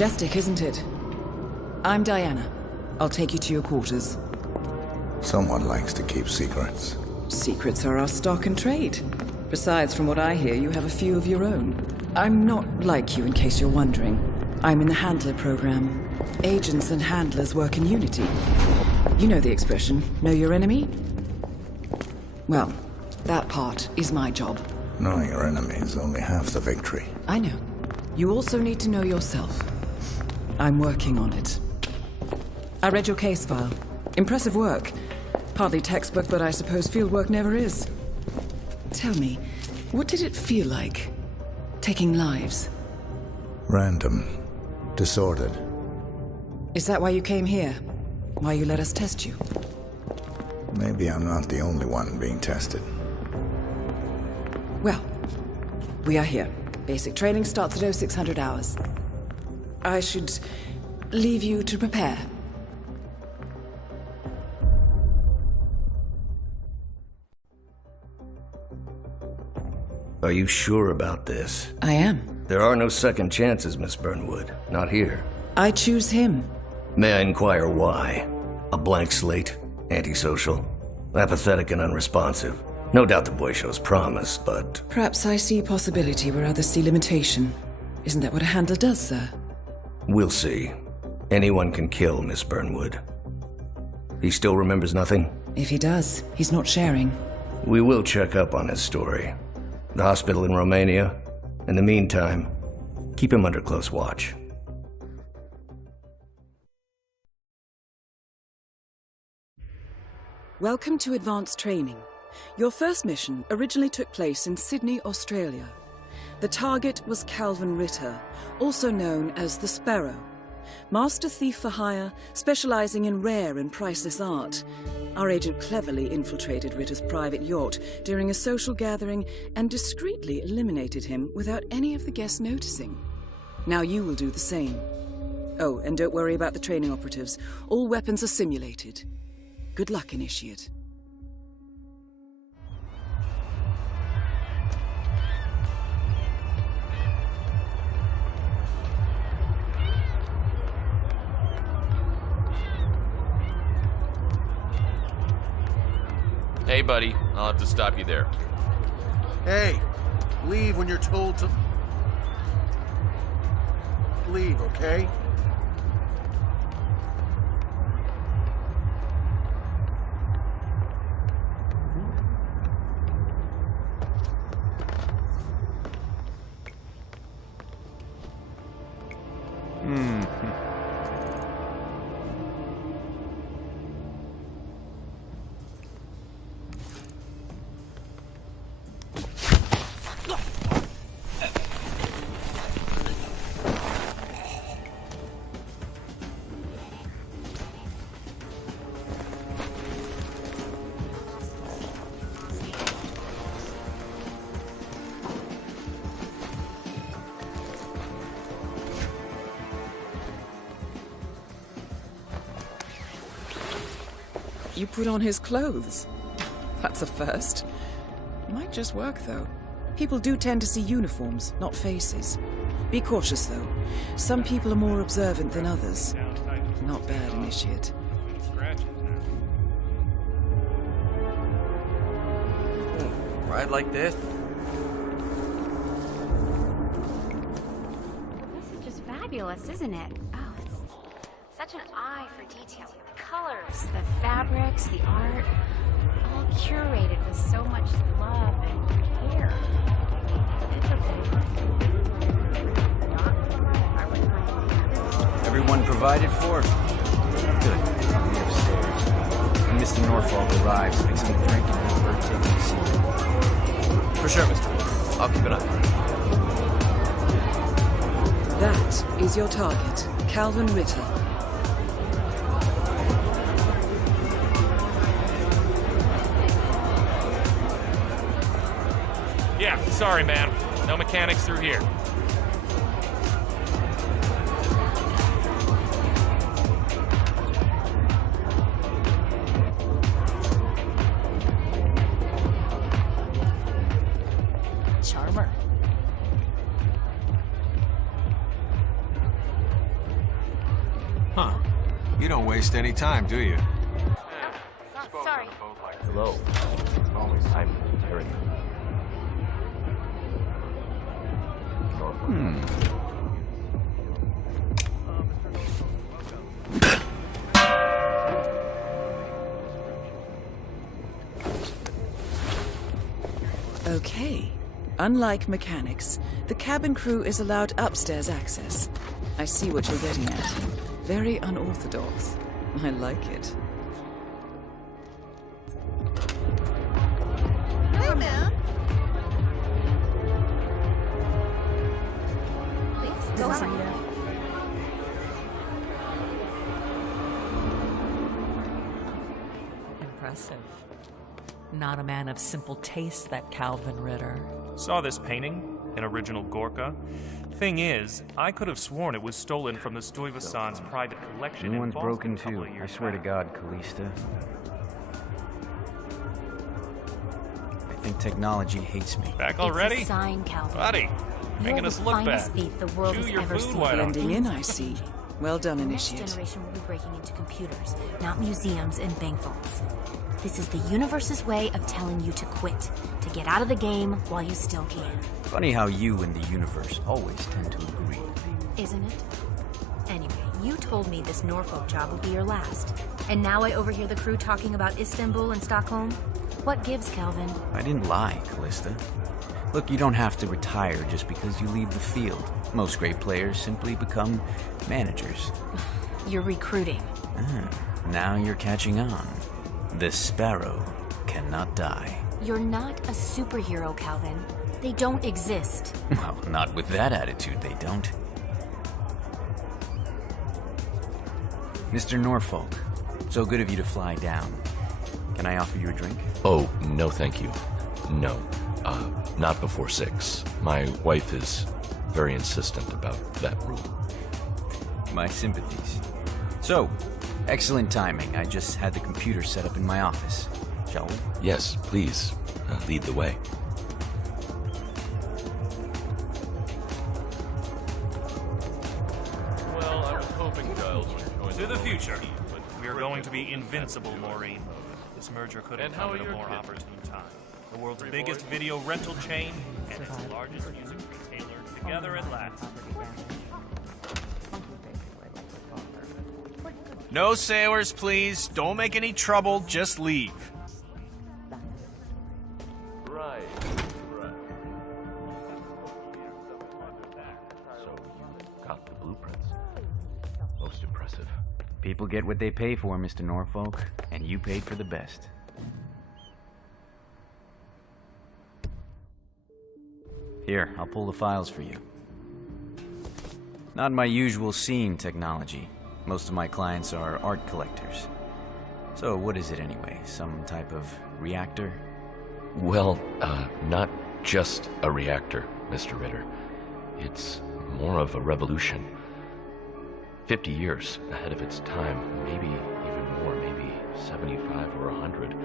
Majestic, isn't it? I'm Diana. I'll take you to your quarters. Someone likes to keep secrets. Secrets are our stock and trade. Besides, from what I hear, you have a few of your own. I'm not like you, in case you're wondering. I'm in the Handler program. Agents and handlers work in unity. You know the expression, know your enemy? Well, that part is my job. Knowing your enemy is only half the victory. I know. You also need to know yourself. I'm working on it. I read your case file. Impressive work. Hardly textbook, but I suppose fieldwork never is. Tell me, what did it feel like, taking lives? Random. Disordered. Is that why you came here? Why you let us test you? Maybe I'm not the only one being tested. Well, we are here. Basic training starts at 0600 hours. I should leave you to prepare. Are you sure about this? I am. There are no second chances, Miss Burnwood. Not here. I choose him. May I inquire why? A blank slate? Antisocial? Apathetic and unresponsive? No doubt the boy shows promise, but... Perhaps I see possibility where others see limitation. Isn't that what a handler does, sir? We'll see. Anyone can kill Miss Burnwood. He still remembers nothing? If he does, he's not sharing. We will check up on his story. The hospital in Romania. In the meantime, keep him under close watch. Welcome to Advanced Training. Your first mission originally took place in Sydney, Australia. The target was Calvin Ritter, also known as the Sparrow. Master thief for hire, specializing in rare and priceless art. Our agent cleverly infiltrated Ritter's private yacht during a social gathering and discreetly eliminated him without any of the guests noticing. Now you will do the same. Oh, and don't worry about the training operatives. All weapons are simulated. Good luck, Initiate. Hey, buddy. I'll have to stop you there. Hey, leave when you're told to... leave, okay? You put on his clothes. That's a first. Might just work, though. People do tend to see uniforms, not faces. Be cautious, though. Some people are more observant than others. Not bad, Initiate. Ride like this? This is just fabulous, isn't it? Oh, it's such an eye for detail. The colors, the fabrics, the art, all curated with so much love and care. Everyone provided for? Good. I'll be upstairs. When Mr. Norfolk arrives, fix me a drink and have her take me a seat. For sure, Mr. I'll keep an eye on it. That is your target, Calvin Ritter. Yeah, sorry, man. No mechanics through here. Charmer. Huh. You don't waste any time, do you? Oh, sorry. Hello. I'm Harry. Okay. Unlike mechanics, the cabin crew is allowed upstairs access. I see what you're getting at. Very unorthodox. I like it. Hey, man. Please, go on. Impressive. Not a man of simple taste, that Calvin Ritter. Saw this painting, an original Gorka. Thing is, I could have sworn it was stolen from the Stuyvesant's private collection. New in one's Boston broken a couple too. of I years swear to back. God, Callista. I think technology hates me. Back already? It's a sign, Calvin. Buddy, You're making the us look finest bad. thief the world Chew has your ever food, seen. why don't Blending in, I see. Well done, The next Initiate. generation will be breaking into computers, not museums and bank vaults. This is the universe's way of telling you to quit, to get out of the game while you still can. Funny how you and the universe always tend to agree. Isn't it? Anyway, you told me this Norfolk job would be your last. And now I overhear the crew talking about Istanbul and Stockholm? What gives, Calvin? I didn't lie, Callista. Look, you don't have to retire just because you leave the field. Most great players simply become managers. You're recruiting. Now you're catching on. The sparrow cannot die. You're not a superhero, Calvin. They don't exist. Well, not with that attitude, they don't. Mr. Norfolk, so good of you to fly down. Can I offer you a drink? Oh, no thank you. No. Not before 6. My wife is very insistent about that rule. My sympathies. So, excellent timing. I just had the computer set up in my office. Shall we? Yes, please, lead the way. Well, I was hoping Giles would join To the future. We are going to be invincible, Maureen. This merger couldn't And how come are at a your more kids? opportune time. The world's biggest video rental chain and its largest music retailer together at last. No sailors, please. Don't make any trouble. Just leave. Right. So you got the blueprints. Most impressive. People get what they pay for, Mr. Norfolk, and you paid for the best. Here, I'll pull the files for you. Not my usual scene technology. Most of my clients are art collectors. So what is it anyway? Some type of reactor? Well, not just a reactor, Mr. Ritter. It's more of a revolution. 50 years ahead of its time, maybe even more, maybe 75 or 100.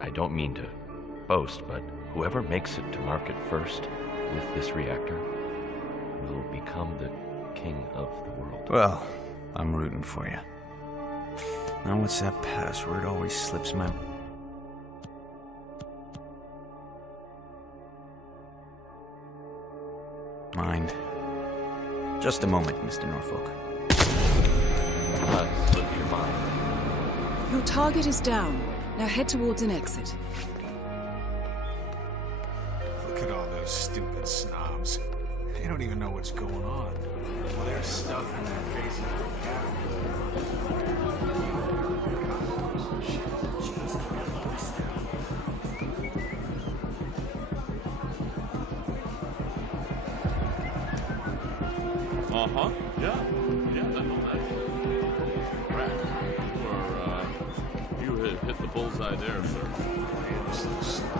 I don't mean to boast, but whoever makes it to market first with this reactor will become the king of the world. Well, I'm rooting for you. Now what's that password? Always slips my... mind. Just a moment, Mr. Norfolk. Slipped your mind. Your target is down. Now head towards an exit. Look at all those stupid snobs. They don't even know what's going on. Well, they're stuffing their faces with Uh-huh. Yeah, that's nice. Correct. You hit the bullseye there, sir.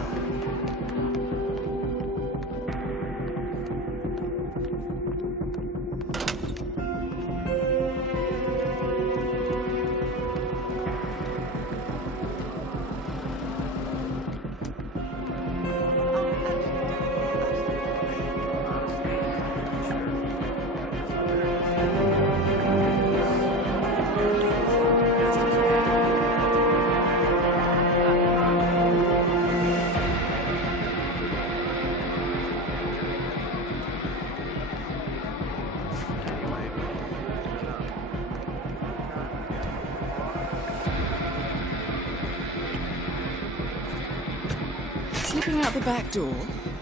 Slipping out the back door?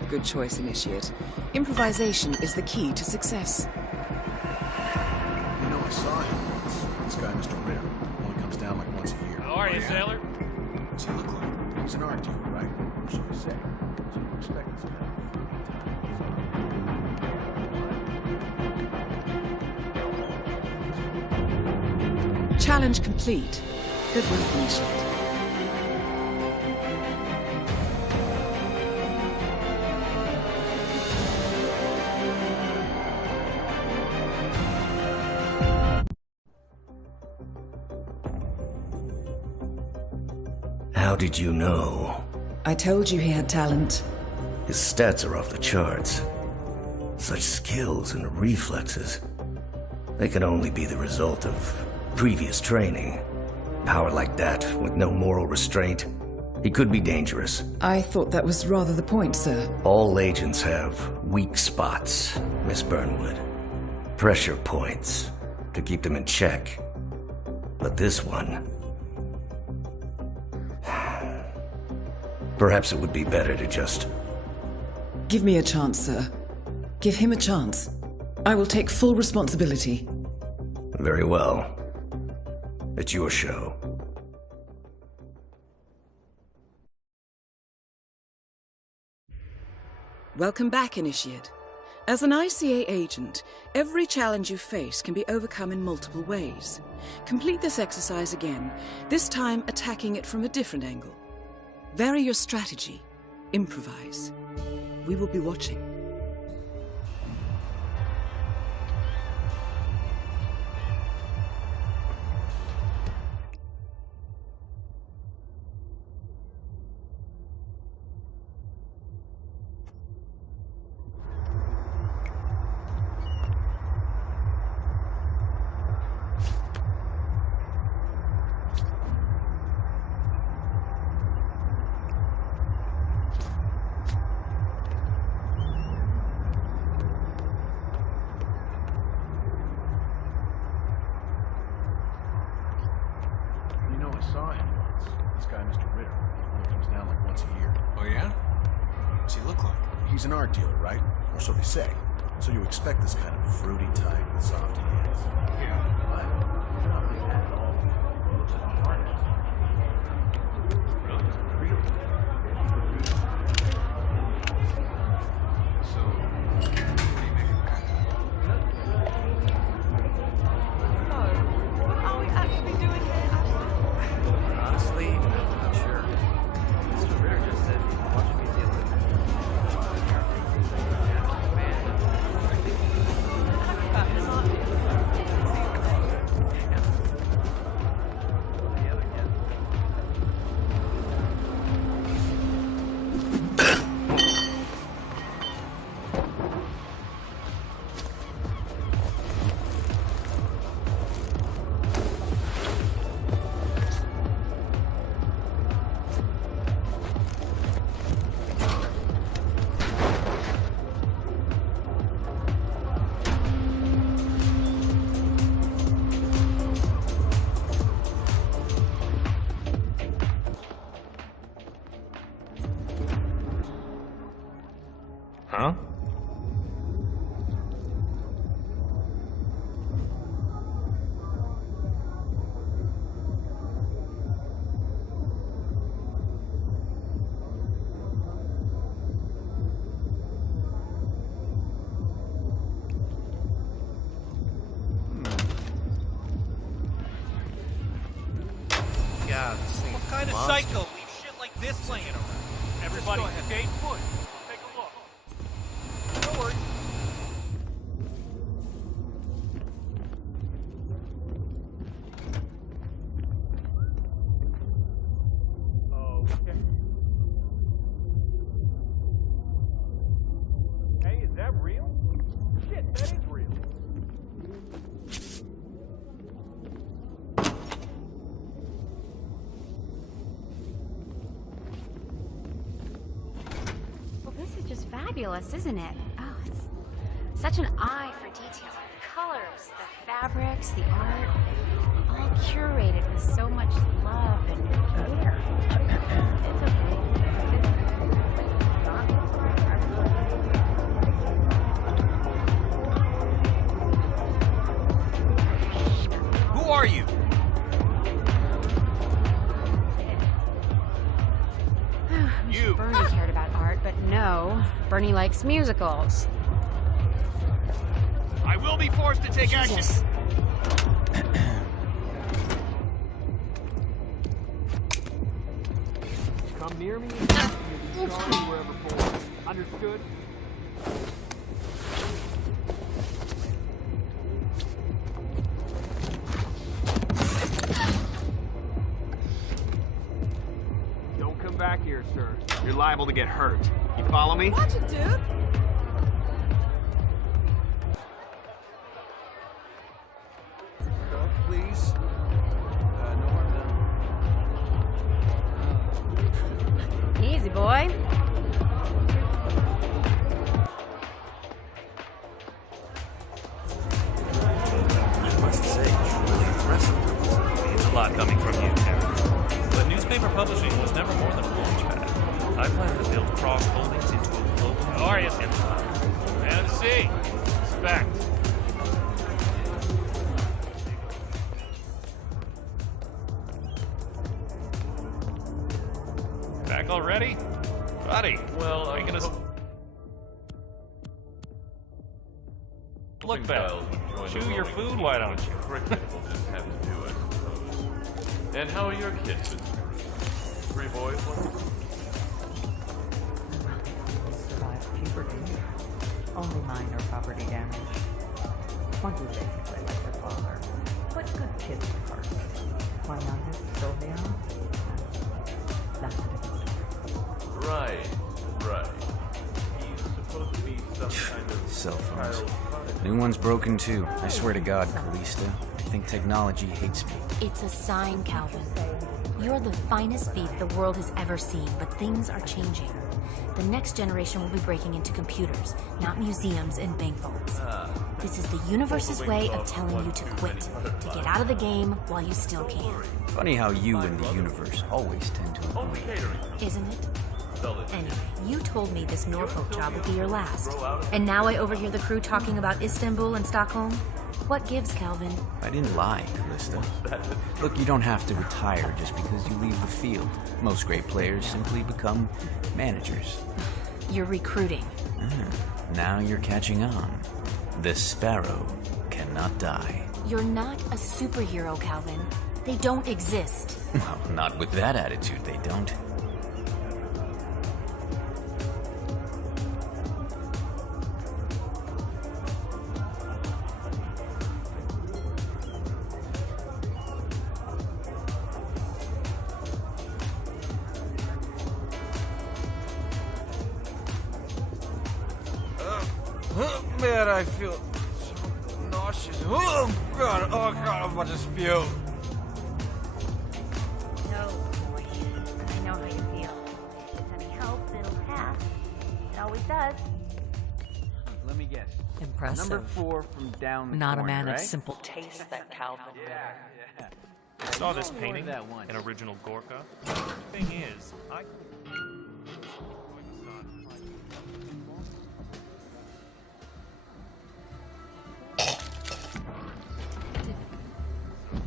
Good choice, Initiate. Improvisation is the key to success. You know, I saw him once. This guy, Mr. Ritter. Only comes down like once a year. How are you, sailor? What's he look like? He's an art dealer, right? Or should we say? So you expect this guy? Challenge complete. Good work, Initiate. How did you know? I told you he had talent. His stats are off the charts. Such skills and reflexes. They can only be the result of previous training. Power like that, with no moral restraint, he could be dangerous. I thought that was rather the point, sir. All agents have weak spots, Miss Burnwood. Pressure points to keep them in check. But this one... Perhaps it would be better to just... Give me a chance, sir. Give him a chance. I will take full responsibility. Very well. It's your show. Welcome back, Initiate. As an ICA agent, every challenge you face can be overcome in multiple ways. Complete this exercise again, this time attacking it from a different angle. Vary your strategy. Improvise. We will be watching. I saw him once. This guy, Mr. Ritter. Only comes down like once a year. Oh, yeah? What's he look like? He's an art dealer, right? Or so they say. So you expect this kind of fruity type with soft hands. Yeah. But he's not like that at all. He looks like a hard ass. So, what do you make of that? What are we actually doing here? Honestly, I'm not sure. Mr. Ritter just said, watch me deal with it. Huh? God, this thing. What kind of psycho leaves shit like this laying around? Everybody, stay put. Take a look. Don't worry. Okay. Hey, is that real? Shit, that is real. Well, this is just fabulous, isn't it? Oh, it's such an eye for detail. The colors, the fabrics, the art, all curated with so much love and care. It's okay. Who are you? You. Bernie cared about art, but no. Bernie likes musicals. I will be forced to take action. Come near me and you'll be sorry wherever for. Understood? Don't come back here, sir. You're liable to get hurt. You follow me? Watch it, dude. Please. No harm done. Easy, boy. I must say, it's really impressive. Means a lot coming from you, Karen. But newspaper publishing was never more than a launchpad. I plan to build Cross Holdings into a global empire. MC. Respect. Back already? Buddy, Well, are you gonna... Look back. Chew your food, why don't you? Cricket will just have to do it, I suppose. And how are your kids? 3 boys, Survived puberty. Only minor property damage. One was basically like their father, but good kids at heart. My youngest, Sylvia, that's a different story. Right. He's supposed to be some kind of Cell phones. child prodigy. New one's broken too. I swear to God, Callista. I think technology hates me. It's a sign, Calvin. You're the finest thief the world has ever seen, but things are changing. The next generation will be breaking into computers, not museums and bank vaults. This is the universe's way of telling you to quit, to get out of the game while you still can. Funny how you and the universe always tend to agree. Isn't it? Anyway, you told me this Norfolk job would be your last. And now I overhear the crew talking about Istanbul and Stockholm? What gives, Calvin? I didn't lie, Callista. Look, you don't have to retire just because you leave the field. Most great players simply become managers. You're recruiting. Now you're catching on. The sparrow cannot die. You're not a superhero, Calvin. They don't exist. Well, not with that attitude, they don't. Man, I feel so nauseous. Oh God, I'm about to spew. No, boy. I know how you feel. If any helps, it'll pass. It always does. Let me guess. Impressive. Number 4 from down the Not corner, a man right? of simple taste, that Calvin. I saw this painting, an original Gorka. Thing is, I...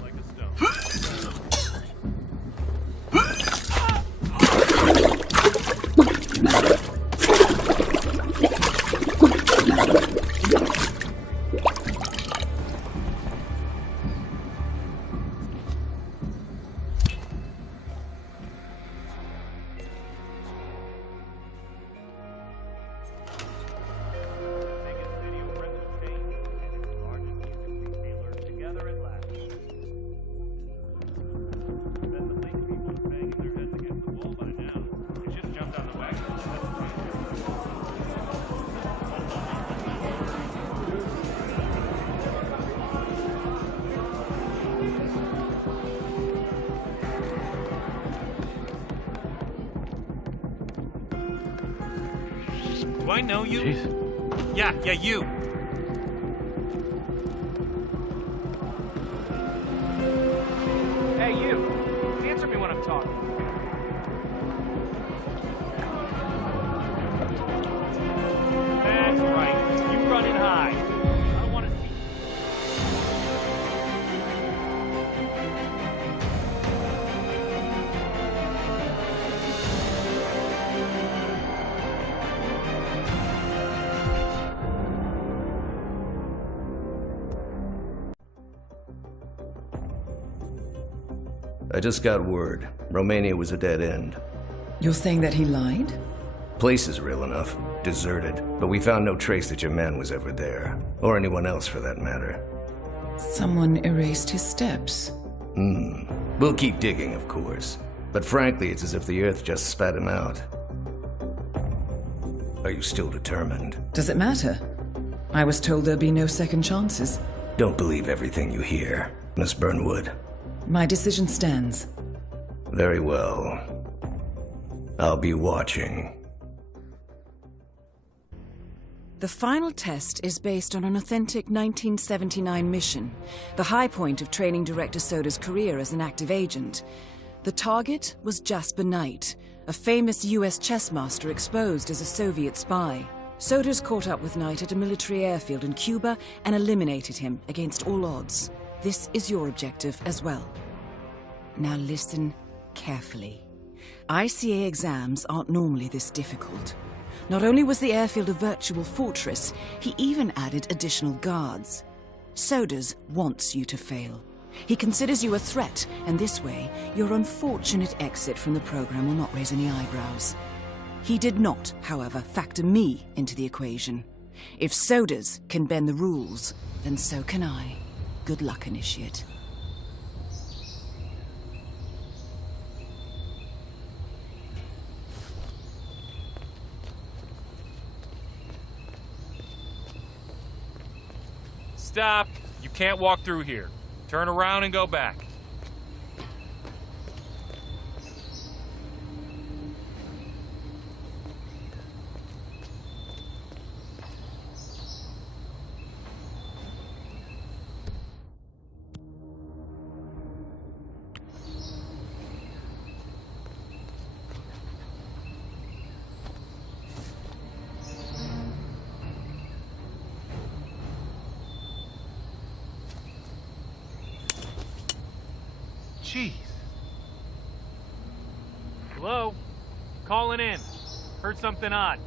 Like a stone. Do I know you? Jeez. Yeah, you. Hey, you. Answer me when I'm talking. That's right. You run it high. I don't want to see... I just got word. Romania was a dead end. You're saying that he lied? Place is real enough. Deserted. But we found no trace that your man was ever there. Or anyone else for that matter. Someone erased his steps. We'll keep digging, of course. But frankly, it's as if the Earth just spat him out. Are you still determined? Does it matter? I was told there'd be no second chances. Don't believe everything you hear, Miss Burnwood. My decision stands. Very well. I'll be watching. The final test is based on an authentic 1979 mission, the high point of training director Soda's career as an active agent. The target was Jasper Knight, a famous US chess master exposed as a Soviet spy. Soda's caught up with Knight at a military airfield in Cuba and eliminated him against all odds. This is your objective as well. Now listen carefully. ICA exams aren't normally this difficult. Not only was the airfield a virtual fortress, he even added additional guards. Sodas wants you to fail. He considers you a threat, and this way, your unfortunate exit from the program will not raise any eyebrows. He did not, however, factor me into the equation. If Sodas can bend the rules, then so can I. Good luck, Initiate. Stop! You can't walk through here. Turn around and go back. Jeez. Hello? Calling in. Heard something odd.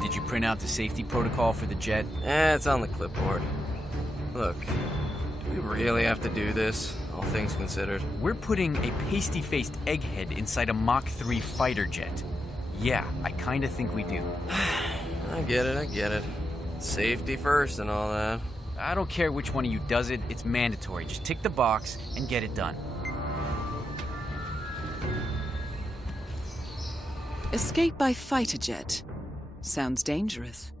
Did you print out the safety protocol for the jet? It's on the clipboard. Look, do we really have to do this, all things considered? We're putting a pasty-faced egghead inside a Mach 3 fighter jet. Yeah, I kinda think we do. I get it. Safety first and all that. I don't care which one of you does it, it's mandatory. Just tick the box and get it done. Escape by fighter jet. Sounds dangerous.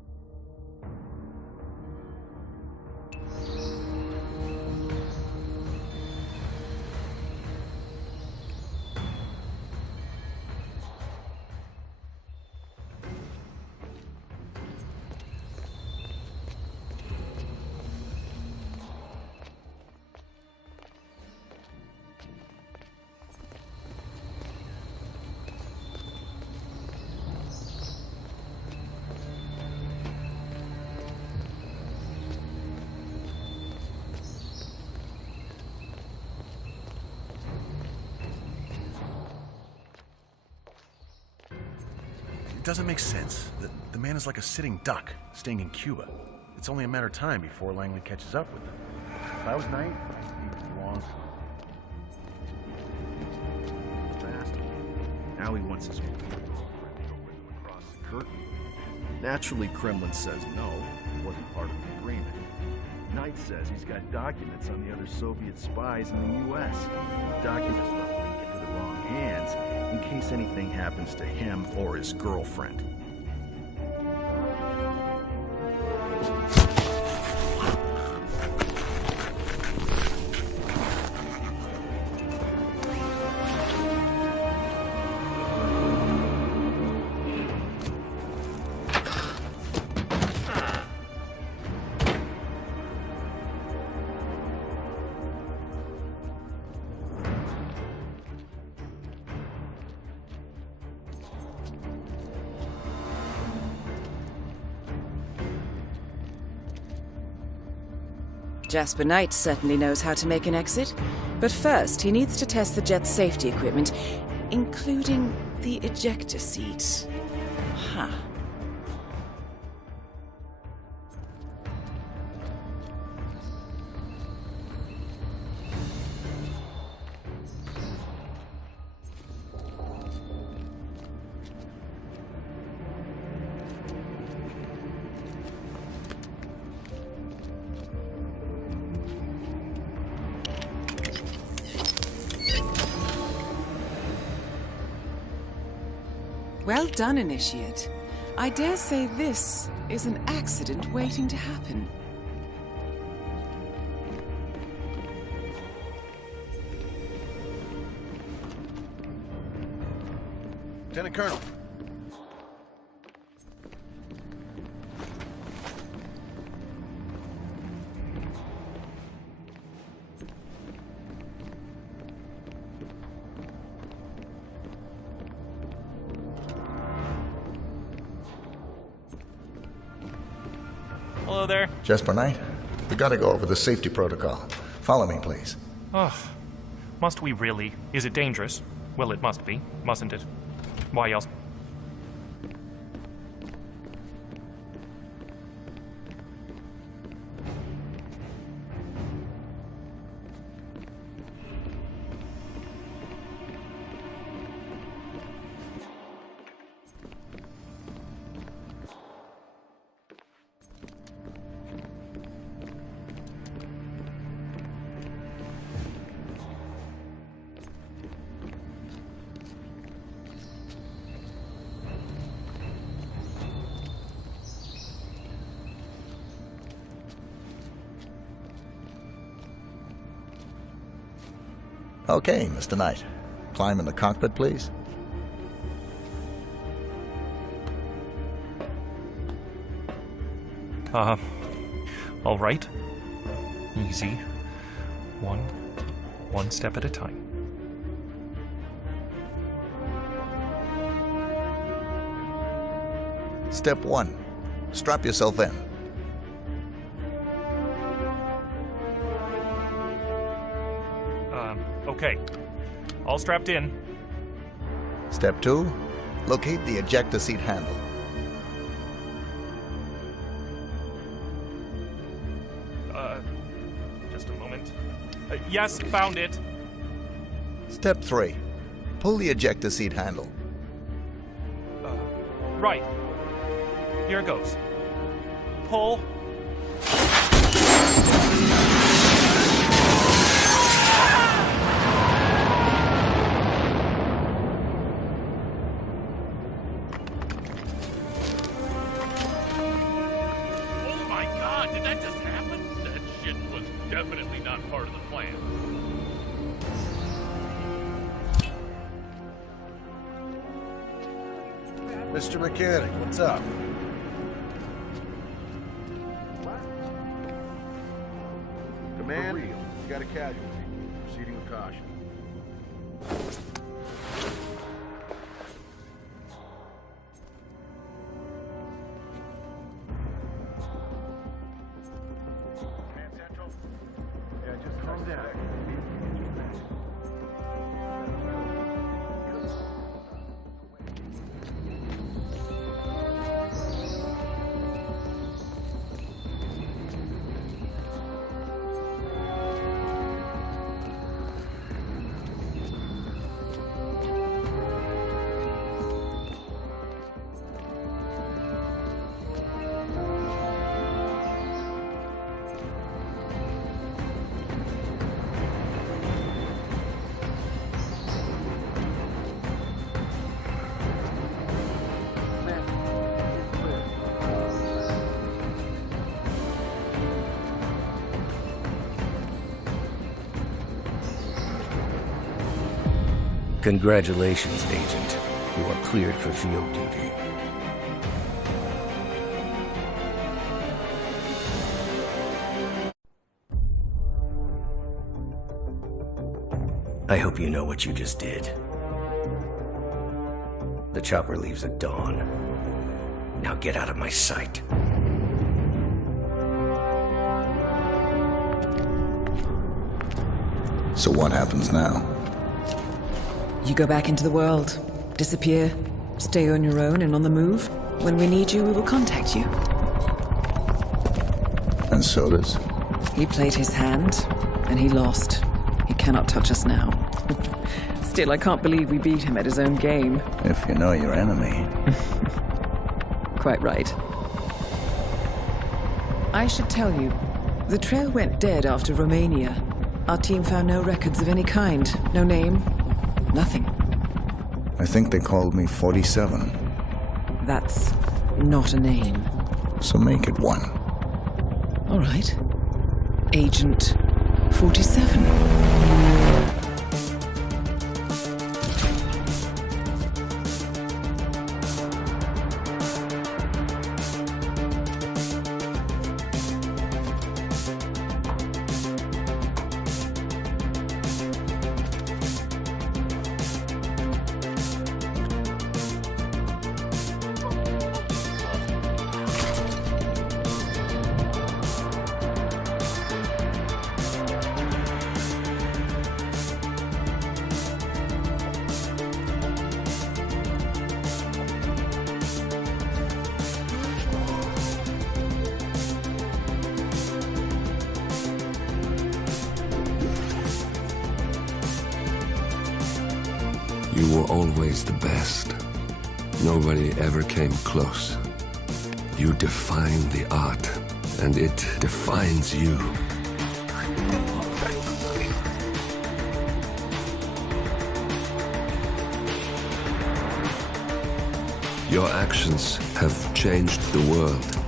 It doesn't make sense. The man is like a sitting duck, staying in Cuba. It's only a matter of time before Langley catches up with him. If I was Knight, I'd be long. Fast. Now he wants his own protocol to go with him across the curtain. Naturally, Kremlin says no. It wasn't part of the agreement. Knight says he's got documents on the other Soviet spies in the U.S. Documents about Lincoln wrong hands in case anything happens to him or his girlfriend. Jasper Knight certainly knows how to make an exit, but first he needs to test the jet's safety equipment, including the ejector seat. Huh. Well done, Initiate. I dare say this is an accident waiting to happen. Lieutenant Colonel. Hello there. Jasper Knight, we gotta go over the safety protocol. Follow me, please. Oh, must we really? Is it dangerous? Well, it must be, mustn't it? Why else? Okay, Mr. Knight. Climb in the cockpit, please. All right. Easy. One step at a time. Step 1. Strap yourself in. Okay. All strapped in. Step 2. Locate the ejector seat handle. Just a moment. Yes, found it. Step 3. Pull the ejector seat handle. Right. Here it goes. Pull. Oh my god, did that just happen? That shit was definitely not part of the plan. Mr. Mechanic, what's up? Command, you got a casualty. Proceeding with caution. Command Central? Yeah, just calm down. Congratulations, Agent. You are cleared for field duty. I hope you know what you just did. The chopper leaves at dawn. Now get out of my sight. So what happens now? You go back into the world, disappear, stay on your own and on the move. When we need you, we will contact you. And so does? He played his hand, and he lost. He cannot touch us now. Still, I can't believe we beat him at his own game. If you know your enemy. Quite right. I should tell you, the trail went dead after Romania. Our team found no records of any kind. No name. Nothing. I think they called me 47. That's not a name. So make it one. All right. Agent 47. You were always the best. Nobody ever came close. You define the art, and it defines you. Your actions have changed the world.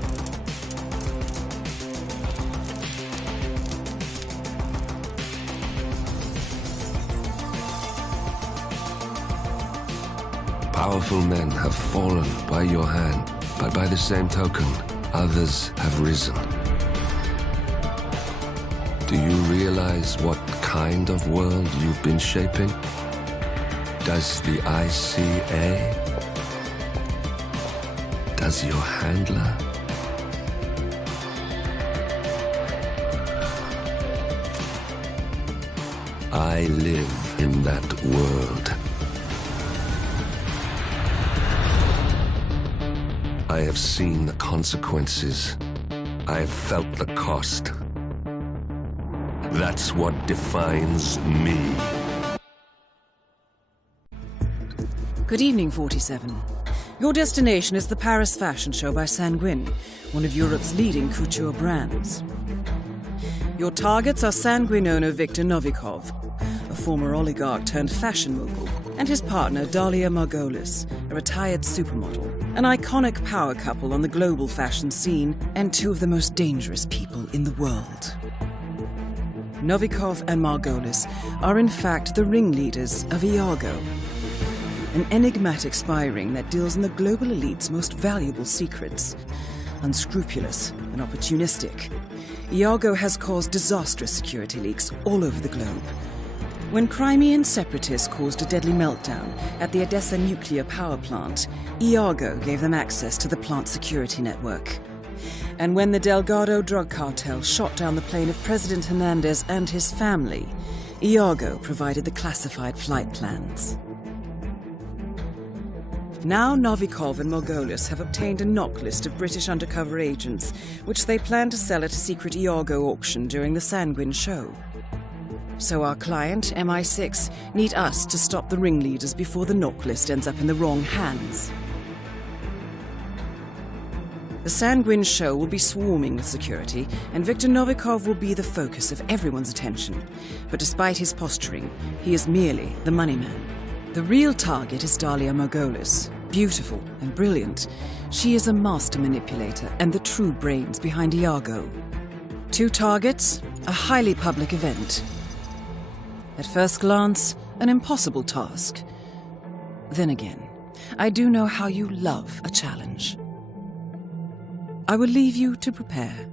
Powerful men have fallen by your hand, but by the same token, others have risen. Do you realize what kind of world you've been shaping? Does the ICA? Does your handler? I live in that world. I have seen the consequences. I have felt the cost. That's what defines me. Good evening, 47. Your destination is the Paris Fashion Show by Sanguine, one of Europe's leading couture brands. Your targets are Sanguine owner Viktor Novikov, a former oligarch turned fashion mogul, and his partner Dalia Margolis, a retired supermodel, an iconic power couple on the global fashion scene, and two of the most dangerous people in the world. Novikov and Margolis are in fact the ringleaders of Iago, an enigmatic spy ring that deals in the global elite's most valuable secrets. Unscrupulous and opportunistic, Iago has caused disastrous security leaks all over the globe. When Crimean separatists caused a deadly meltdown at the Odessa nuclear power plant, Iago gave them access to the plant's security network. And when the Delgado drug cartel shot down the plane of President Hernandez and his family, Iago provided the classified flight plans. Now Novikov and Margolis have obtained a knock list of British undercover agents, which they plan to sell at a secret Iago auction during the Sanguine show. So our client, MI6, need us to stop the ringleaders before the knock list ends up in the wrong hands. The Sanguine show will be swarming with security, and Viktor Novikov will be the focus of everyone's attention. But despite his posturing, he is merely the money man. The real target is Dalia Margolis. Beautiful and brilliant, she is a master manipulator and the true brains behind Iago. Two targets, a highly public event. At first glance, an impossible task. Then again, I do know how you love a challenge. I will leave you to prepare.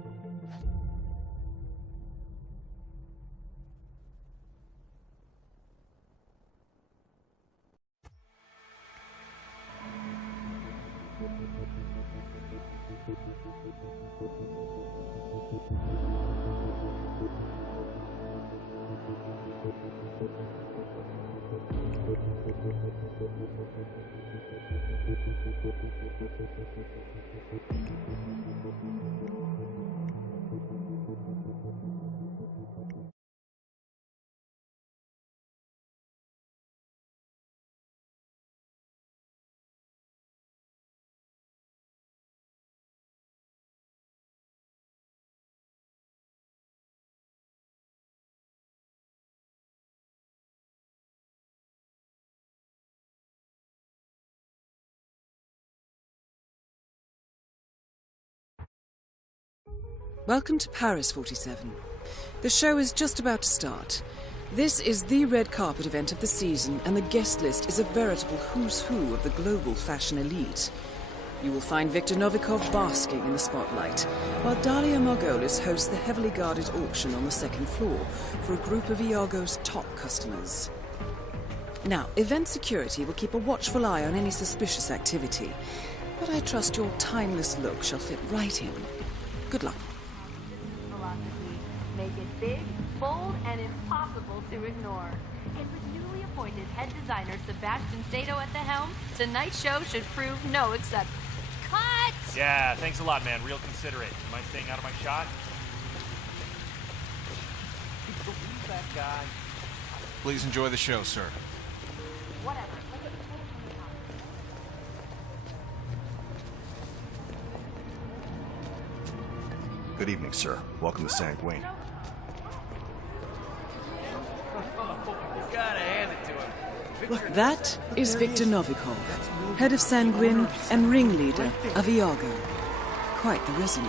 Welcome to Paris 47. The show is just about to start. This is the red carpet event of the season, and the guest list is a veritable who's who of the global fashion elite. You will find Viktor Novikov basking in the spotlight, while Dalia Margolis hosts the heavily guarded auction on the second floor for a group of Iago's top customers. Now, event security will keep a watchful eye on any suspicious activity, but I trust your timeless look shall fit right in. Good luck. Make it big, bold, and impossible to ignore. And with newly appointed head designer Sebastian Sato at the helm, tonight's show should prove no exception. Cut! Yeah, thanks a lot, man. Real considerate. You mind staying out of my shot? Who's that guy? Please enjoy the show, sir. Whatever. Good evening, sir. Welcome to Sanguine. Look, that is Viktor Novikov, head of Sanguine and ringleader of Iago. Quite the resume.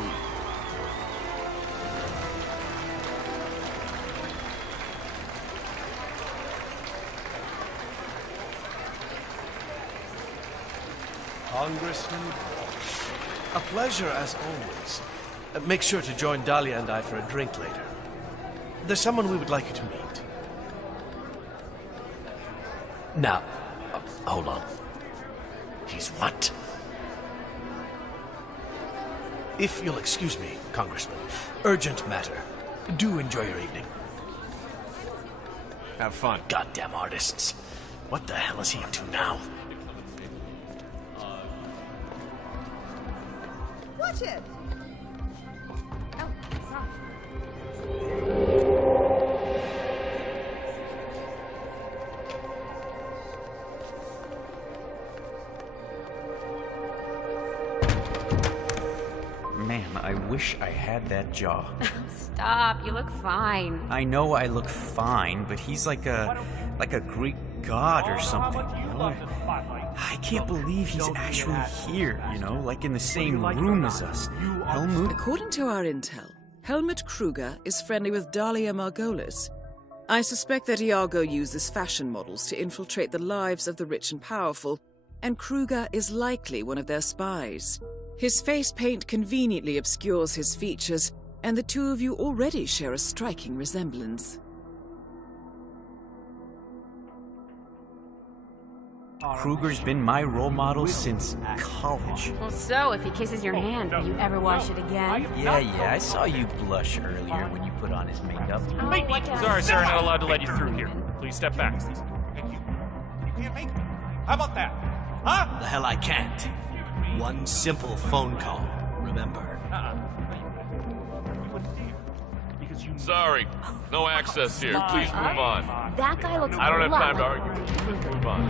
Congressman, a pleasure as always. Make sure to join Dahlia and I for a drink later. There's someone we would like you to meet. Now, hold on. He's what? If you'll excuse me, Congressman, urgent matter. Do enjoy your evening. Have fun. Goddamn artists. What the hell is he up to now? Watch it! Oh, sorry. Man, I wish I had that jaw. Stop, you look fine. I know I look fine, but he's like a Greek god or something, you know? I can't believe he's actually here, you know, like in the same room as us. Helmut? According to our intel, Helmut Kruger is friendly with Dalia Margolis. I suspect that Iago uses fashion models to infiltrate the lives of the rich and powerful, and Kruger is likely one of their spies. His face paint conveniently obscures his features, and the two of you already share a striking resemblance. Kruger's been my role model since college. Well, so if he kisses your hand, will you ever wash it again? Yeah, I saw you blush earlier when you put on his makeup. Sorry, sir, not allowed to let you through here. Please step back. Thank you. You can't make it. How about that? Huh? The hell I can't. One simple phone call, remember. Sorry, no access here. Please move on. That guy looks I don't have time to argue with you. Let's move on.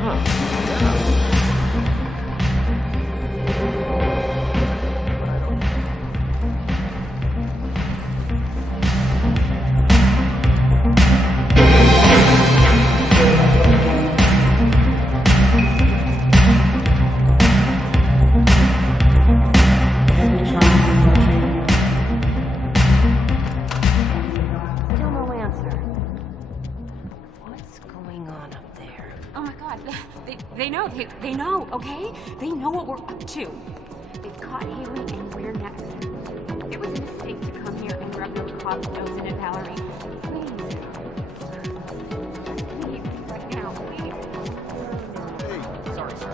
Still no answer. What? God, they know, they know, okay? They know what we're up to. They've caught Haley and we're next. It was a mistake to come here and rub those cops' nose in it, Valerie. Please. Please, right now, please. Hey, sorry, sir.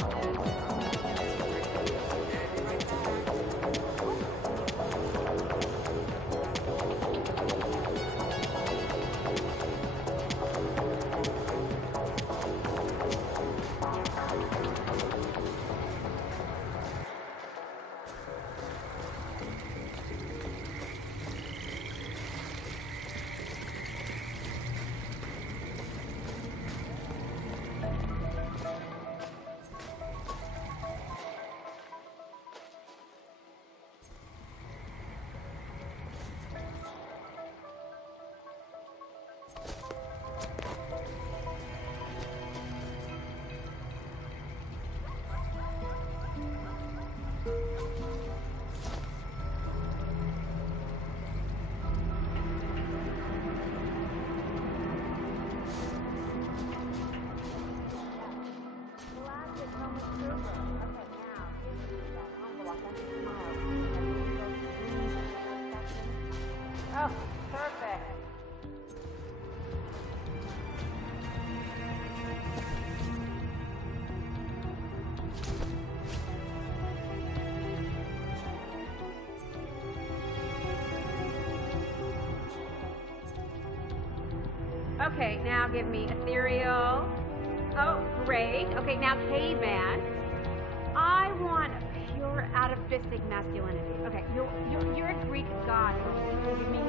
Oh, perfect. Okay, now give me ethereal. Oh, great. Okay, now caveman. I want pure atavistic masculinity. Okay, you're a Greek god. Give me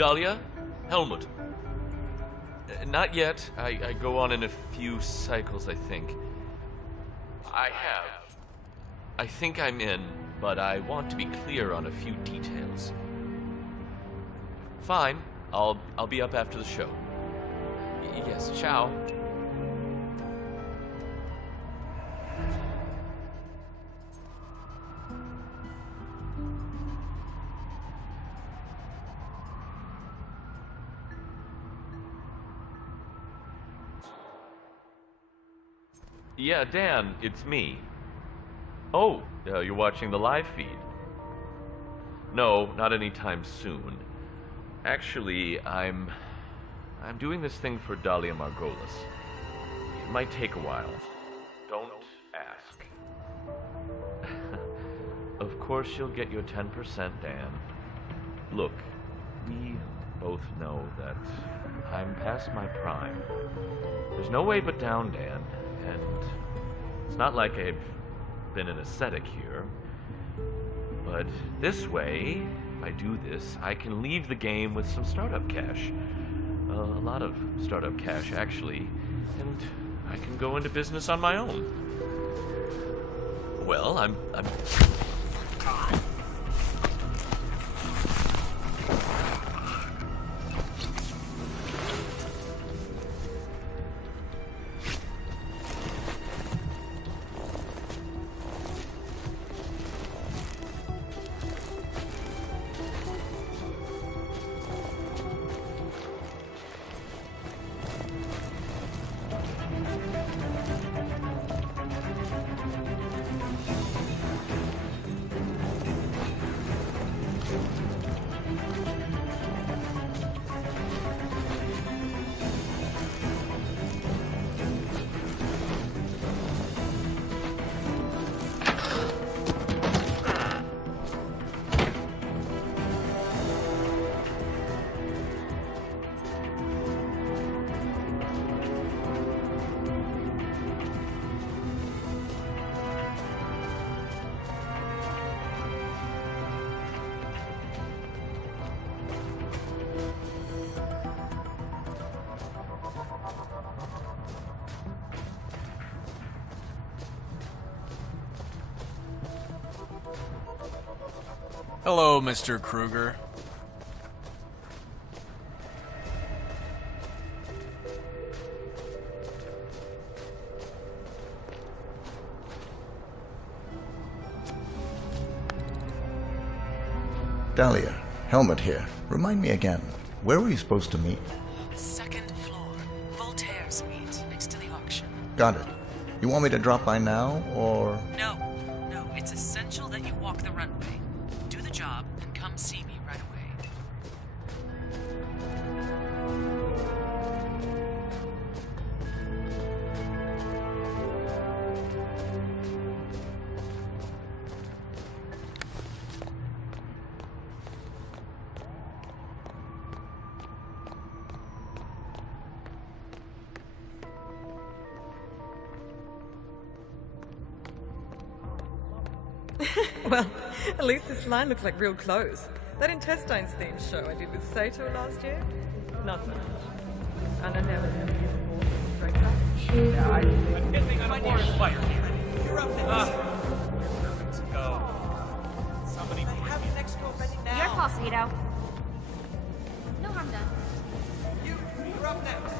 Dahlia? Helmut? Not yet. I go on in a few cycles, I think. I think I'm in, but I want to be clear on a few details. Fine. I'll be up after the show. Yes, ciao. Yeah, Dan, it's me. Oh, you're watching the live feed. No, not anytime soon. Actually, I'm doing this thing for Dahlia Margolis. It might take a while. Don't ask. Of course you'll get your 10%, Dan. Look, we both know that I'm past my prime. There's no way but down, Dan. And it's not like I've been an ascetic here. But this way, if I do this, I can leave the game with some startup cash. A lot of startup cash, actually. And I can go into business on my own. Well, I'm... Hello, Mr. Kruger. Dahlia, Helmut here. Remind me again, where were you supposed to meet? Second floor. Voltaire's suite, next to the auction. Got it. You want me to drop by now, or...? No. It's essential that you walk the runway. Do the job, and come see me right away. Well, at least this line looks like real clothes. That intestines themed show I did with Sato last year? Not so much. And I never had I'm missing on a forest fire here. You're up next. Let's go. Somebody I have an extra ready now. Your call, Sato. No harm done. You're up next.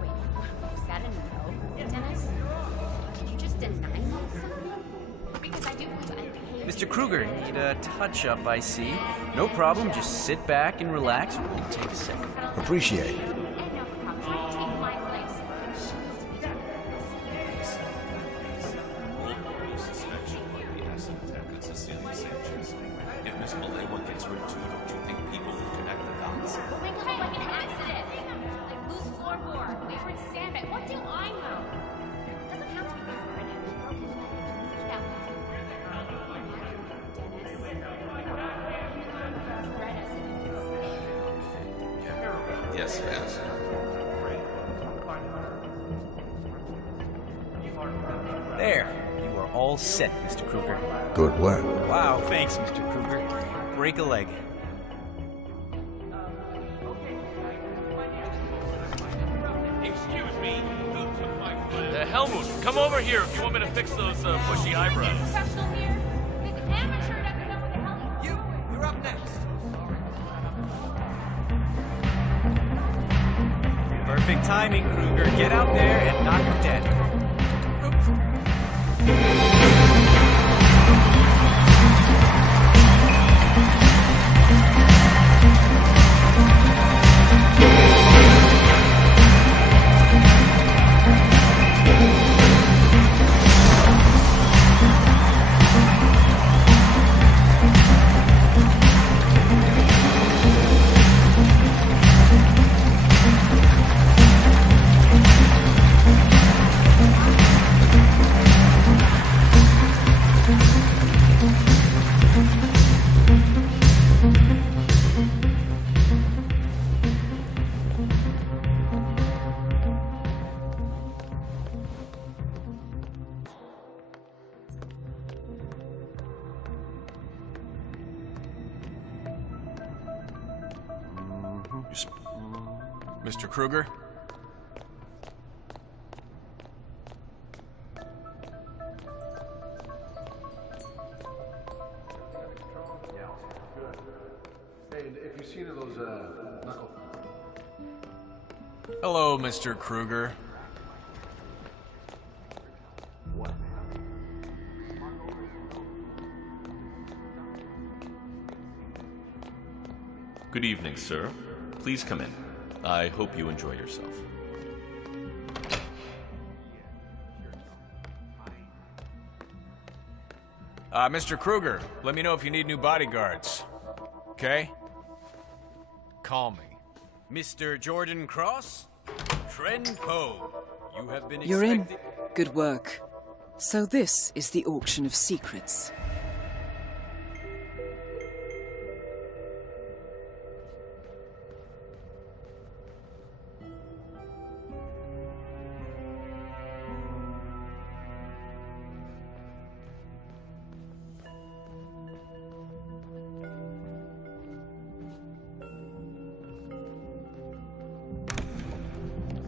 Wait, was that a no, Dennis? Did you just deny me something? Because I do believe I paid. Mr. Kruger, need a touch-up, I see. No problem, just sit back and relax. We'll take a second. Appreciate it. And no problem. Try to take my place. If Miss Malewa gets hurt too, don't you think people will connect the dots? We'll make it look like an accident. Like loose floorboard, wayward sandbag. What do I know? Doesn't have to be important. Yes, fast. There, you are all set, Mr. Kruger. Good work. Wow, thanks, Mr. Kruger. Break a leg. Excuse me, who took my foot? Helmut, come over here if you want me to fix those bushy eyebrows. Professional here? This amateur doesn't know what the hell he's doing. You're up next. Perfect timing, Kruger. Get out there and knock him dead. Mr. Kruger? Hey, if you see any of those, knuckle... Hello, Mr. Kruger. What? Good evening, sir. Please come in. I hope you enjoy yourself. Mr. Kruger, let me know if you need new bodyguards. Okay? Call me. Mr. Jordan Cross? Tren Poe. You have been You're in. expected... Good work. So this is the auction of secrets.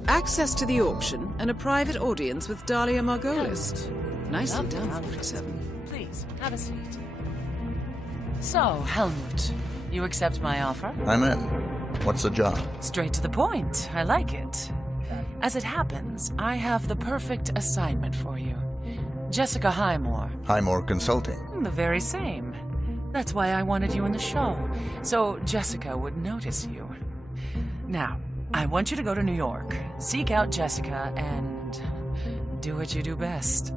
Access to the auction and a private audience with Dahlia Margolis. Nicely done, 47. Please, have a seat. So, Helmut, you accept my offer? I'm in. What's the job? Straight to the point. I like it. As it happens, I have the perfect assignment for you. Jessica Highmore. Highmore Consulting. The very same. That's why I wanted you in the show, so Jessica would notice you. Now, I want you to go to New York, seek out Jessica, and do what you do best.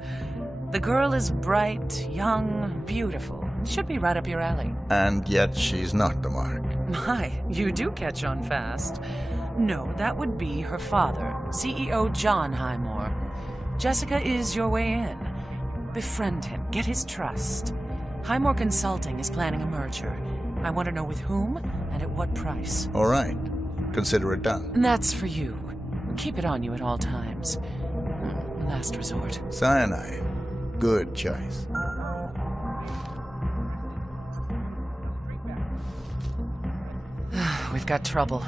The girl is bright, young, beautiful. Should be right up your alley. And yet she's not the mark. My, you do catch on fast. No, that would be her father, CEO John Highmore. Jessica is your way in. Befriend him, get his trust. Highmore Consulting is planning a merger. I want to know with whom and at what price. All right. Consider it done. And that's for you. Keep it on you at all times. Last resort. Cyanide. Good choice. We've got trouble.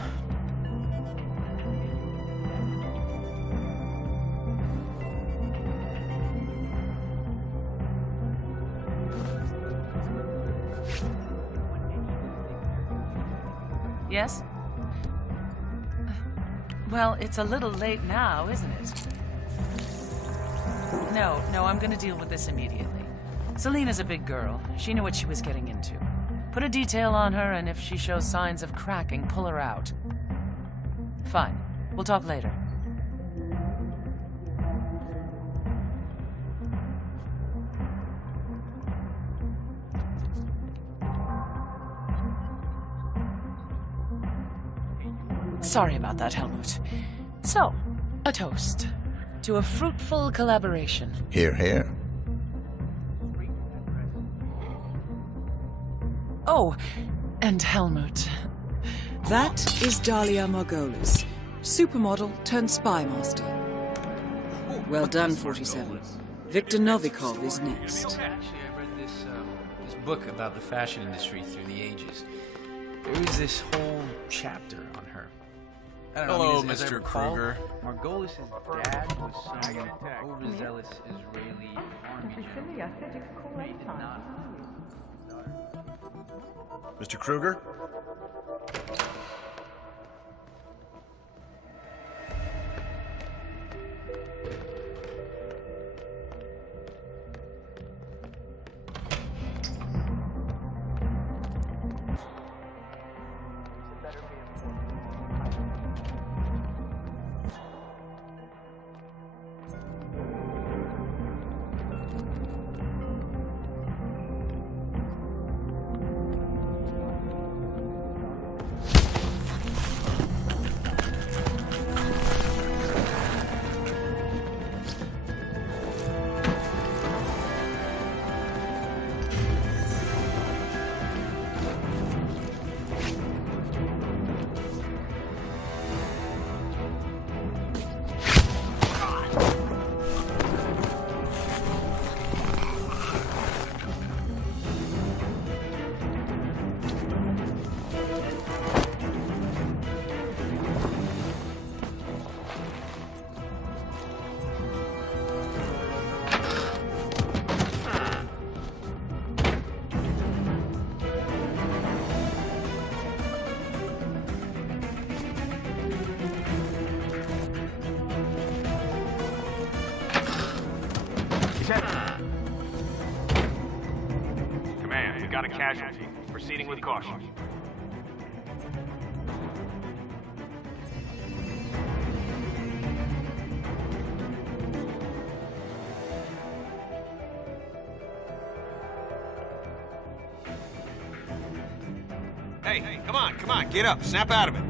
Yes? Well, it's a little late now, isn't it? No, I'm gonna deal with this immediately. Selena's a big girl. She knew what she was getting into. Put a detail on her, and if she shows signs of cracking, pull her out. Fine. We'll talk later. Sorry about that, Helmut. So, a toast to a fruitful collaboration. Hear, hear. Oh, and Helmut. That is Dalia Margolis, supermodel turned spy master. Well done, 47. Victor Novikov is next. Actually, I read this book about the fashion industry through the ages. There was this whole chapter on her. I don't know, Hello, as I Mr. recall, Kruger. Margolis' dad was some overzealous Israeli army general. They did not. Mr. Kruger? Command, we got a casualty. Proceeding with caution. Hey, come on, get up, snap out of it.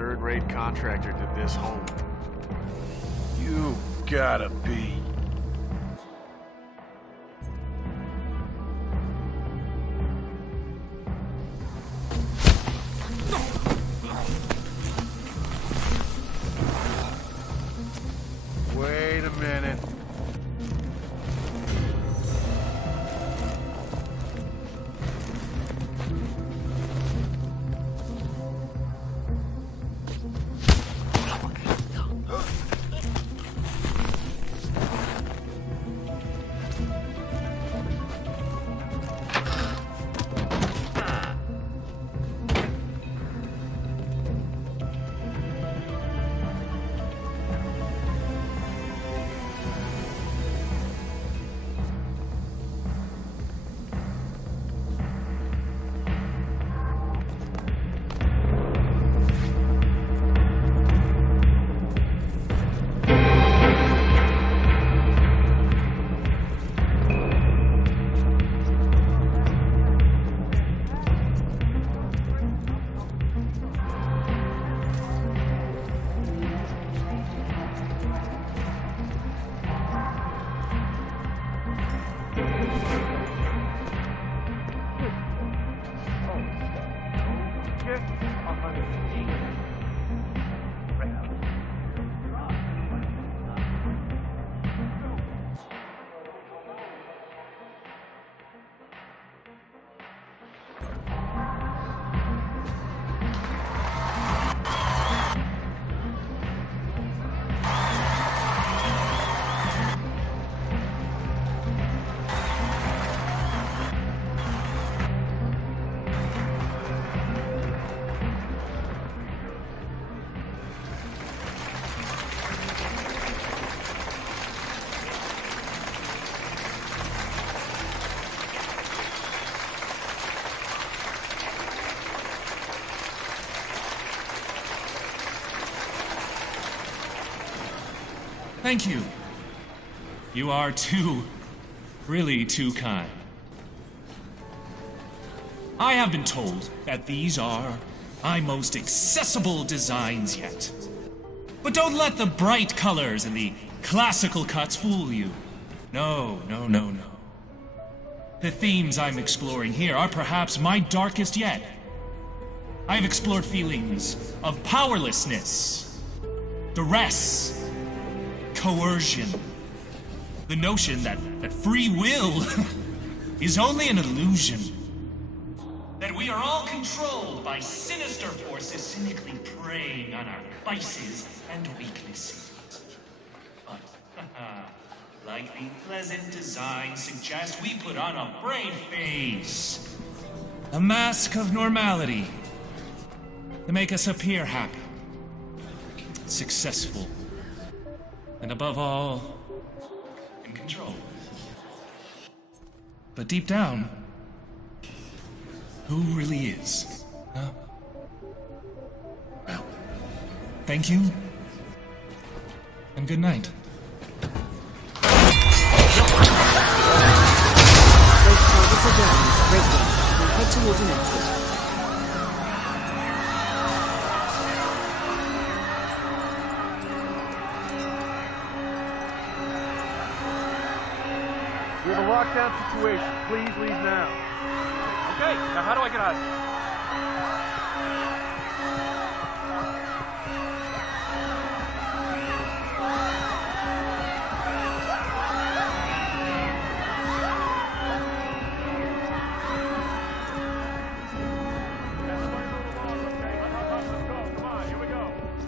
third-rate contractor did this home. You gotta be. Wait a minute. Thank you. You are really too kind. I have been told that these are my most accessible designs yet. But don't let the bright colors and the classical cuts fool you. No. The themes I'm exploring here are perhaps my darkest yet. I've explored feelings of powerlessness, duress, coercion. The notion that free will is only an illusion. That we are all controlled by sinister forces cynically preying on our vices and weaknesses. But, like the pleasant design suggests, we put on a brave face. A mask of normality. To make us appear happy, successful, and above all, in control. But deep down, who really is? Huh? Well, thank you, and good night. Both targets are down. Great work. We'll head towards an exit. We have a lockdown situation. Please leave now. Okay, now how do I get out of here?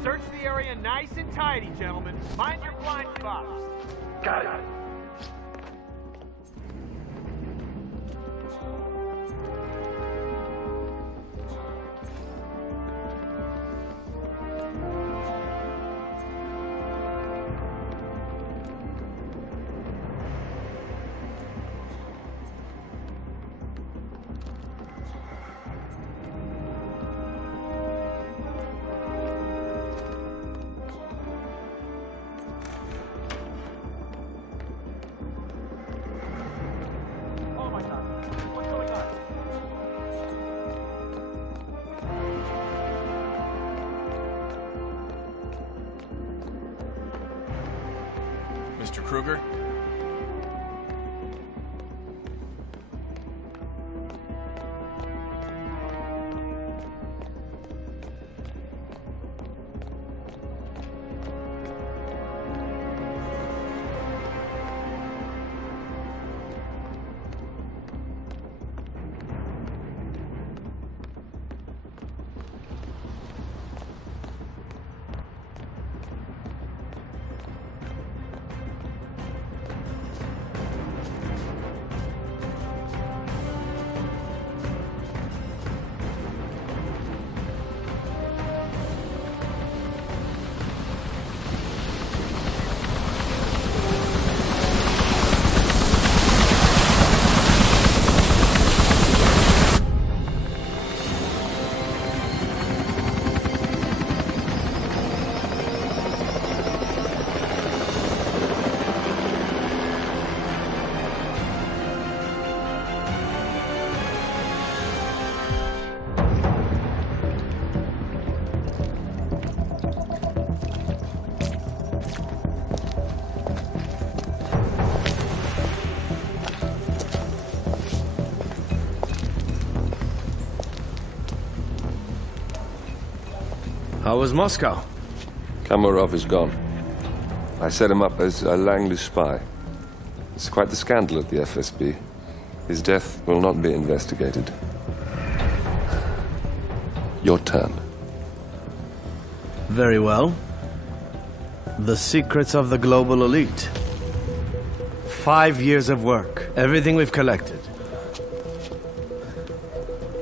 Search the area nice and tidy, gentlemen. Mind your blind spots. Got it. Mr. Kruger? How was Moscow? Kamarov is gone. I set him up as a Langley spy. It's quite the scandal at the FSB. His death will not be investigated. Your turn. Very well. The secrets of the global elite. 5 years of work. Everything we've collected.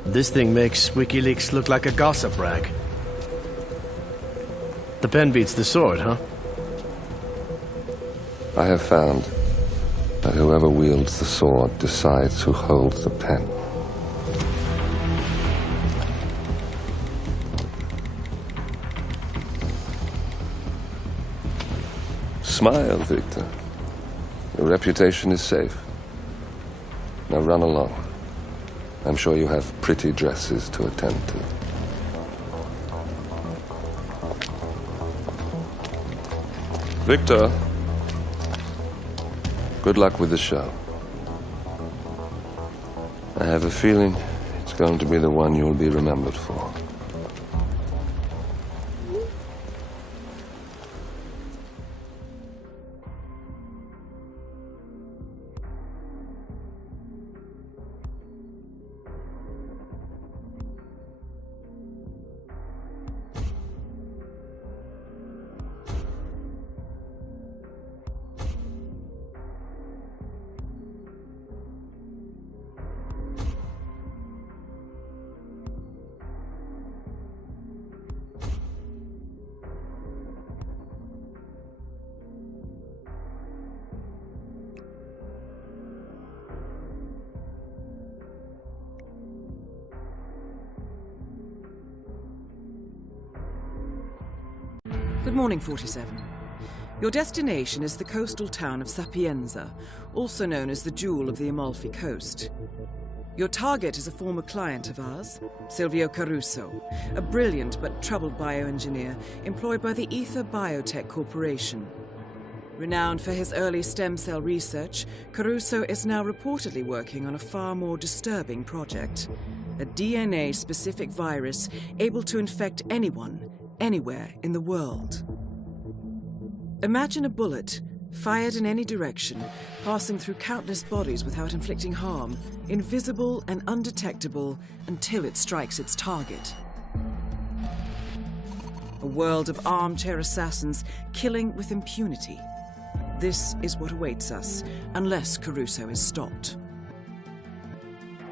This thing makes WikiLeaks look like a gossip rag. The pen beats the sword, huh? I have found that whoever wields the sword decides who holds the pen. Smile, Victor. Your reputation is safe. Now run along. I'm sure you have pretty dresses to attend to. Victor, good luck with the show. I have a feeling it's going to be the one you'll be remembered for. Good morning, 47. Your destination is the coastal town of Sapienza, also known as the Jewel of the Amalfi Coast. Your target is a former client of ours, Silvio Caruso, a brilliant but troubled bioengineer employed by the Ether Biotech Corporation. Renowned for his early stem cell research, Caruso is now reportedly working on a far more disturbing project, a DNA-specific virus able to infect anyone, anywhere in the world. Imagine a bullet, fired in any direction, passing through countless bodies without inflicting harm, invisible and undetectable until it strikes its target. A world of armchair assassins killing with impunity. This is what awaits us, unless Caruso is stopped.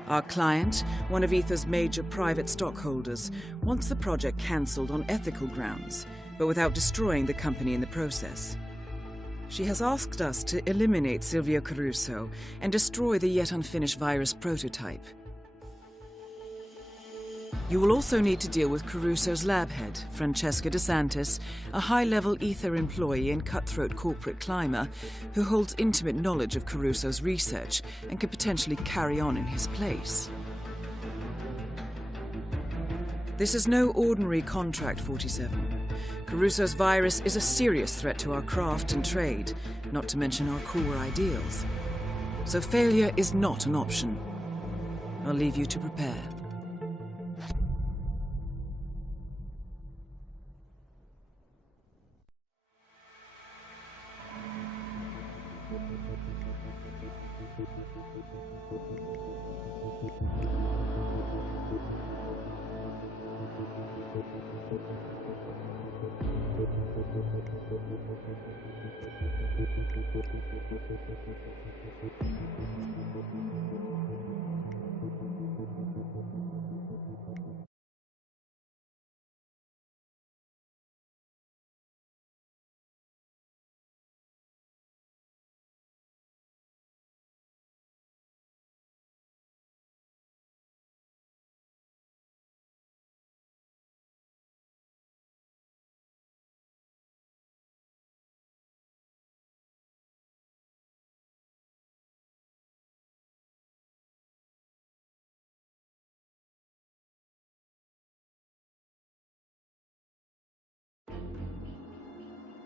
Our client, one of Ether's major private stockholders, wants the project cancelled on ethical grounds, but without destroying the company in the process. She has asked us to eliminate Silvio Caruso and destroy the yet unfinished virus prototype. You will also need to deal with Caruso's lab head, Francesca DeSantis, a high-level Ether employee and cutthroat corporate climber who holds intimate knowledge of Caruso's research and could potentially carry on in his place. This is no ordinary contract, 47. Caruso's virus is a serious threat to our craft and trade, not to mention our core ideals. So failure is not an option. I'll leave you to prepare.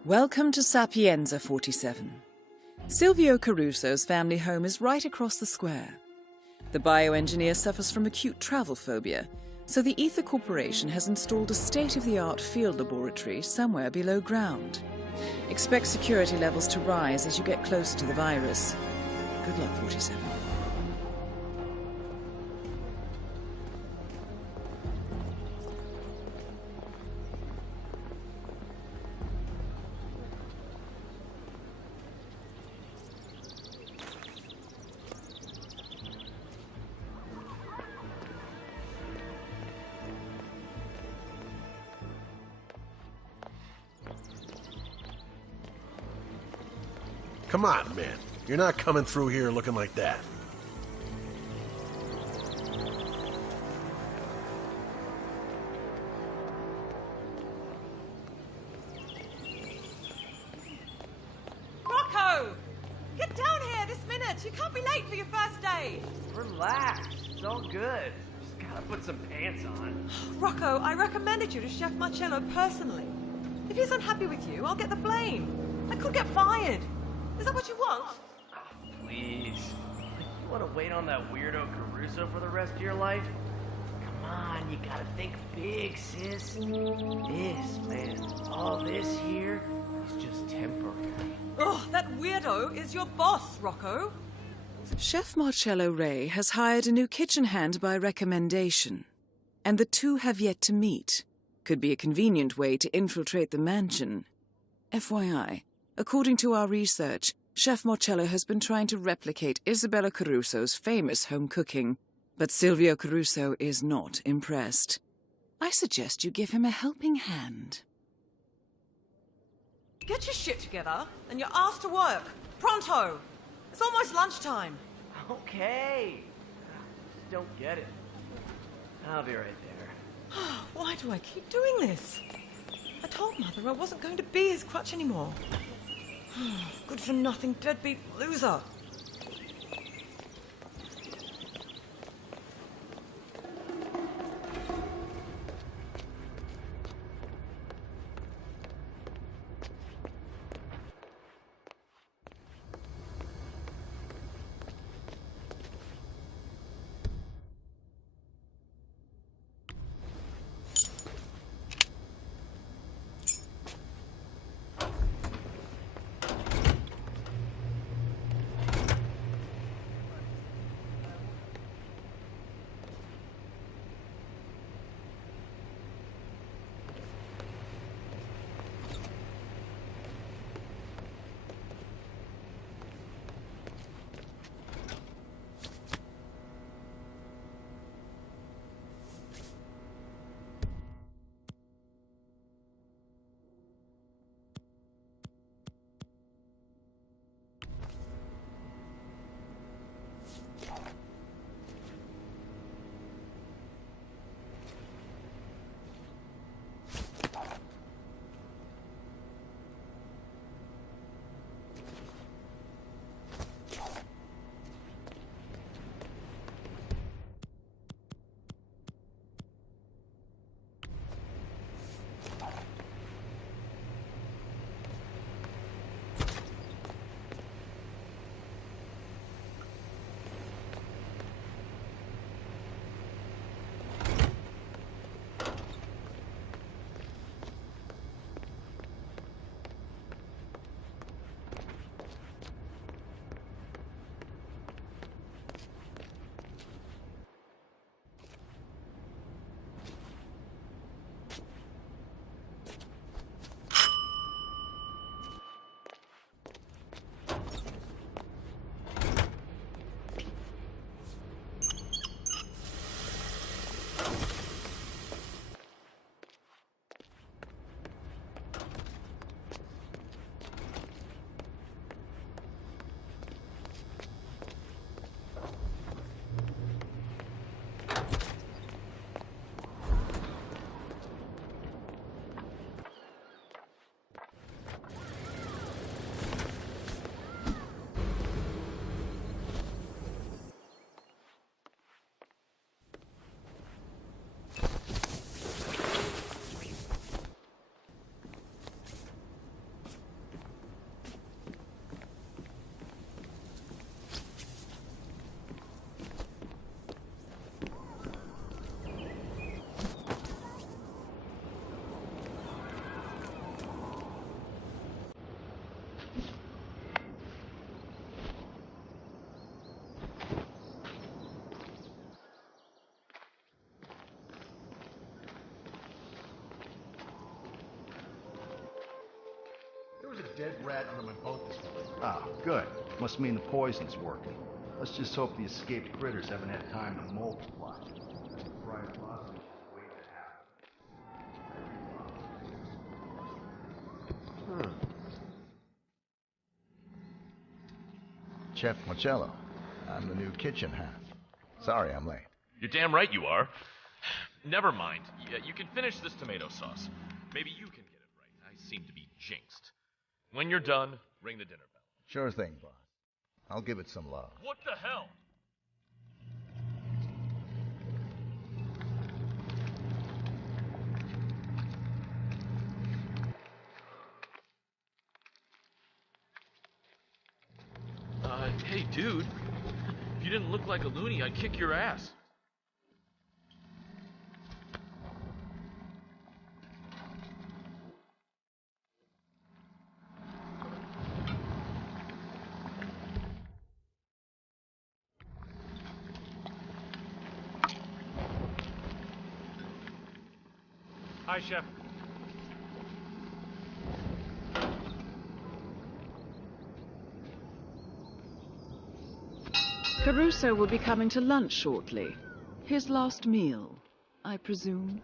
Welcome to Sapienza 47. Silvio Caruso's family home is right across the square. The bioengineer suffers from acute travel phobia, so the Ether Corporation has installed a state-of-the-art field laboratory somewhere below ground. Expect security levels to rise as you get closer to the virus. Good luck, 47. Come on, man. You're not coming through here looking like that. Rocco! Get down here this minute! You can't be late for your first day! Relax. It's all good. Just gotta put some pants on. Rocco, I recommended you to Chef Marcello personally. If he's unhappy with you, I'll get the blame. I could get fired. Is that what you want? Please. You want to wait on that weirdo Caruso for the rest of your life? Come on, you gotta think big, sis. This, man, all this here is just temporary. Oh, that weirdo is your boss, Rocco. Chef Marcello Ray has hired a new kitchen hand by recommendation, and the two have yet to meet. Could be a convenient way to infiltrate the mansion. FYI, according to our research, Chef Marcello has been trying to replicate Isabella Caruso's famous home cooking, but Silvio Caruso is not impressed. I suggest you give him a helping hand. Get your shit together and you're asked to work. Pronto! It's almost lunchtime. Okay. Just don't get it. I'll be right there. Why do I keep doing this? I told Mother I wasn't going to be his crutch anymore. Good for nothing deadbeat loser. rat under my boat this morning. Ah, good. Must mean the poison's working. Let's just hope the escaped critters haven't had time to multiply. Brian Blossom should wait to happen. Chef Marcello. I'm the new kitchen hand. Sorry I'm late. You're damn right you are. Never mind. You can finish this tomato sauce. Maybe you can get it right. I seem to be jinxed. When you're done, ring the dinner bell. Sure thing, boss. I'll give it some love. What the hell? Hey, dude. If you didn't look like a loony, I'd kick your ass. Hi, Chef. Caruso will be coming to lunch shortly. His last meal, I presume.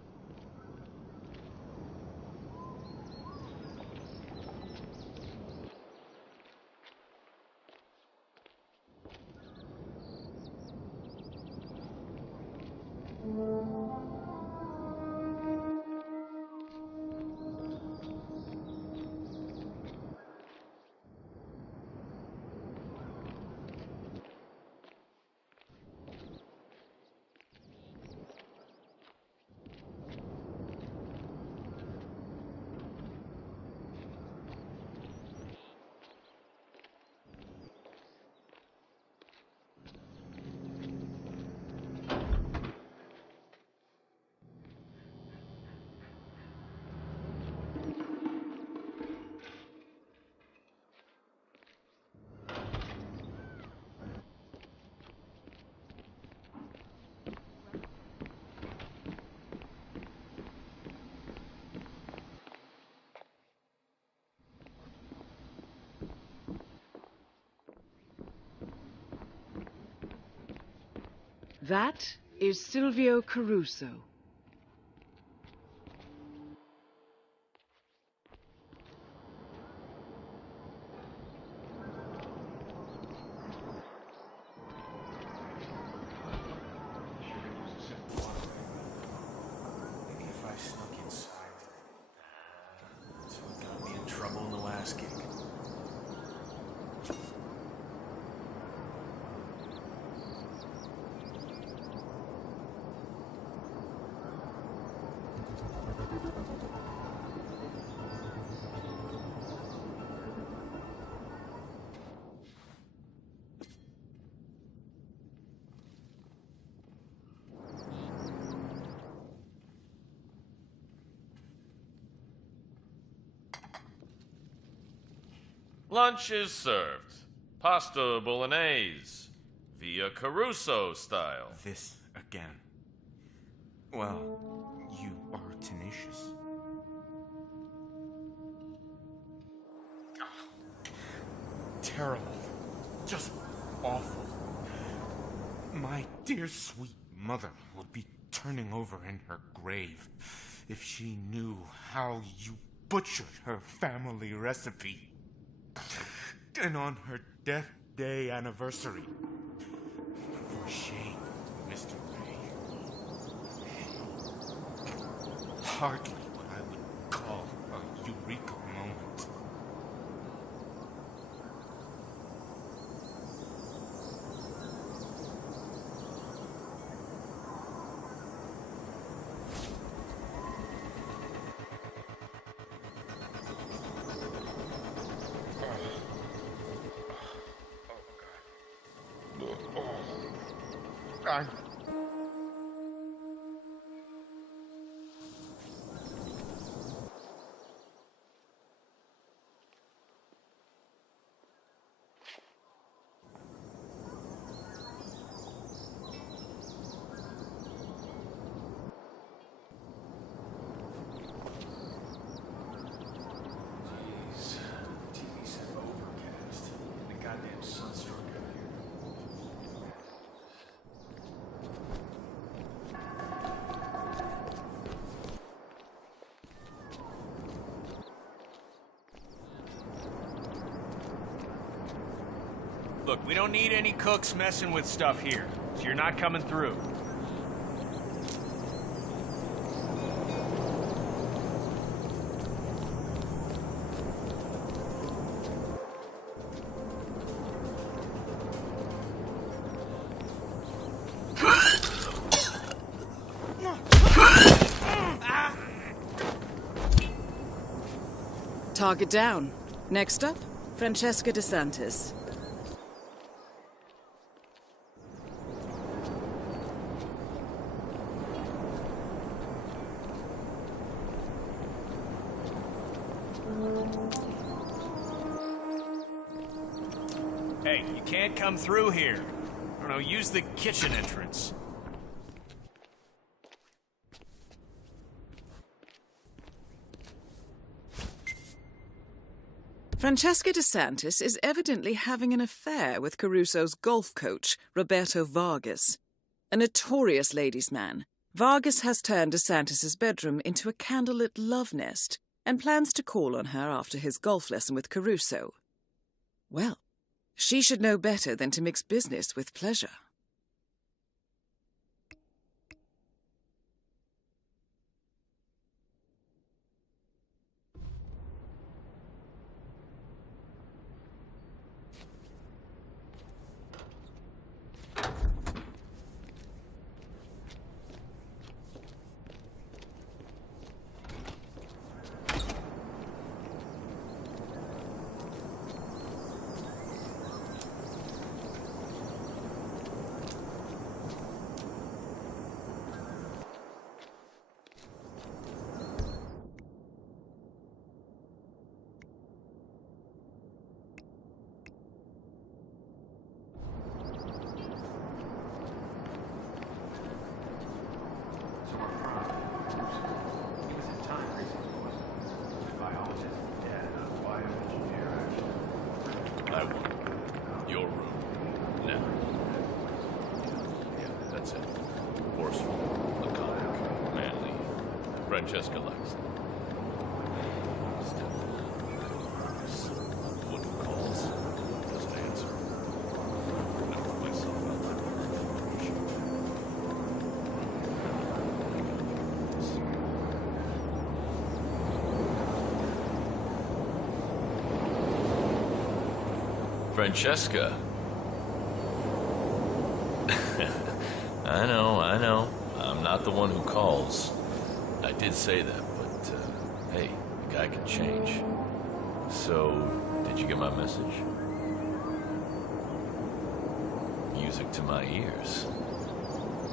That is Silvio Caruso. Maybe if I snuck inside. That's what got me in trouble in the last gig. Lunch is served. Pasta bolognese. Via Caruso style. This again. Well, you are tenacious. Terrible. Just awful. My dear sweet mother would be turning over in her grave if she knew how you butchered her family recipe. And on her death day anniversary. For shame, Mr. Ray. Hardly what I would call a eureka moment. Look, we don't need any cooks messing with stuff here, so you're not coming through. Target down. Next up, Francesca DeSantis. Hey, you can't come through here. I don't know, use the kitchen entrance. Francesca DeSantis is evidently having an affair with Caruso's golf coach, Roberto Vargas. A notorious ladies' man, Vargas has turned DeSantis' bedroom into a candlelit love nest and plans to call on her after his golf lesson with Caruso. Well, she should know better than to mix business with pleasure. I want your room. Now. Yeah, that's it. Forceful, laconic, manly. Francesca likes it. Still, the one who calls doesn't answer. I put myself out there Francesca. I know. I'm not the one who calls. I did say that, but, hey, the guy can change. So, did you get my message? Music to my ears.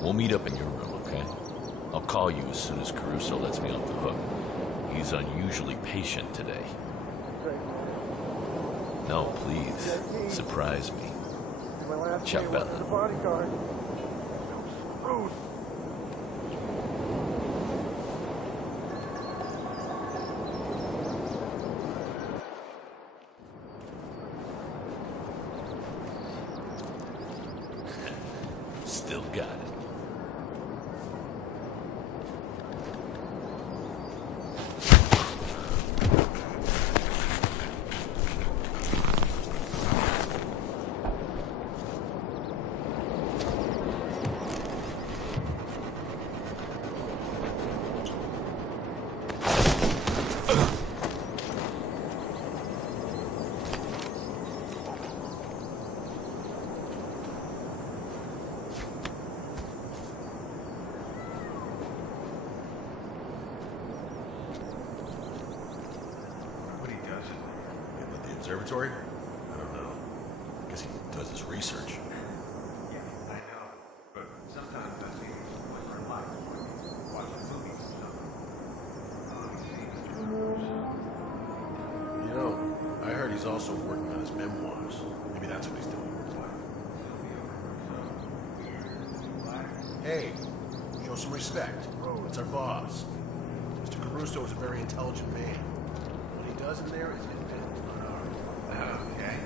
We'll meet up in your room, okay? I'll call you as soon as Caruso lets me off the hook. He's unusually patient today. No, please. Surprise me. Ciao, Bella. Bodyguard. Rude. Still got it. Observatory? I don't know. I guess he does his research. Yeah, I know. But sometimes I see like relax, watching movies and stuff. You know, I heard he's also working on his memoirs. Maybe that's what he's doing. Hey, show some respect. It's our boss. Mr. Caruso is a very intelligent man. What he does in there is independent. Okay.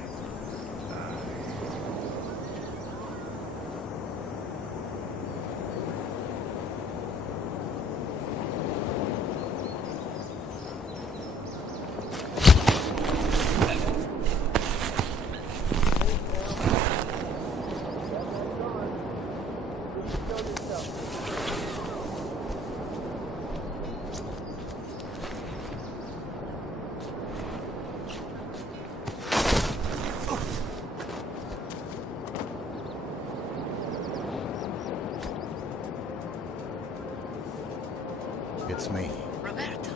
It's me. Roberto,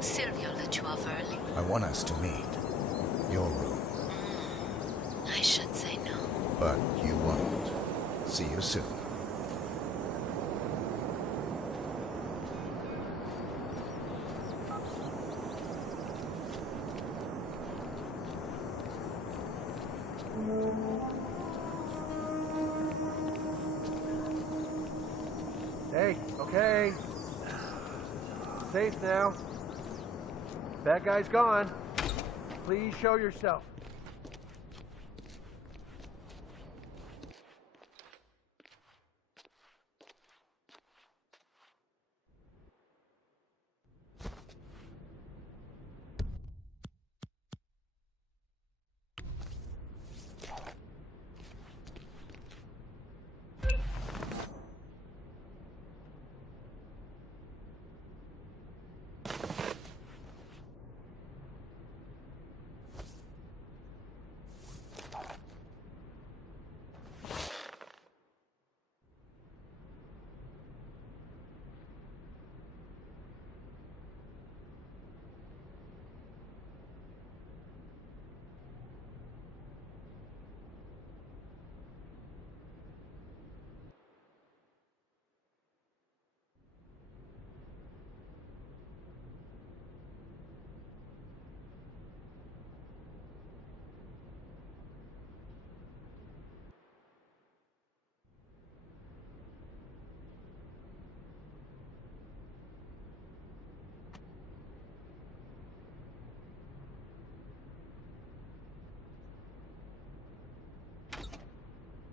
Silvio let you off early. I want us to meet. Your room. I should say no. But you won't. See you soon. Hey, okay. Safe now. Bad guy's gone. Please show yourself.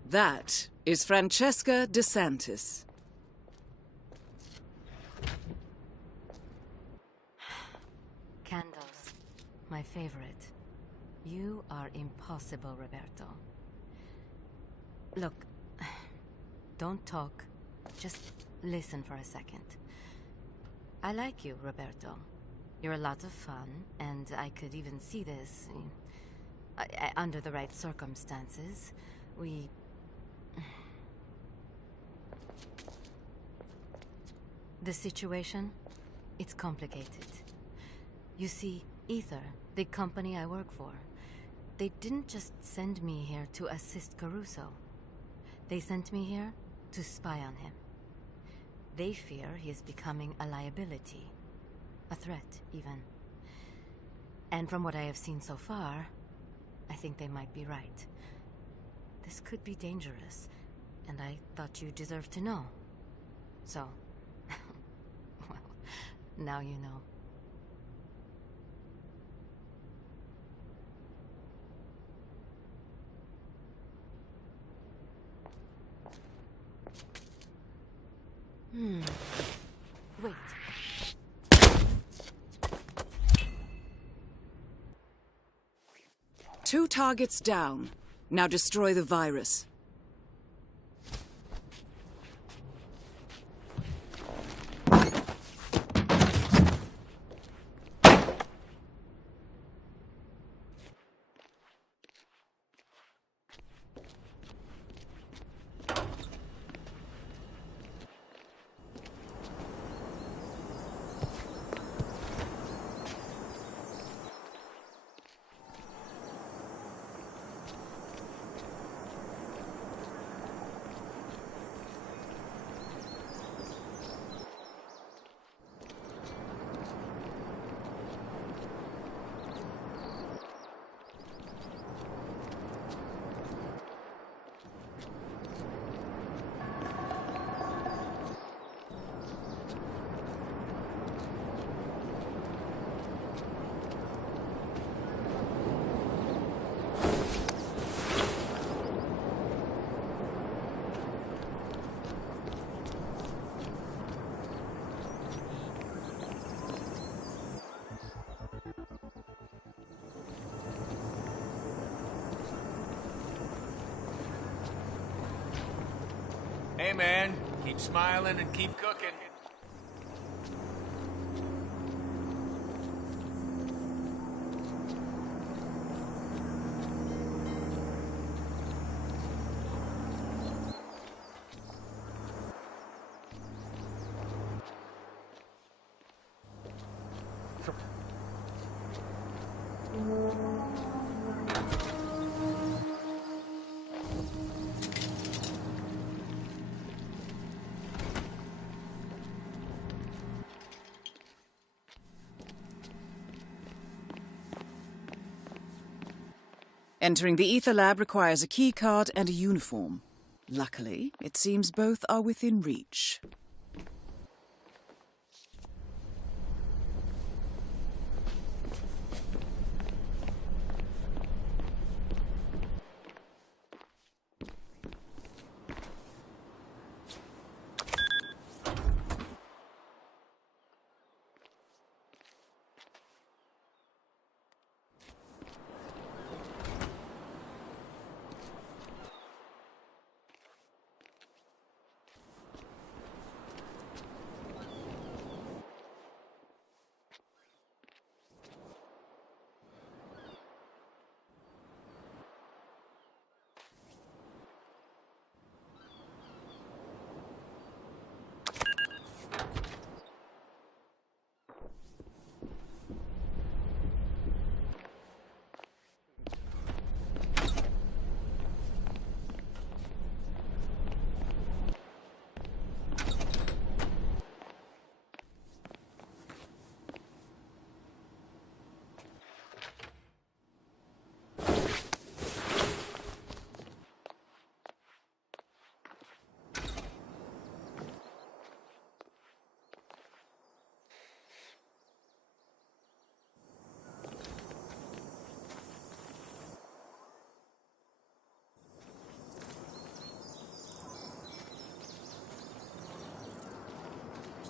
That is Francesca DeSantis. Candles. My favorite. You are impossible, Roberto. Look, don't talk. Just listen for a second. I like you, Roberto. You're a lot of fun, and I could even see this under the right circumstances. The situation? It's complicated. You see, Ether, the company I work for, they didn't just send me here to assist Caruso. They sent me here to spy on him. They fear he is becoming a liability. A threat, even. And from what I have seen so far, I think they might be right. This could be dangerous, and I thought you deserved to know. So, well, now you know. Wait. Two targets down. Now destroy the virus. Hey, man. Keep smiling and keep cooking. Entering the Ether Lab requires a key card and a uniform. Luckily, it seems both are within reach.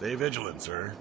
Stay vigilant, sir.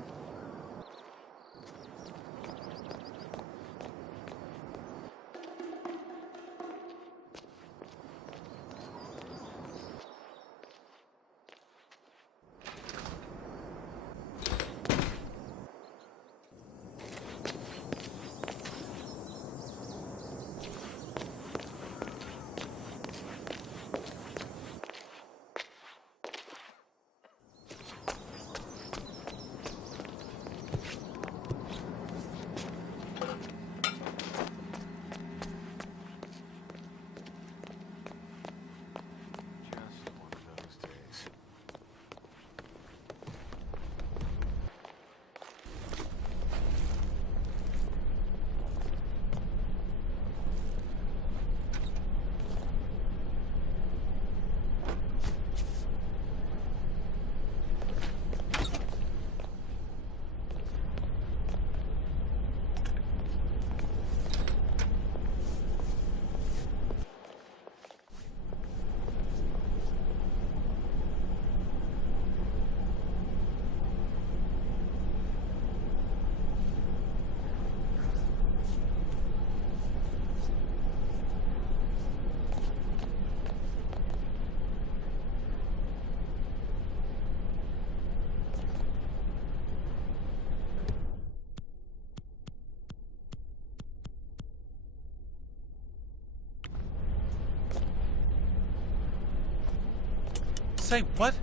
Say what?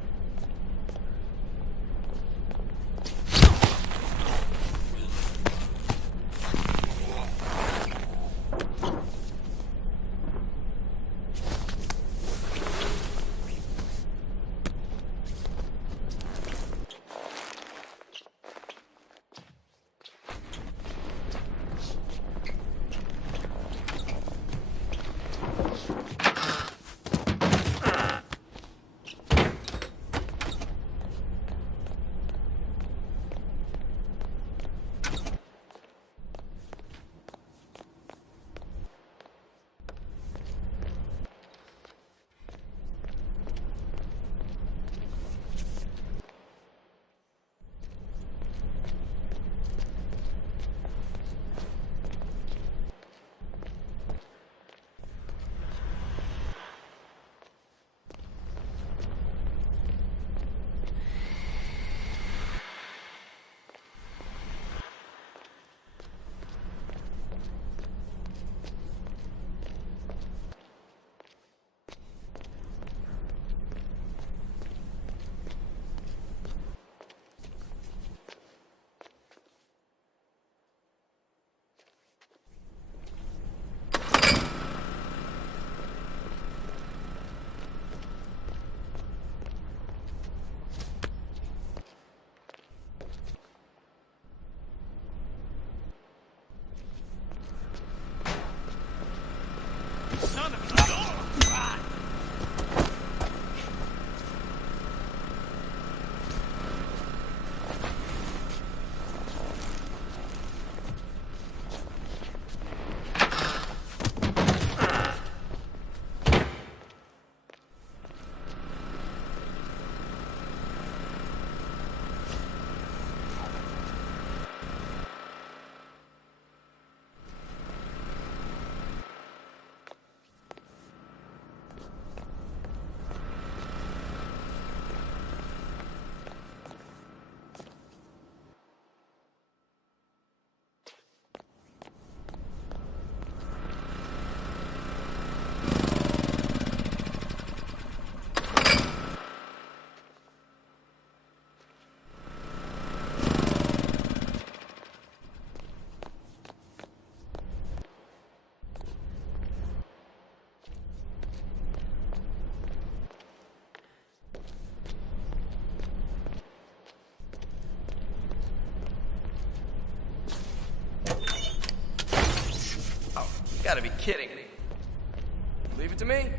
gotta be kidding me. Leave it to me.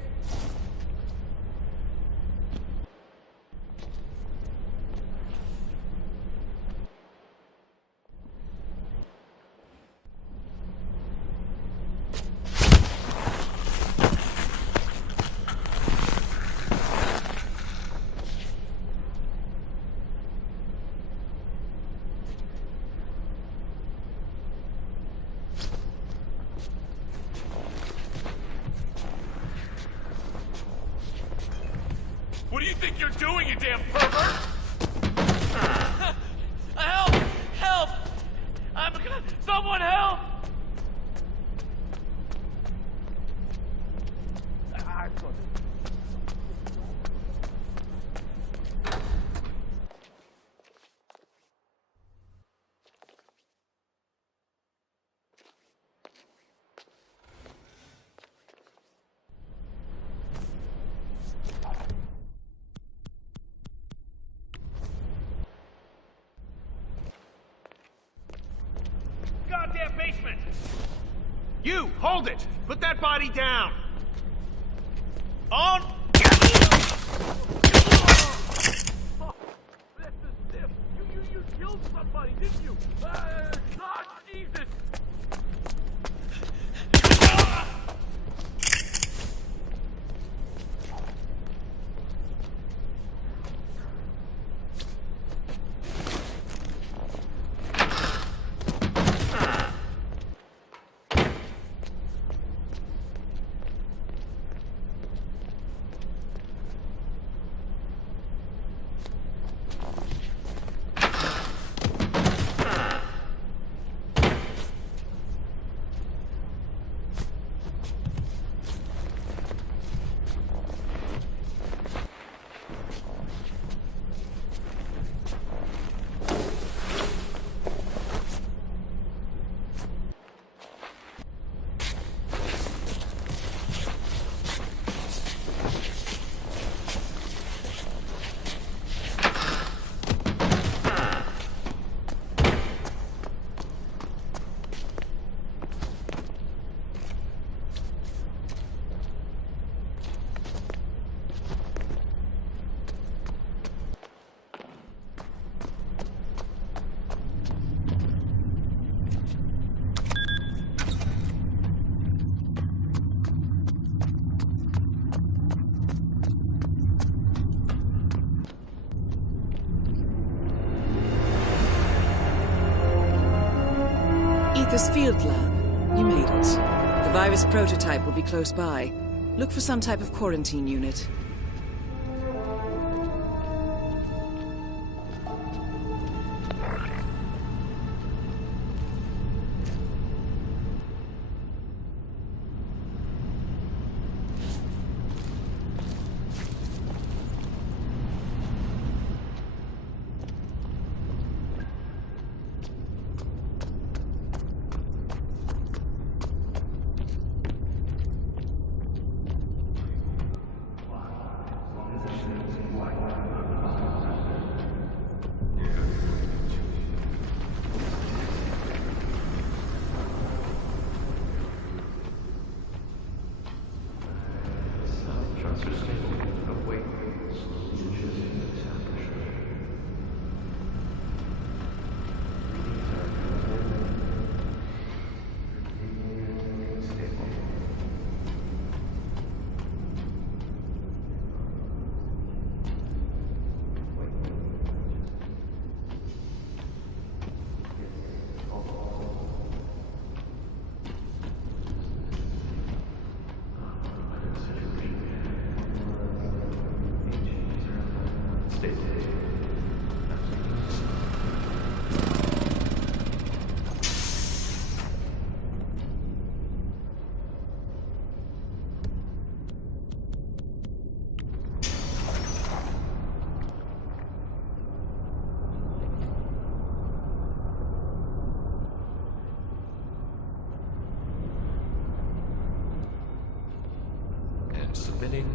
What do you think you're doing, you damn pervert? Help! Help! I'm gonna... Someone help! Goddamn basement! You, hold it! Put that body down! On! You killed somebody, didn't you? God, Jesus! Ether's field lab. You made it. The virus prototype will be close by. Look for some type of quarantine unit. Submitting.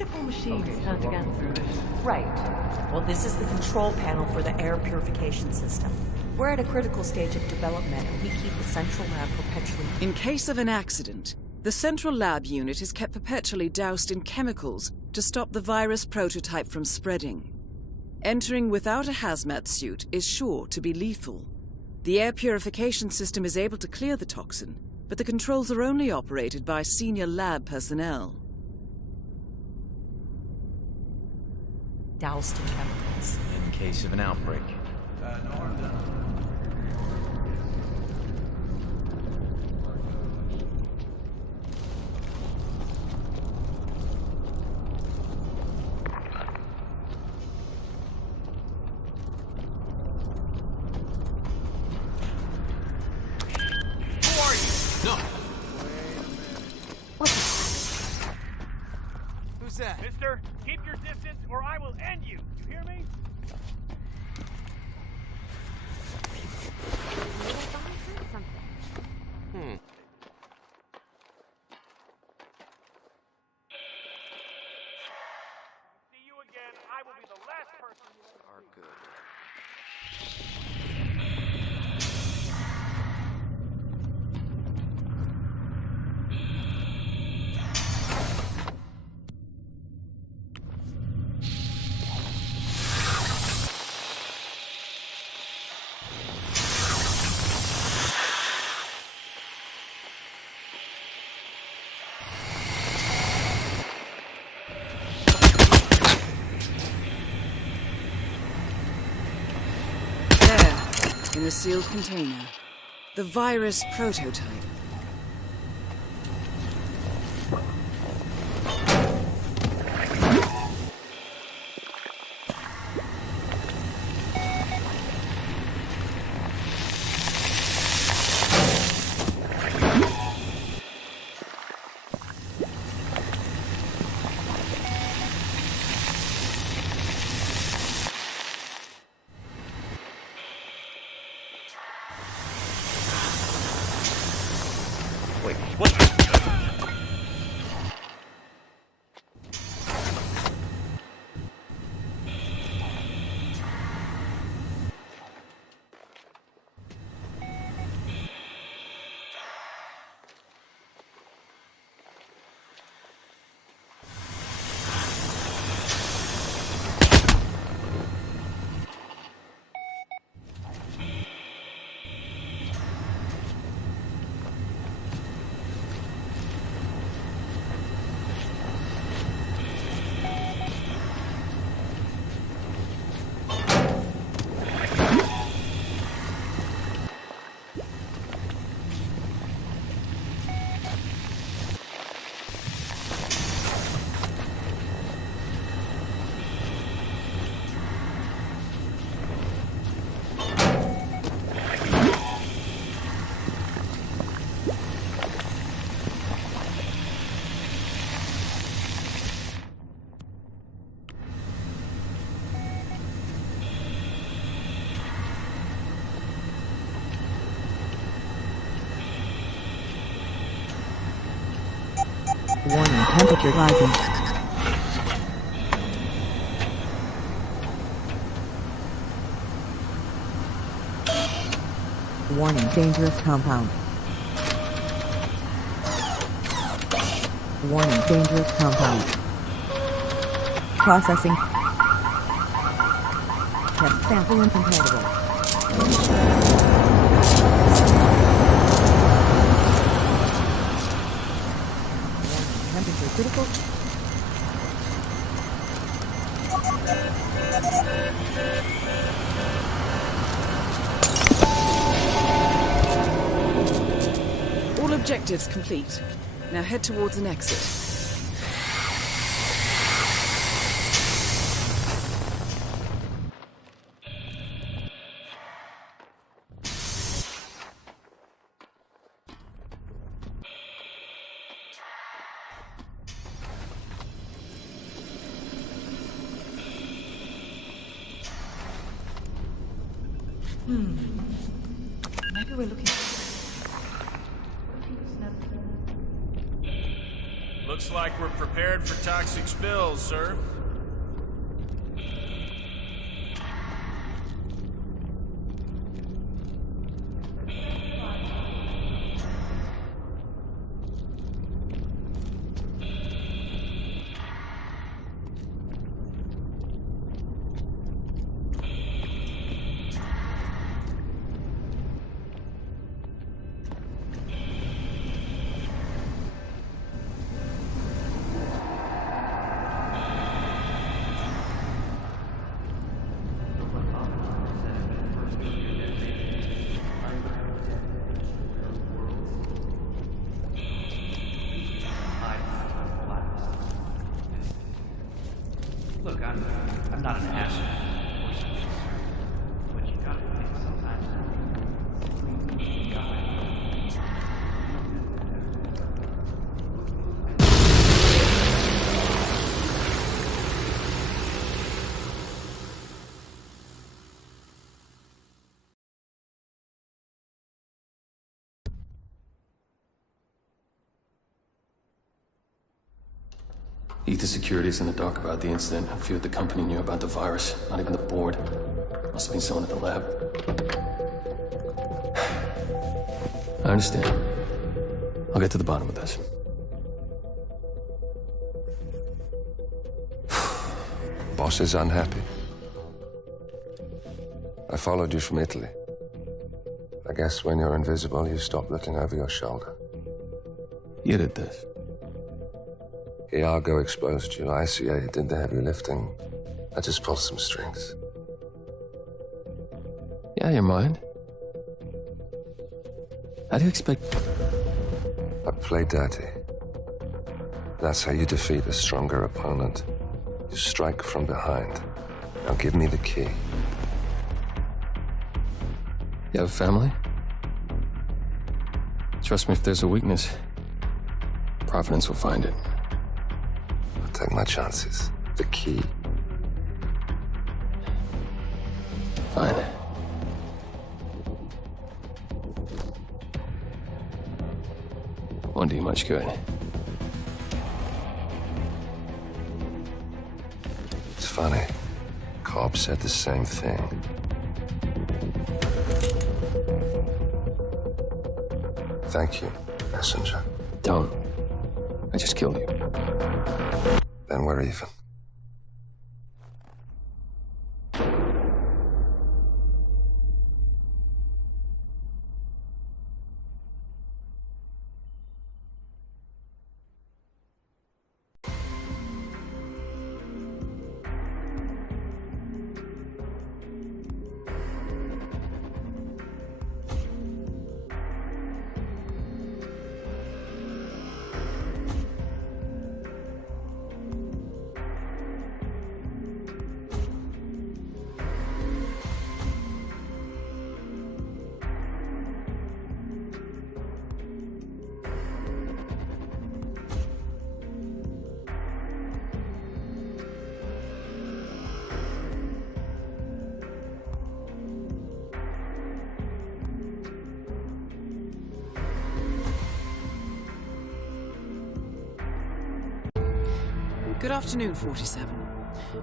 Multiple machines Okay, turned so walk together. me through this. Right. Well, this is the control panel for the air purification system. We're at a critical stage of development, and we keep the central lab perpetually. In case of an accident, the central lab unit is kept perpetually doused in chemicals to stop the virus prototype from spreading. Entering without a hazmat suit is sure to be lethal. The air purification system is able to clear the toxin, but the controls are only operated by senior lab personnel. Doused in chemicals. In case of an outbreak. Who are you? No. Who's that? Mister, keep your distance or I will end you. You hear me? See you again. I will be the last person you ever see. In a sealed container, the virus prototype. Wait, what? Warning, temperature rising. Warning, dangerous compound. Warning, dangerous compound. Processing. Test sample incompatible. Temperature critical. All objectives complete. Now head towards an exit. Maybe we're looking. Looks like we're prepared for toxic spills, sir. Look, I'm not an asshole. But you gotta think sometimes. Ether Security's in the dark about the incident. A few at the company knew about the virus. Not even the board. Must have been someone at the lab. I understand. I'll get to the bottom of this. Boss is unhappy. I followed you from Italy. I guess when you're invisible, you stop looking over your shoulder. You did this. Iago exposed you. ICA did the heavy lifting. I just pulled some strings. Yeah, your mind. How do you expect... I play dirty. That's how you defeat a stronger opponent. You strike from behind. Now give me the key. You have a family? Trust me, if there's a weakness, Providence will find it. I'll take my chances. The key. Fine. Won't do you much good. It's funny. Cobb said the same thing. Thank you, messenger. Don't. I just killed you. Then we're even. Good afternoon, 47.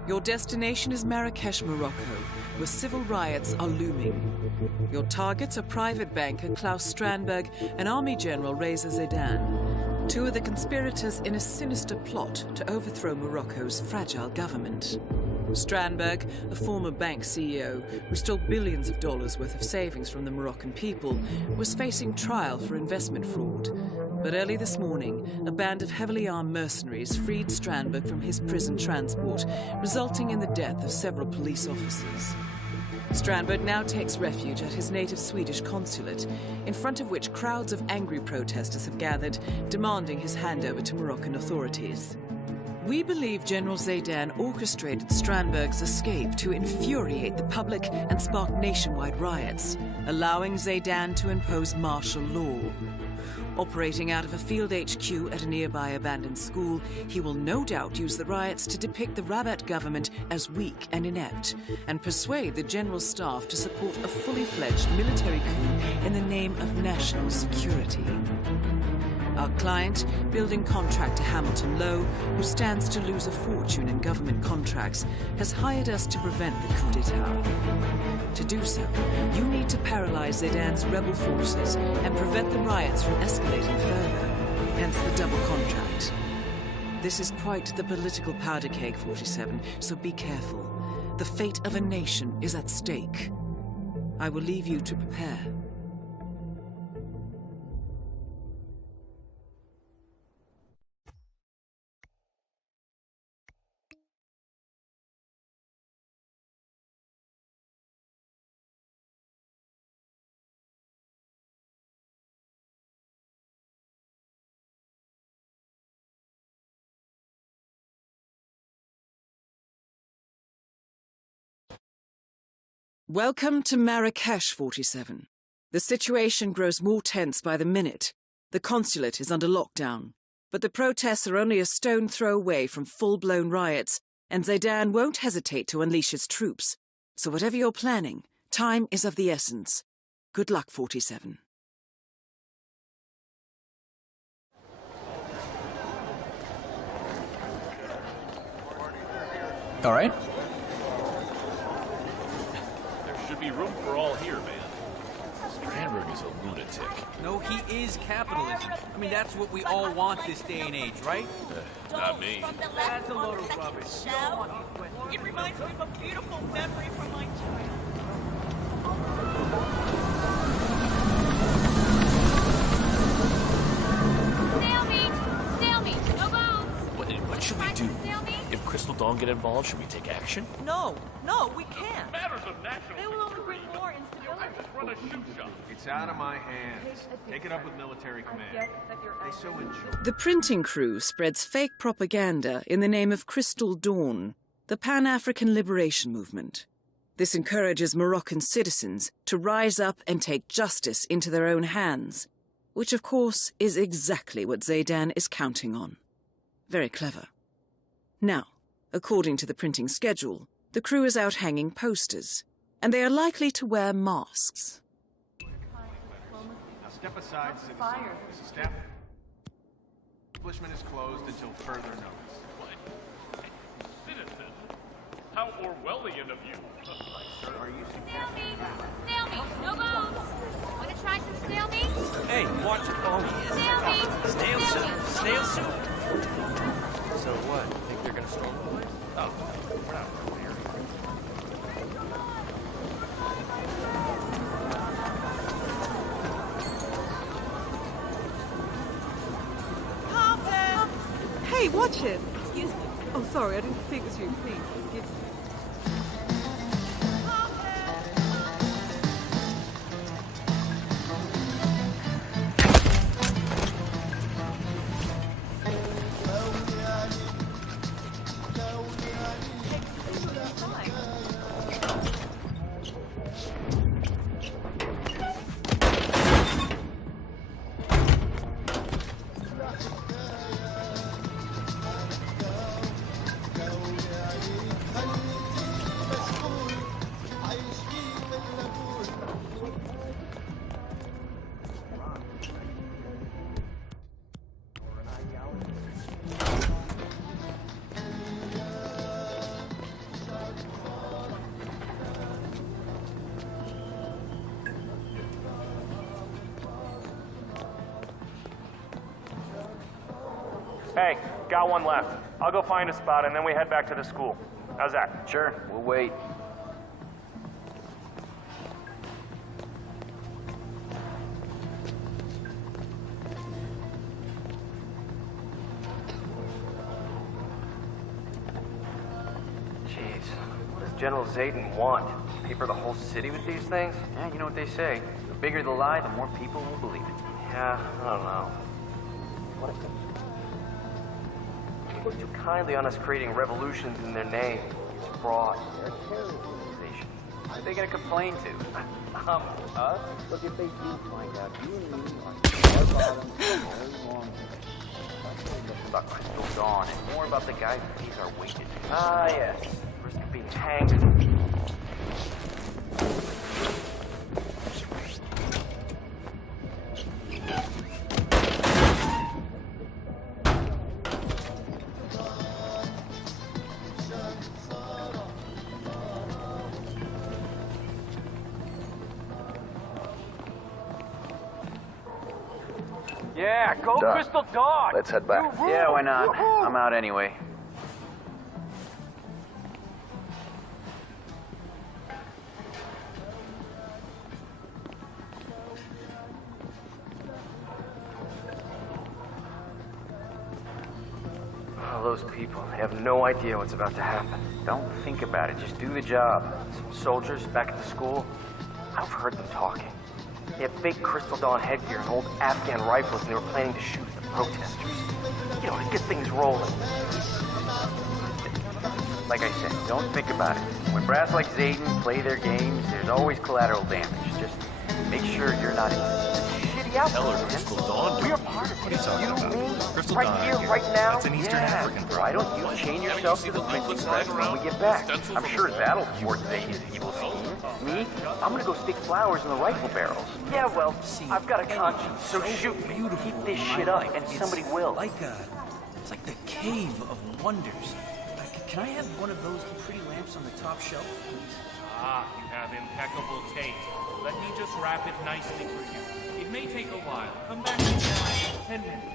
Your destination is Marrakesh, Morocco, where civil riots are looming. Your targets are private banker Klaus Strandberg and Army General Reza Zaidan, two of the conspirators in a sinister plot to overthrow Morocco's fragile government. Strandberg, a former bank CEO who stole billions of dollars worth of savings from the Moroccan people, was facing trial for investment fraud. But early this morning, a band of heavily armed mercenaries freed Strandberg from his prison transport, resulting in the death of several police officers. Strandberg now takes refuge at his native Swedish consulate, in front of which crowds of angry protesters have gathered, demanding his handover to Moroccan authorities. We believe General Zaidan orchestrated Strandberg's escape to infuriate the public and spark nationwide riots, allowing Zaidan to impose martial law. Operating out of a field HQ at a nearby abandoned school, he will no doubt use the riots to depict the Rabat government as weak and inept, and persuade the general staff to support a fully fledged military coup in the name of national security. Our client, building contractor Hamilton Lowe, who stands to lose a fortune in government contracts, has hired us to prevent the coup d'etat. To do so, you need to paralyze Zaydan's rebel forces and prevent the riots from escalating further, hence the double contract. This is quite the political powder keg, 47, so be careful. The fate of a nation is at stake. I will leave you to prepare. Welcome to Marrakesh, 47. The situation grows more tense by the minute. The consulate is under lockdown, but the protests are only a stone throw away from full-blown riots, and Zaydan won't hesitate to unleash his troops. So whatever you're planning, time is of the essence. Good luck, 47. All right. Should be room for all here, man. Strandberg is a lunatic. No, he is capitalism. I mean, that's what we all want this day and age, right? Not me. That's a load of rubbish. It reminds me of a beautiful memory from my childhood. Stalemate! No bones! What should we do? If Crystal Dawn get involved, should we take action? No, we can't. Matters of national They will only bring more instability. Run a shoot shop. It's out of my hands. Take it up with military command. They so enjoy. The printing crew spreads fake propaganda in the name of Crystal Dawn, the Pan-African Liberation Movement. This encourages Moroccan citizens to rise up and take justice into their own hands, which of course is exactly what Zaydan is counting on. Very clever. Now, according to the printing schedule, the crew is out hanging posters, and they are likely to wear masks. Now step aside, citizen. Mrs. Staff. Establishment is closed until further notice. Citizen? How Orwellian of you. Are you Snail meat! No bones! Wanna try some snail meat? Hey, watch it. Oh, Snail meat! Snail soup. Snail soup. So what? Think they're gonna storm the place? Oh, we're not really here. Hey, watch it! Excuse me. Oh, sorry, I didn't think it was you. Please, excuse me. Hey, got one left. I'll go find a spot and then we head back to the school. How's that? Sure, we'll wait. Jeez, what does General Zayden want? Paper the whole city with these things? Yeah, you know what they say. The bigger the lie, the more people will believe it. Yeah, I don't know. What if they look too kindly on us creating revolutions in their name? It's fraud. They're a terrorist organization. Who are they gonna complain to? Us? Look, if they do find out, you and me are bottom very long. About Crystal Dawn and more about the guy who pays our wages. Ah, yes. Risk of being hanged. Yeah, go Done. Crystal Dawn! Let's head back. Yeah, why not? I'm out anyway. Oh, those people, they have no idea what's about to happen. Don't think about it, just do the job. Some soldiers back at the school, I've heard them talking. They had fake Crystal Dawn headgear and old Afghan rifles, and they were planning to shoot the protesters. You know, to get things rolling. Like I said, don't think about it. When brass like Zayden play their games, there's always collateral damage. Just make sure you're not in shitty outfits. Hell, or Crystal Dawn? We're part of it. What are you talking about? Crystal right Dawn? here, right now. That's an Eastern African problem. Why don't you chain yourself to the printing press when we get back? I'm sure that'll thwart Zayden's evil scheme. Me? I'm gonna go stick flowers in the rifle barrels. Yeah, well, I've got a conscience, so shoot me. Keep this shit up, and somebody will. It's like the cave of wonders. Can I have one of those pretty lamps on the top shelf, please? Ah, you have impeccable taste. Let me just wrap it nicely for you. It may take a while. Come back in 10 minutes.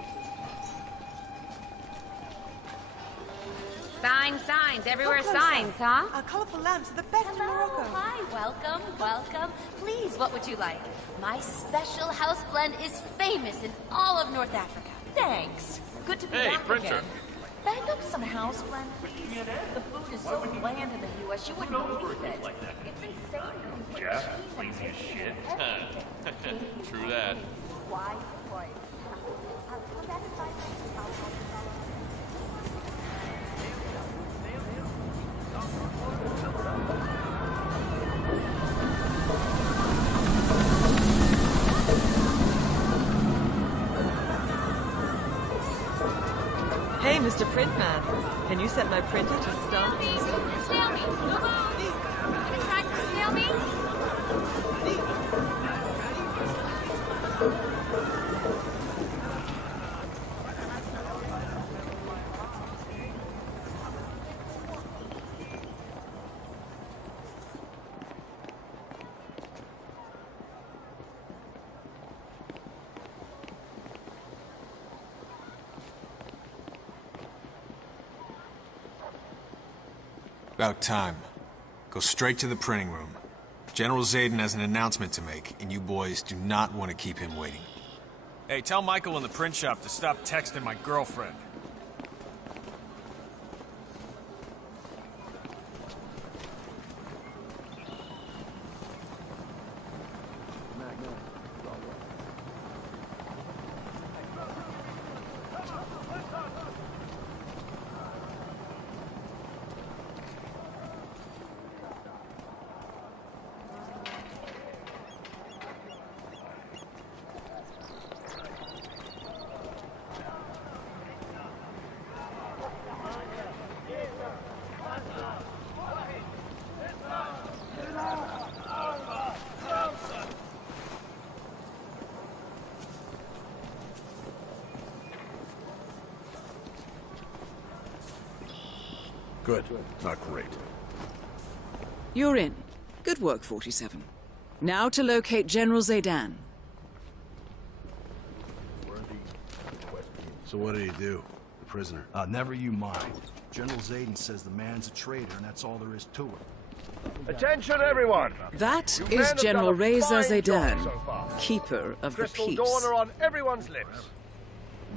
Signs, everywhere signs, huh? Our colourful lamps are the best in Morocco. Hi, welcome. Please, what would you like? My special house blend is famous in all of North Africa. Thanks. Good to be Hey, back printer. again. Bag up some house blend, please. The food is so bland in the U.S. you wouldn't believe it. It's insane. Jeff, lazy as shit. True that. Why? I'll come back in 5 minutes. I'll call you. Hey, Mr. Printman. Can you set my printer to start? Snail me. No moves. Gonna try some snail meat? About time. Go straight to the printing room. General Zayden has an announcement to make, and you boys do not want to keep him waiting. Hey, tell Michael in the print shop to stop texting my girlfriend. Good. Not great. You're in. Good work, 47. Now to locate General Zaydan. So what did he do? The prisoner? Never you mind. General Zayden says the man's a traitor, and that's all there is to it. Attention, everyone! That You is men have General done a Reza fine job Zaydan, so far. Keeper of the Crystal Peace. Dawn are on everyone's lips.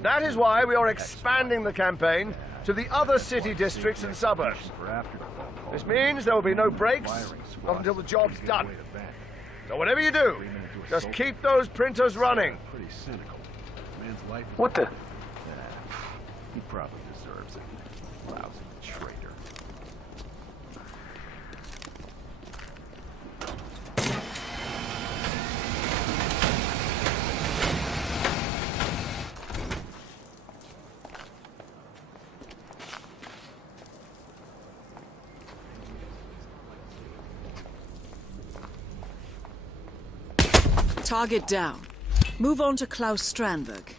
That is why we are expanding the campaign to the other city districts and suburbs. This means there will be no breaks, not until the job's done. So whatever you do, just keep those printers running. Pretty cynical. Man's life. What the? He probably deserves it. Lousy traitor. Target down. Move on to Klaus Strandberg.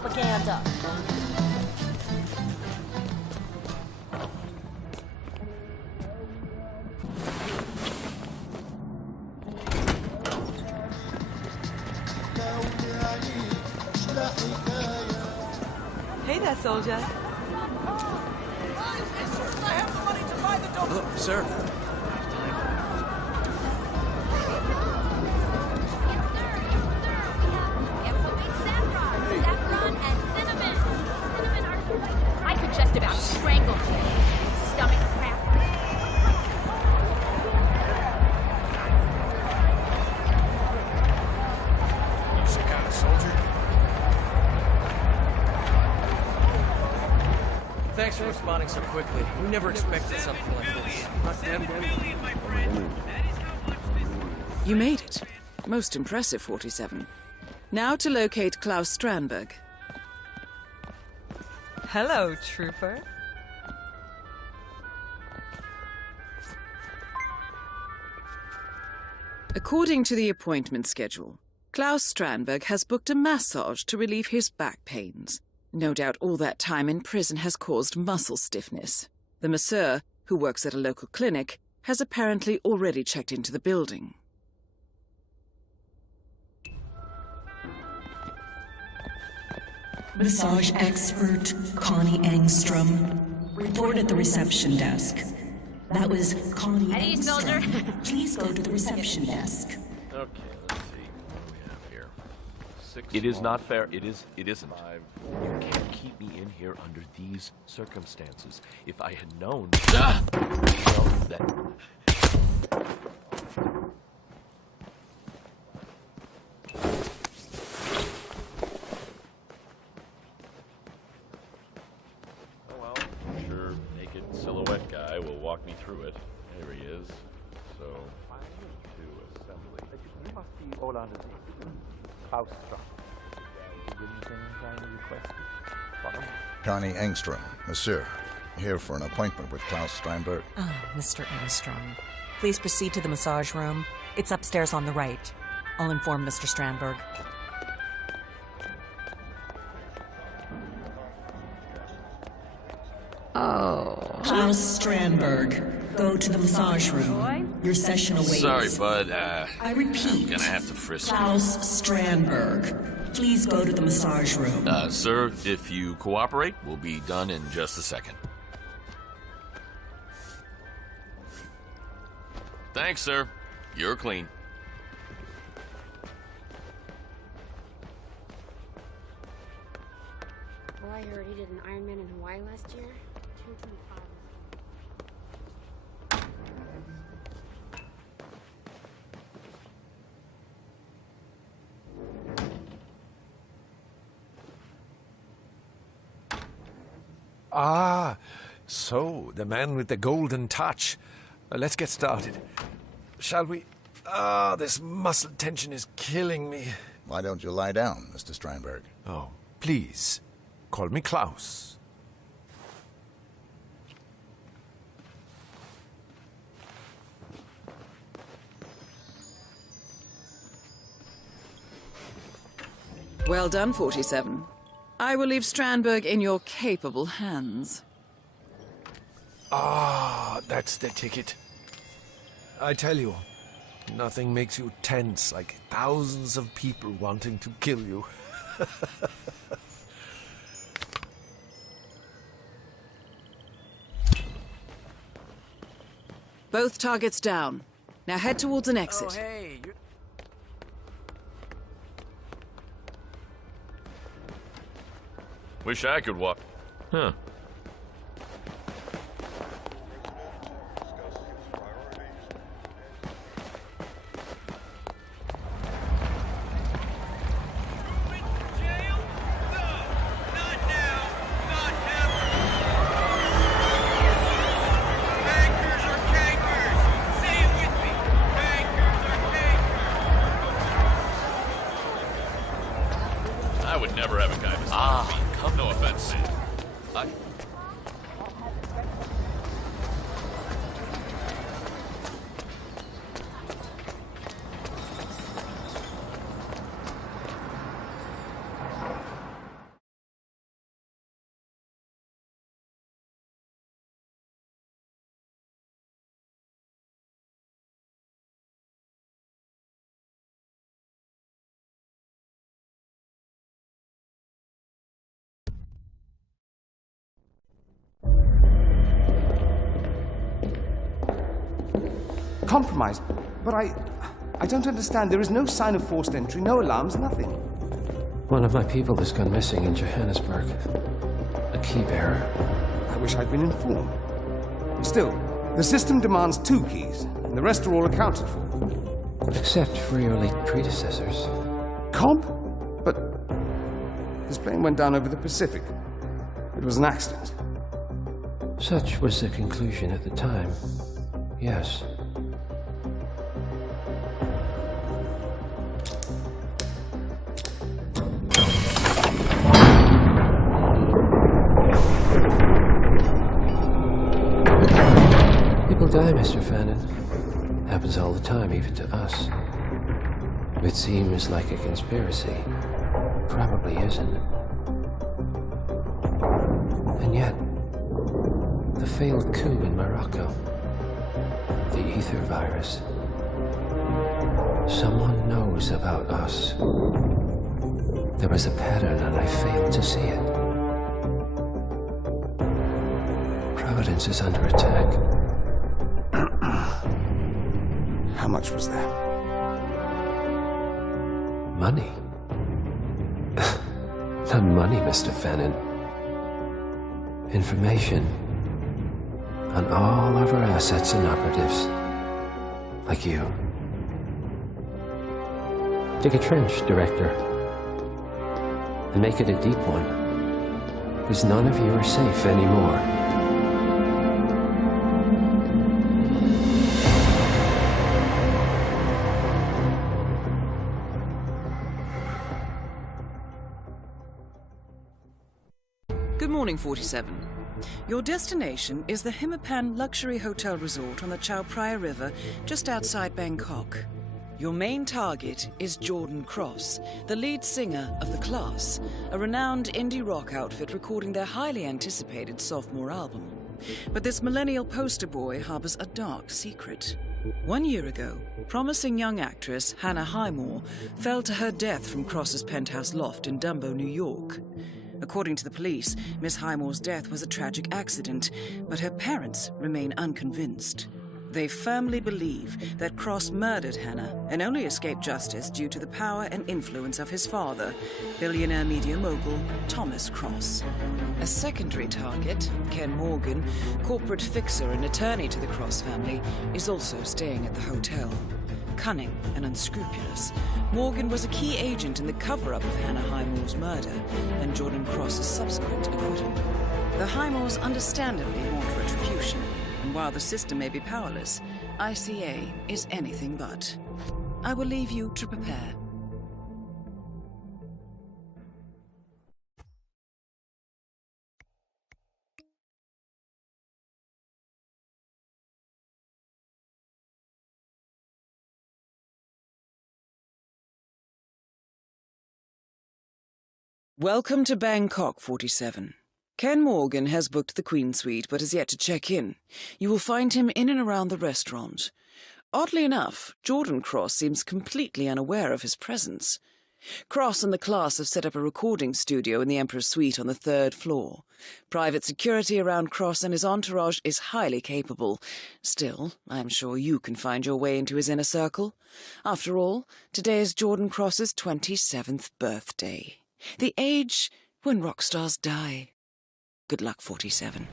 propaganda. Hey there, soldier. Hello, sir. Saffron and cinnamon. I could just about strangle you. Stomach cramp. You some kind of soldier? Thanks for responding so quickly. We never expected something like this. Not dead. You made it. Most impressive, 47. Now to locate Klaus Strandberg. Hello, trooper. According to the appointment schedule, Klaus Strandberg has booked a massage to relieve his back pains. No doubt all that time in prison has caused muscle stiffness. The masseur, who works at a local clinic, has apparently already checked into the building. Massage expert Connie Engstrom. Report at the reception desk. That was Connie At ease, soldier. Engstrom. Please go to the reception desk. Okay, let's see. What do we have here? It is not fair. It isn't. You can't keep me in here under these circumstances. If I had known, that. Oh well, I'm sure naked silhouette guy will walk me through it. There he is. So, to assembly. You must be all under the Klaus Connie Engstrom, Monsieur, here for an appointment with Klaus Strandberg. Oh, Mr. Engstrom. Please proceed to the massage room. It's upstairs on the right. I'll inform Mr. Strandberg. Oh. Klaus Strandberg, go to the massage room. Your session awaits. Sorry, bud. I repeat. I'm gonna have to frisk you. Klaus Strandberg, please go to the massage room. Sir, if you cooperate, we'll be done in just a second. Thanks, sir. You're clean. Well, I heard he did an Ironman in Hawaii last year. 225. Ah, so the man with the golden touch. Let's get started. Shall we? Ah, this muscle tension is killing me. Why don't you lie down, Mr. Strandberg? Oh, please. Call me Klaus. Well done, 47. I will leave Strandberg in your capable hands. Ah, that's the ticket. I tell you, nothing makes you tense like thousands of people wanting to kill you. Both targets down. Now head towards an exit. Oh, hey, Wish I could walk. Huh. I would never have a guy this no offense. compromised. But I don't understand. There is no sign of forced entry, no alarms, nothing. One of my people has gone missing in Johannesburg. A key bearer. I wish I'd been informed. Still, the system demands 2 keys, and the rest are all accounted for. Except for your late predecessors. Comp? But his plane went down over the Pacific. It was an accident. Such was the conclusion at the time. Yes. People die, Mr. Fannin. Happens all the time, even to us. It seems like a conspiracy. Probably isn't. And yet, the failed coup in Morocco, the ether virus. Someone knows about us. There was a pattern and I failed to see it. Providence is under attack. How much was there? Money. Not money, Mr. Fannin. Information on all of our assets and operatives. Like you. Dig a trench, Director. And make it a deep one. Because none of you are safe anymore. Good morning, 47. Your destination is the Hitman luxury hotel resort on the Chao Phraya River, just outside Bangkok. Your main target is Jordan Cross, the lead singer of The Class, a renowned indie rock outfit recording their highly anticipated sophomore album. But this millennial poster boy harbors a dark secret. 1 year ago, promising young actress Hannah Highmore fell to her death from Cross's penthouse loft in Dumbo, New York. According to the police, Miss Highmore's death was a tragic accident, but her parents remain unconvinced. They firmly believe that Cross murdered Hannah and only escaped justice due to the power and influence of his father, billionaire media mogul Thomas Cross. A secondary target, Ken Morgan, corporate fixer and attorney to the Cross family, is also staying at the hotel. Cunning and unscrupulous, Morgan was a key agent in the cover-up of Hannah Highmore's murder and Jordan Cross's subsequent acquittal. The Highmores understandably want retribution, and while the system may be powerless, ICA is anything but. I will leave you to prepare. Welcome to Bangkok, 47. Ken Morgan has booked the Queen Suite but has yet to check in. You will find him in and around the restaurant. Oddly enough, Jordan Cross seems completely unaware of his presence. Cross and the Class have set up a recording studio in the Emperor's Suite on the 3rd floor. Private security around Cross and his entourage is highly capable. Still, I am sure you can find your way into his inner circle. After all, today is Jordan Cross's 27th birthday. The age when rock stars die. Good luck, 47.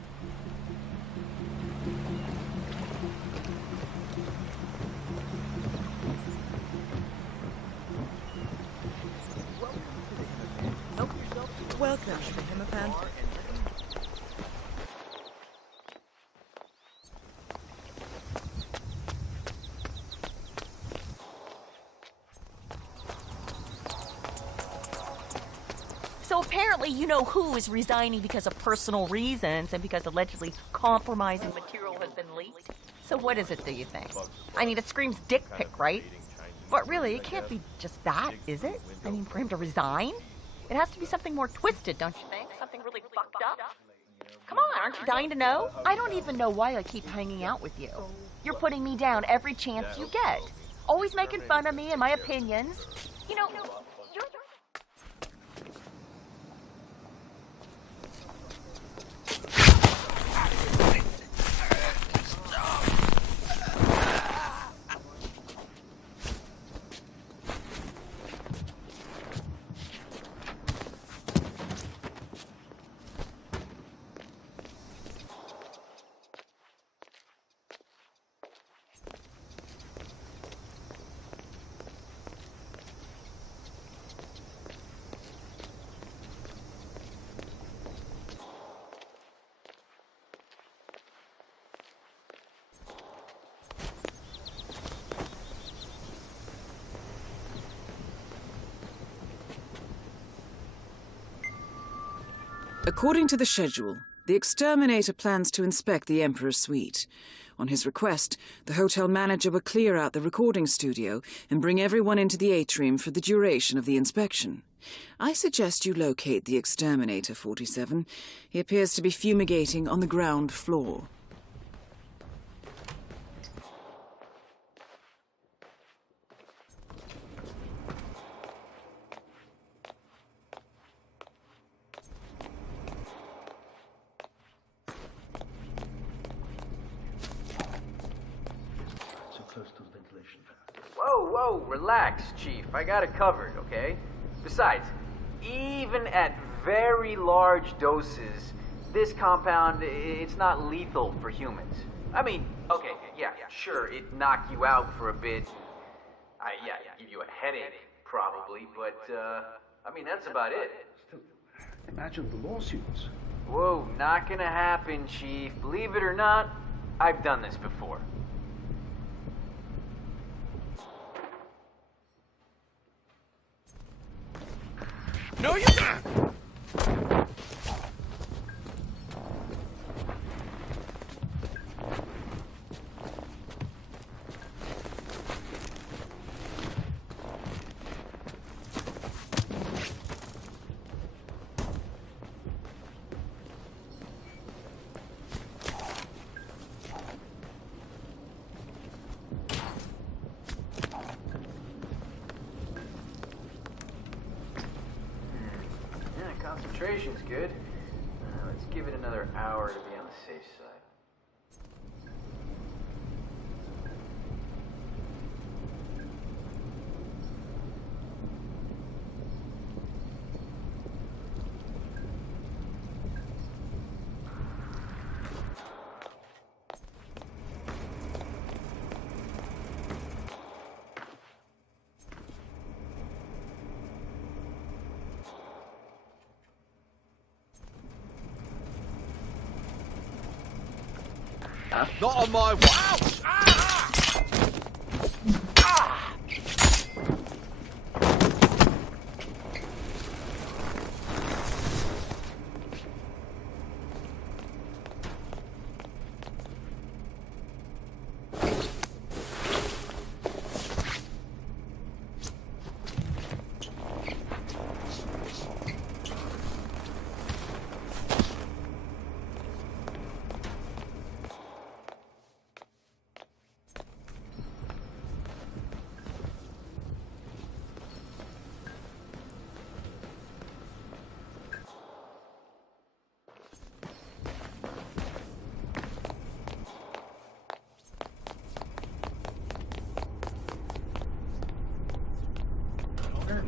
Welcome to the Hitman. So apparently you know who is resigning because of personal reasons and because allegedly compromising material has been leaked. So what is it, do you think? I mean, it screams dick pic, right? But really, it can't be just that, is it? I mean, for him to resign? It has to be something more twisted, don't you think? Something really fucked up? Come on, aren't you dying to know? I don't even know why I keep hanging out with you. You're putting me down every chance you get. Always making fun of me and my opinions. You know, you're... According to the schedule, the exterminator plans to inspect the Emperor's suite. On his request, the hotel manager will clear out the recording studio and bring everyone into the atrium for the duration of the inspection. I suggest you locate the exterminator, 47. He appears to be fumigating on the ground floor. Whoa, relax, Chief. I got it covered, okay? Besides, even at very large doses, this compound, it's not lethal for humans. I mean, okay, yeah, sure, it knocked you out for a bit. Give you a headache, probably, but, I mean, that's about it. Imagine the lawsuits. Whoa, not gonna happen, Chief. Believe it or not, I've done this before. No, you're not! Concentration's good. Let's give it another hour to be on the safe side. Not on my watch!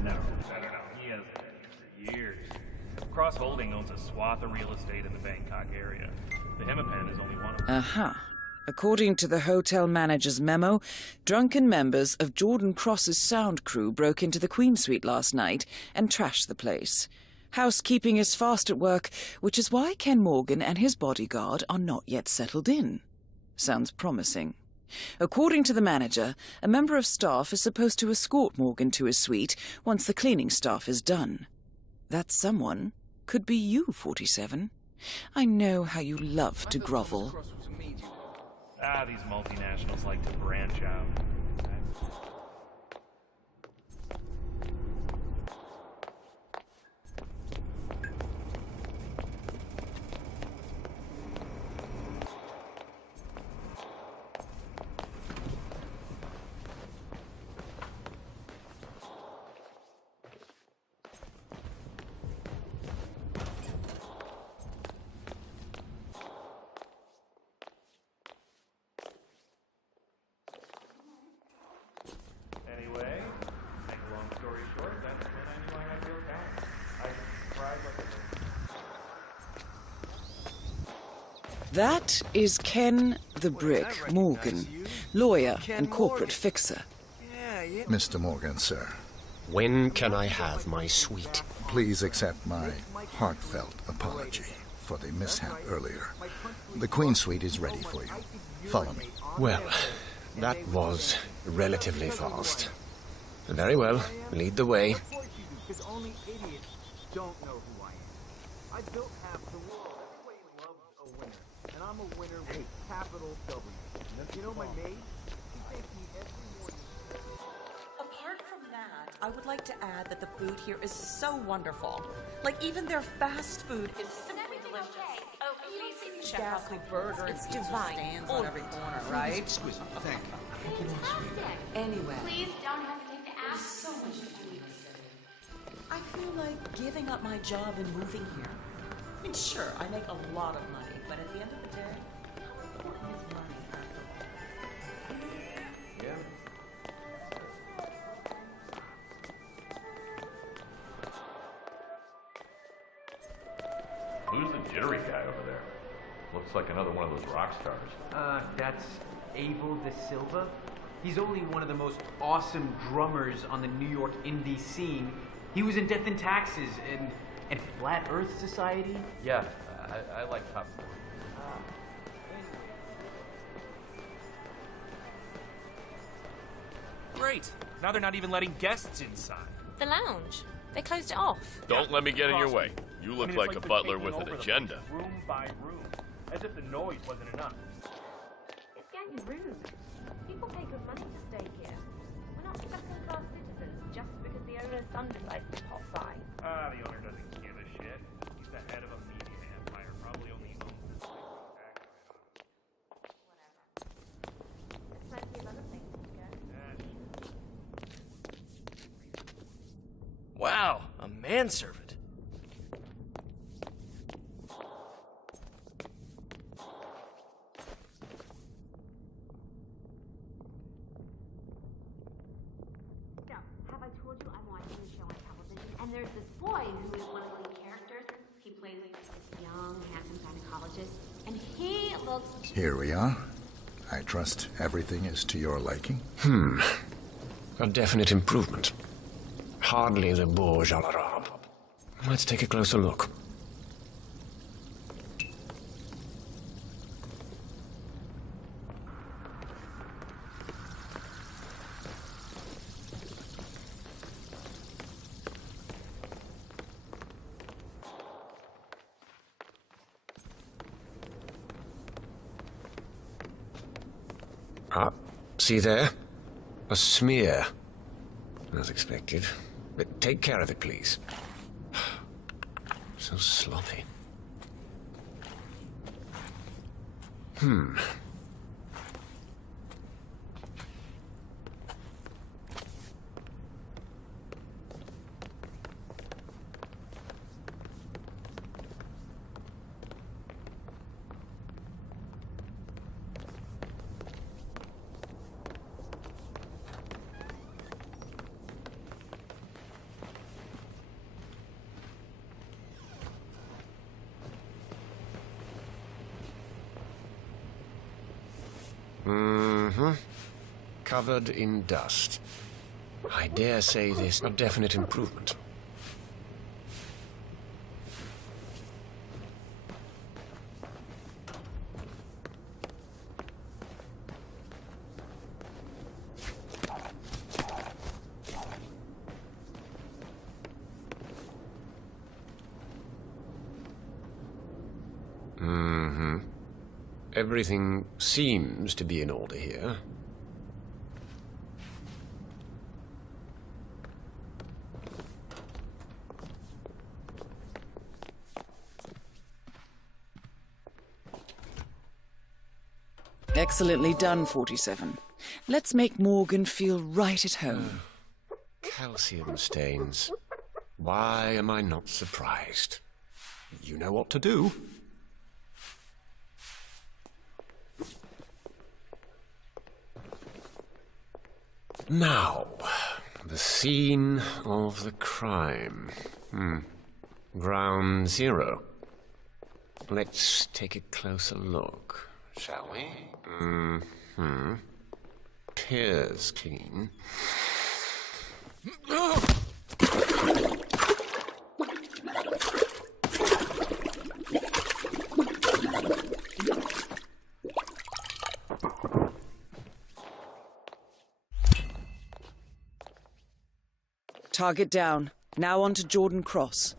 No. He hasn't been here for years. Cross Holding owns a swath of real estate in the Bangkok area. The Hitman is only one of them. Aha. According to the hotel manager's memo, drunken members of Jordan Cross's sound crew broke into the Queen Suite last night and trashed the place. Housekeeping is fast at work, which is why Ken Morgan and his bodyguard are not yet settled in. Sounds promising. According to the manager, a member of staff is supposed to escort Morgan to his suite once the cleaning staff is done. That someone could be you, 47. I know how you love to grovel. These multinationals like to branch out. Anyway, make a long story short, that's when I knew I had real talent. I cried like a baby. That is Ken the Brick Morgan, lawyer and corporate fixer. Mr. Morgan, sir. When can I have my suite? Please accept my heartfelt apology for the mishap earlier. The Queen Suite is ready for you. Follow me. Well, that was relatively fast. Very well, lead the way. I built half the world. Everybody loves a winner. And I'm a winner with capital W. You know my maid? She thanks me every morning. Apart from that, I would like to add that the food here is so wonderful. Like, even their fast food is simply delicious. Oh, please, Ghastly burger it's and pizza divine. stands on every corner, right? Exquisite, thank you. Anyway, Please don't hesitate to ask. So much to do. I feel like giving up my job and moving here. I mean, sure, I make a lot of money, but at the end of the day, how important is money after all? Yeah. Who's the jittery guy over there? Looks like another one of those rock stars. That's Abel De Silva. He's only one of the most awesome drummers on the New York indie scene. He was in Death and Taxes and Flat Earth Society. Yeah, I like Top 40. Great. Now they're not even letting guests inside. The lounge. They closed it off. Don't let me get in your way. You look I mean, like it's a they're butler taking with an over the agenda. place room by room, as if the noise wasn't enough. It's getting rude. People pay good money to stay here. We're not second-class citizens just because the owner's son decides to pop by. Ah, the owner doesn't give a shit. He's the head of a media empire, probably only owns this place. There's plenty of other things to go. Wow, a manservant. So, have I told you I'm watching the show on television? And there's this boy who is one of the lead characters. He plays this young, handsome gynecologist. And he looks... Here we are. I trust everything is to your liking. A definite improvement. Hardly the Burj Al Arab. Let's take a closer look. Ah, see there? A smear. As expected. But take care of it, please. So sloppy. Covered in dust. I dare say this a definite improvement. Everything seems to be in order here. Excellently done, 47. Let's make Morgan feel right at home. Calcium stains. Why am I not surprised? You know what to do. Now, the scene of the crime. Ground zero. Let's take a closer look, shall we? Appears clean. Target down. Now on to Jordan Cross.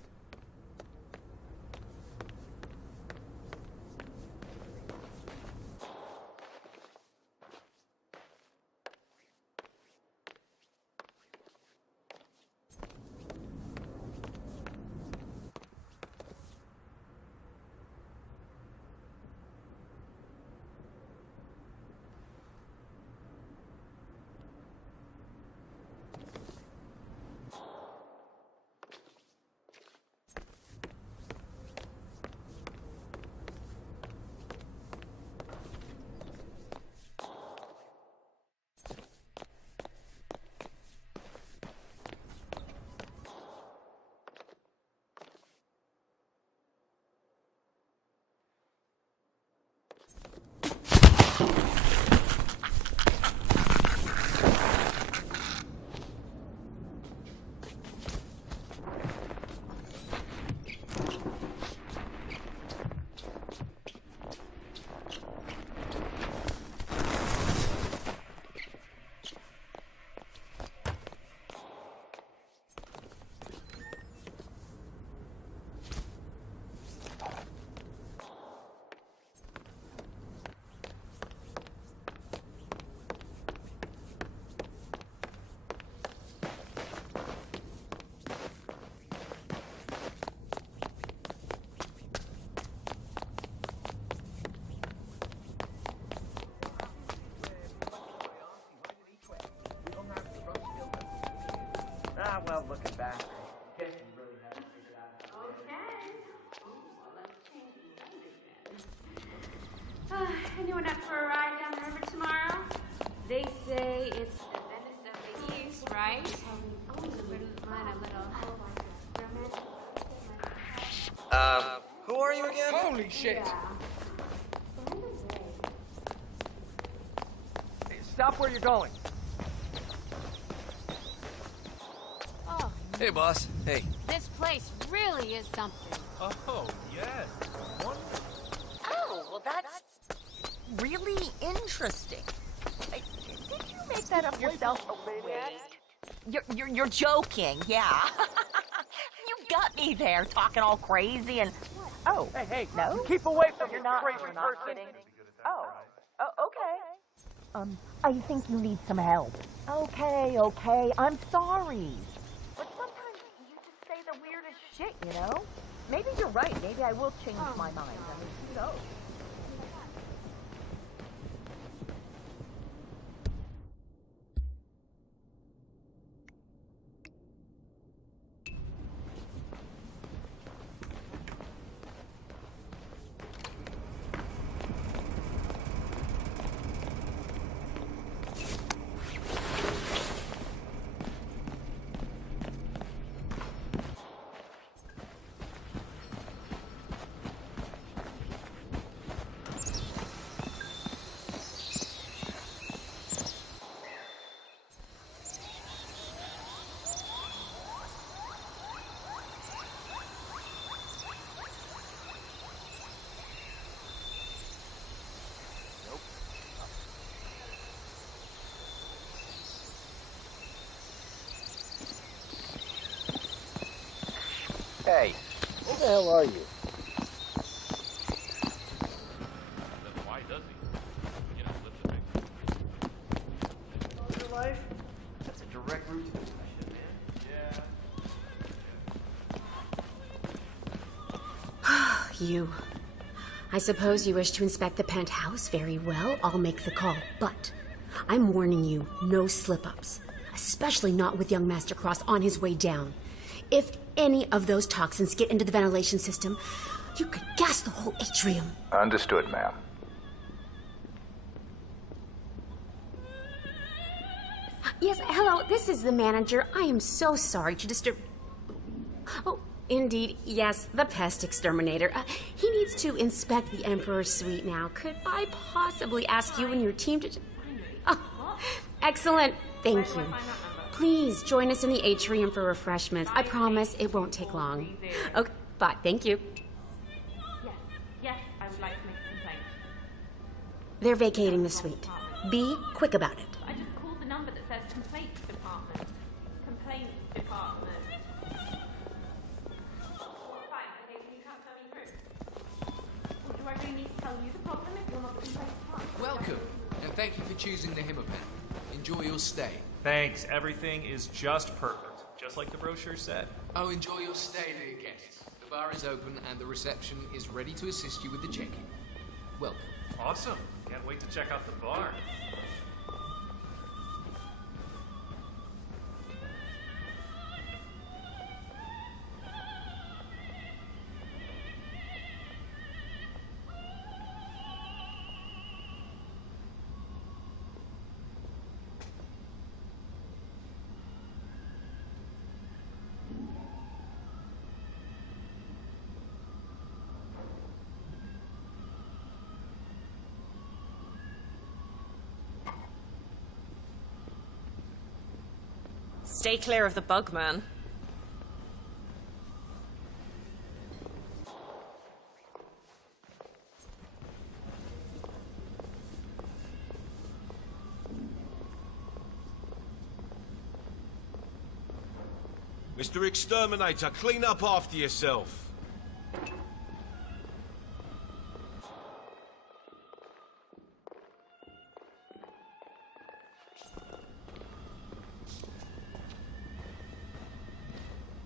Anyone up for a ride down the river tomorrow? They say it's the Venice of the East, right? Wouldn't mind a little romance. Who are you again? Holy shit! Hey, stop where you're going. Oh, Hey, boss. Hey. this place really is something. Oh, yes. Wonderful. Oh, well, that's really interesting. Did you make that up yourself? Oh, wait. You're joking, yeah. You got me there talking all crazy and... Oh, Hey, no? keep away from You're this not, crazy you're not person. kidding? Oh, okay. I think you need some help. Okay, I'm sorry. But sometimes you just say the weirdest shit, you know? Maybe you're right. Maybe I will change my mind. I mean, who knows? Hey, who the hell are you? Then why does he? You know, lift the Your life? That's a direct route to confession, man. Yeah. You. I suppose you wish to inspect the penthouse. Very well, I'll make the call. But I'm warning you, no slip-ups. Especially not with young Master Cross on his way down. If any of those toxins get into the ventilation system, you could gas the whole atrium. Understood, ma'am. Yes, hello, this is the manager. I am so sorry to disturb... Oh, indeed, yes, the pest exterminator. He needs to inspect the Emperor's suite now. Could I possibly ask you and your team to... Oh, excellent. Thank you. Please join us in the atrium for refreshments. I promise it won't take long. Okay, bye. Thank you. Yes, I would like to make a complaint. They're vacating the suite. Be quick about it. I just called the number that says complaints department. Complaints department. Fine, okay, can you transfer me through? Well, do I really need to tell you the problem if you're not the complaints department? Welcome, and thank you for choosing the Hitman. Enjoy your stay. Thanks. Everything is just perfect. Just like the brochure said. Oh, enjoy your stay, dear guests. The bar is open and the reception is ready to assist you with the check-in. Welcome. Awesome. Can't wait to check out the bar. Stay clear of the bug man. Mr. Exterminator, clean up after yourself.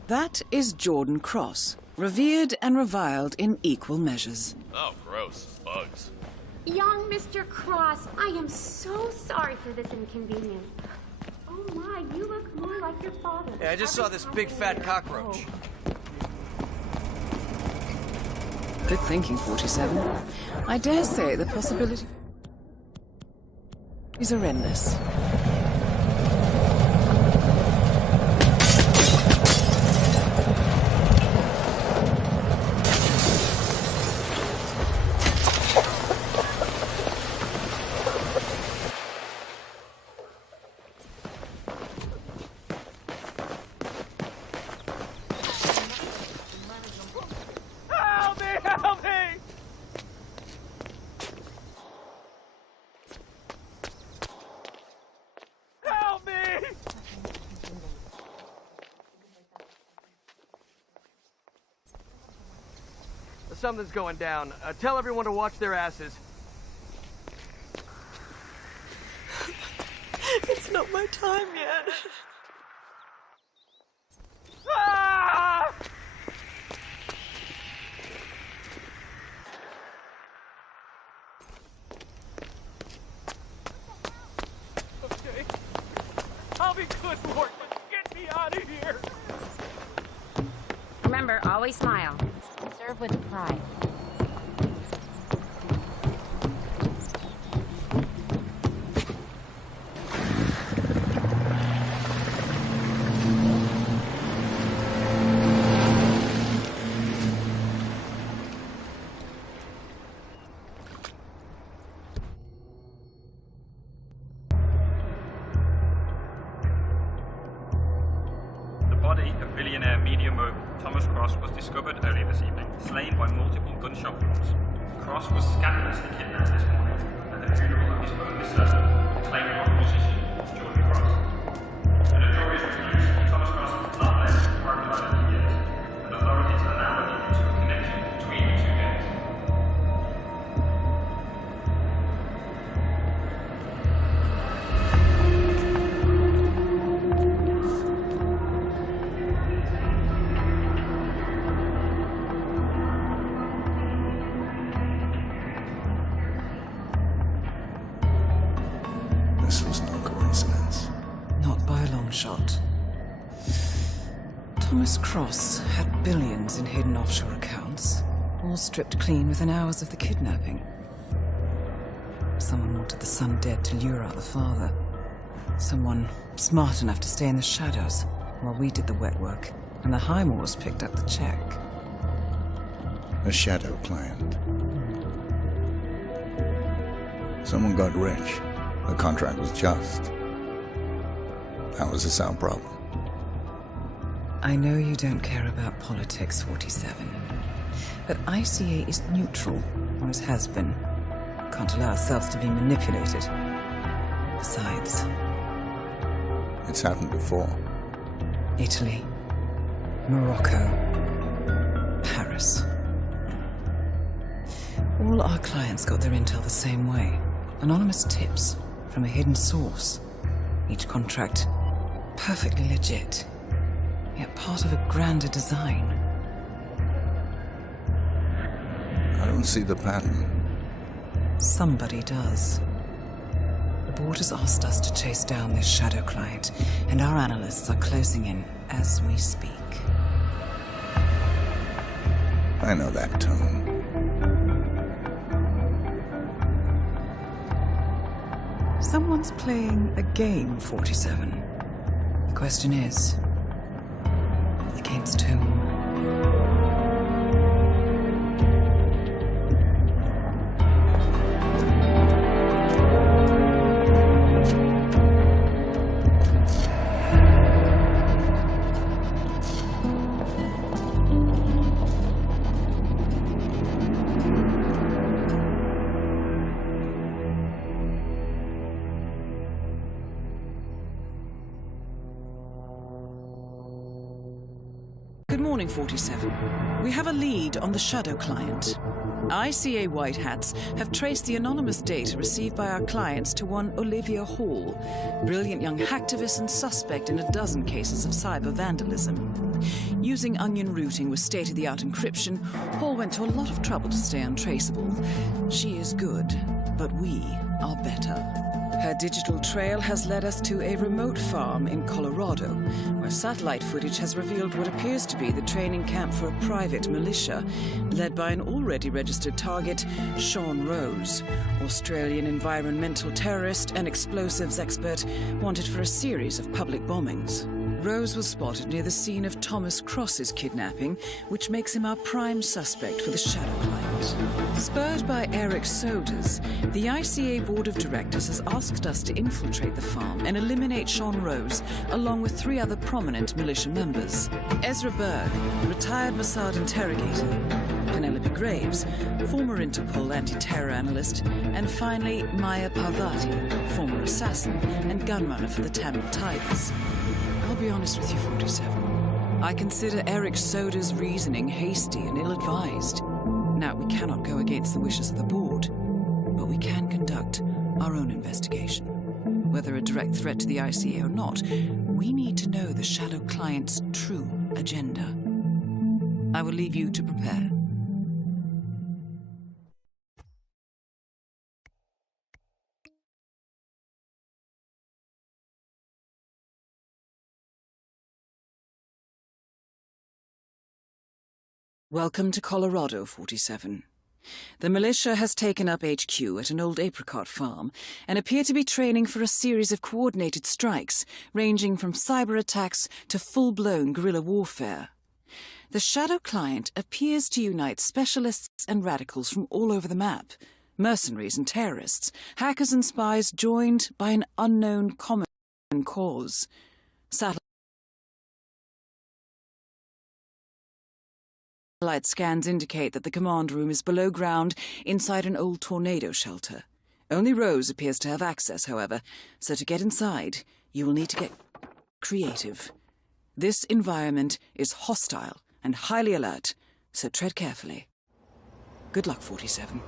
That is Jordan Cross, revered and reviled in equal measures. Oh, gross. Bugs. Young Mr. Cross, I am so sorry for this inconvenience. Oh my, you look more like your father. Yeah, I just saw this big fat cockroach. Good thinking, 47. I dare say the possibility... He's horrendous. Help me! Help me! Help me! Something's going down. Tell everyone to watch their asses. It's not my time yet. Ah! Okay. I'll be good, Lord. Get me out of here. Remember, always smile. Serve with pride. The body of billionaire media mogul Thomas Cross was discovered earlier this evening, slain by multiple gunshot wounds. Cross was scandalously kidnapped this morning at the funeral of his only servant, acclaimed rock musician Jordan Cross. A notorious recluse, Thomas Cross has not left the parking lot in years, and authorities are now looking into a connection between the two gangs. This was no coincidence. Not by a long shot. Thomas Cross had billions in hidden offshore accounts, all stripped clean within hours of the kidnapping. Someone wanted the son dead to lure out the father. Someone smart enough to stay in the shadows while we did the wet work, and the Highmores picked up the check. A shadow client. Someone got rich. The contract was just. That was a sound problem. I know you don't care about politics, 47. But ICA is neutral, or it has been. Can't allow ourselves to be manipulated. Besides... It's happened before. Italy, Morocco, Paris. All our clients got their intel the same way. Anonymous tips from a hidden source. Each contract perfectly legit, yet part of a grander design. I don't see the pattern. Somebody does. The board has asked us to chase down this shadow client, and our analysts are closing in as we speak. I know that tone. Someone's playing a game, 47. The question is, against whom? Good morning, 47. We have a lead on the shadow client. ICA White Hats have traced the anonymous data received by our clients to one Olivia Hall, brilliant young hacktivist and suspect in a dozen cases of cyber vandalism. Using onion routing with state-of-the-art encryption, Hall went to a lot of trouble to stay untraceable. She is good, but we are better. Her digital trail has led us to a remote farm in Colorado, where satellite footage has revealed what appears to be the training camp for a private militia, led by an already registered target, Sean Rose, Australian environmental terrorist and explosives expert wanted for a series of public bombings. Rose was spotted near the scene of Thomas Cross's kidnapping, which makes him our prime suspect for the Shadow Client. Spurred by Eric Soders, the ICA Board of Directors has asked us to infiltrate the farm and eliminate Sean Rose, along with 3 other prominent militia members. Ezra Berg, retired Mossad interrogator, Penelope Graves, former Interpol anti-terror analyst, and finally Maya Parvati, former assassin and gunrunner for the Tamil Tigers. I'll be honest with you, 47. I consider Eric Soda's reasoning hasty and ill-advised. Now, we cannot go against the wishes of the board, but we can conduct our own investigation. Whether a direct threat to the ICA or not, we need to know the Shadow Client's true agenda. I will leave you to prepare. Welcome to Colorado, 47. The militia has taken up HQ at an old apricot farm and appear to be training for a series of coordinated strikes, ranging from cyber attacks to full-blown guerrilla warfare. The Shadow Client appears to unite specialists and radicals from all over the map, mercenaries and terrorists, hackers and spies joined by an unknown common cause. Satellite scans indicate that the command room is below ground inside an old tornado shelter. Only Rose appears to have access, however, so to get inside, you will need to get creative. This environment is hostile and highly alert, so tread carefully. Good luck, 47.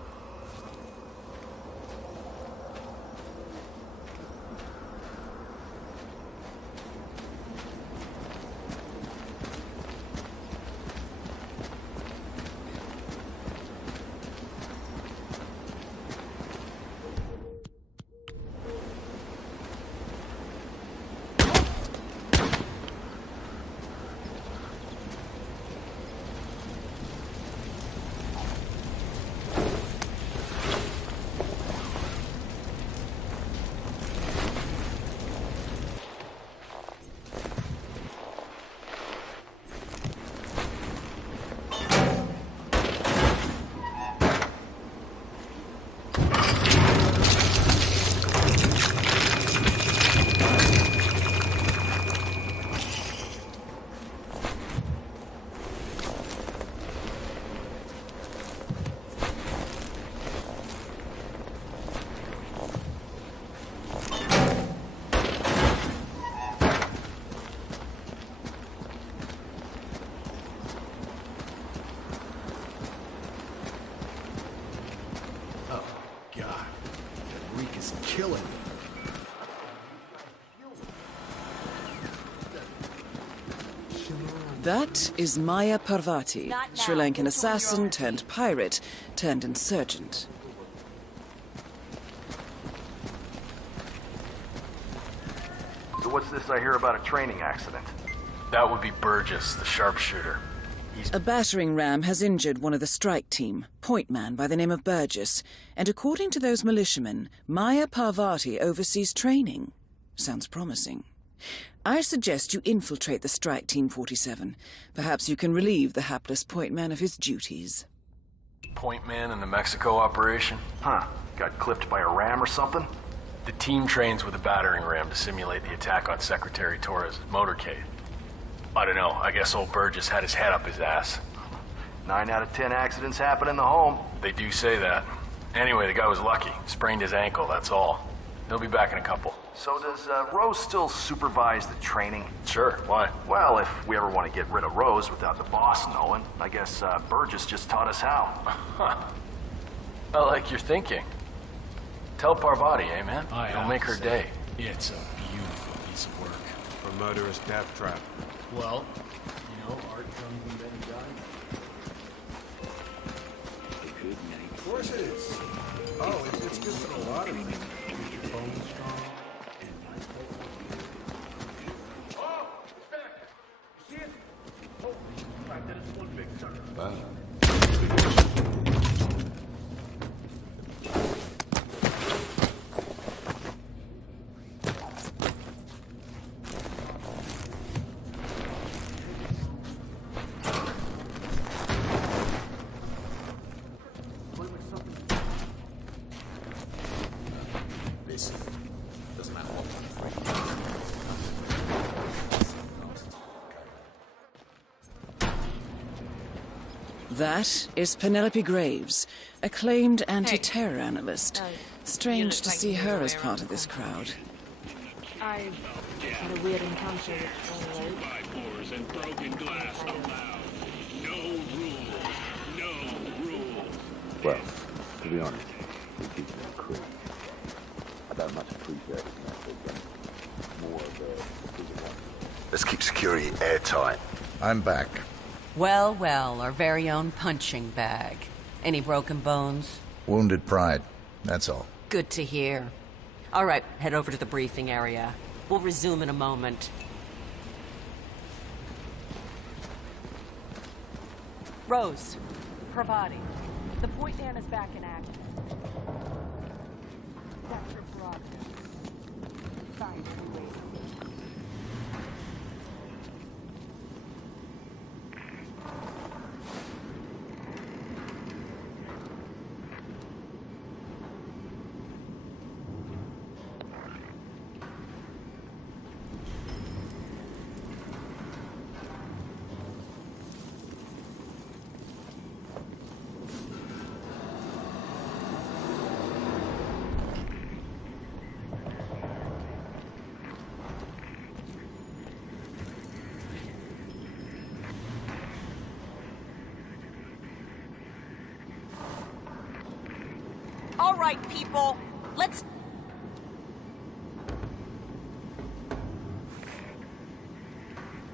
Killing me. That is Maya Parvati, Sri Lankan assassin turned pirate turned insurgent. So what's this I hear about a training accident? That would be Burgess, the sharpshooter. A battering ram has injured one of the strike team, point man by the name of Burgess, and according to those militiamen, Maya Parvati oversees training. Sounds promising. I suggest you infiltrate the strike team, 47. Perhaps you can relieve the hapless point man of his duties. Point man in the Mexico operation? Huh. Got clipped by a ram or something? The team trains with a battering ram to simulate the attack on Secretary Torres' motorcade. I don't know, I guess old Burgess had his head up his ass. 9 out of 10 accidents happen in the home. They do say that. Anyway, the guy was lucky. Sprained his ankle, that's all. He'll be back in a couple. So does Rose still supervise the training? Sure, why? Well, if we ever want to get rid of Rose without the boss knowing, I guess Burgess just taught us how. I like your thinking. Tell Parvati, eh, man? It'll make her day. It's a beautiful piece of work. A murderous death trap. Well, you know, art comes in many course it is. Oh, it's good for a lot of things. Keeps your bones strong. Oh, it's back. You see it? Oh, right, that is one big sucker. Wow. Doesn't matter what That is Penelope Graves, acclaimed anti-terror analyst. Strange to see her as part of this crowd. I had a weird encounter with By-fours and broken glass allowed. No rules. No rules. Well, to be honest, we keep them crew. I don't much appreciate his method, but more of a... Let's keep security airtight. I'm back. Well, well, our very own punching bag. Any broken bones? Wounded pride, that's all. Good to hear. All right, head over to the briefing area. We'll resume in a moment. Rose, Pravati, the point man is back in action. That's your prerogative. Fine, anyway. All right, people, let's...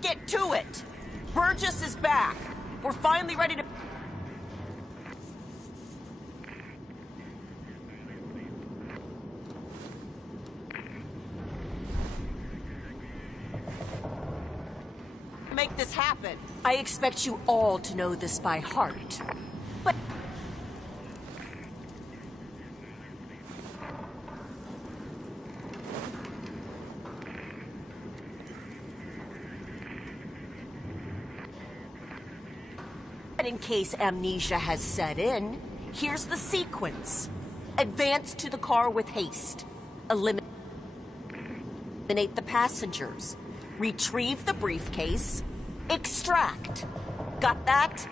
get to it! Burgess is back. We're finally ready to... make this happen. I expect you all to know this by heart. But... in case amnesia has set in, here's the sequence. Advance to the car with haste. Eliminate the passengers. Retrieve the briefcase. Extract. Got that?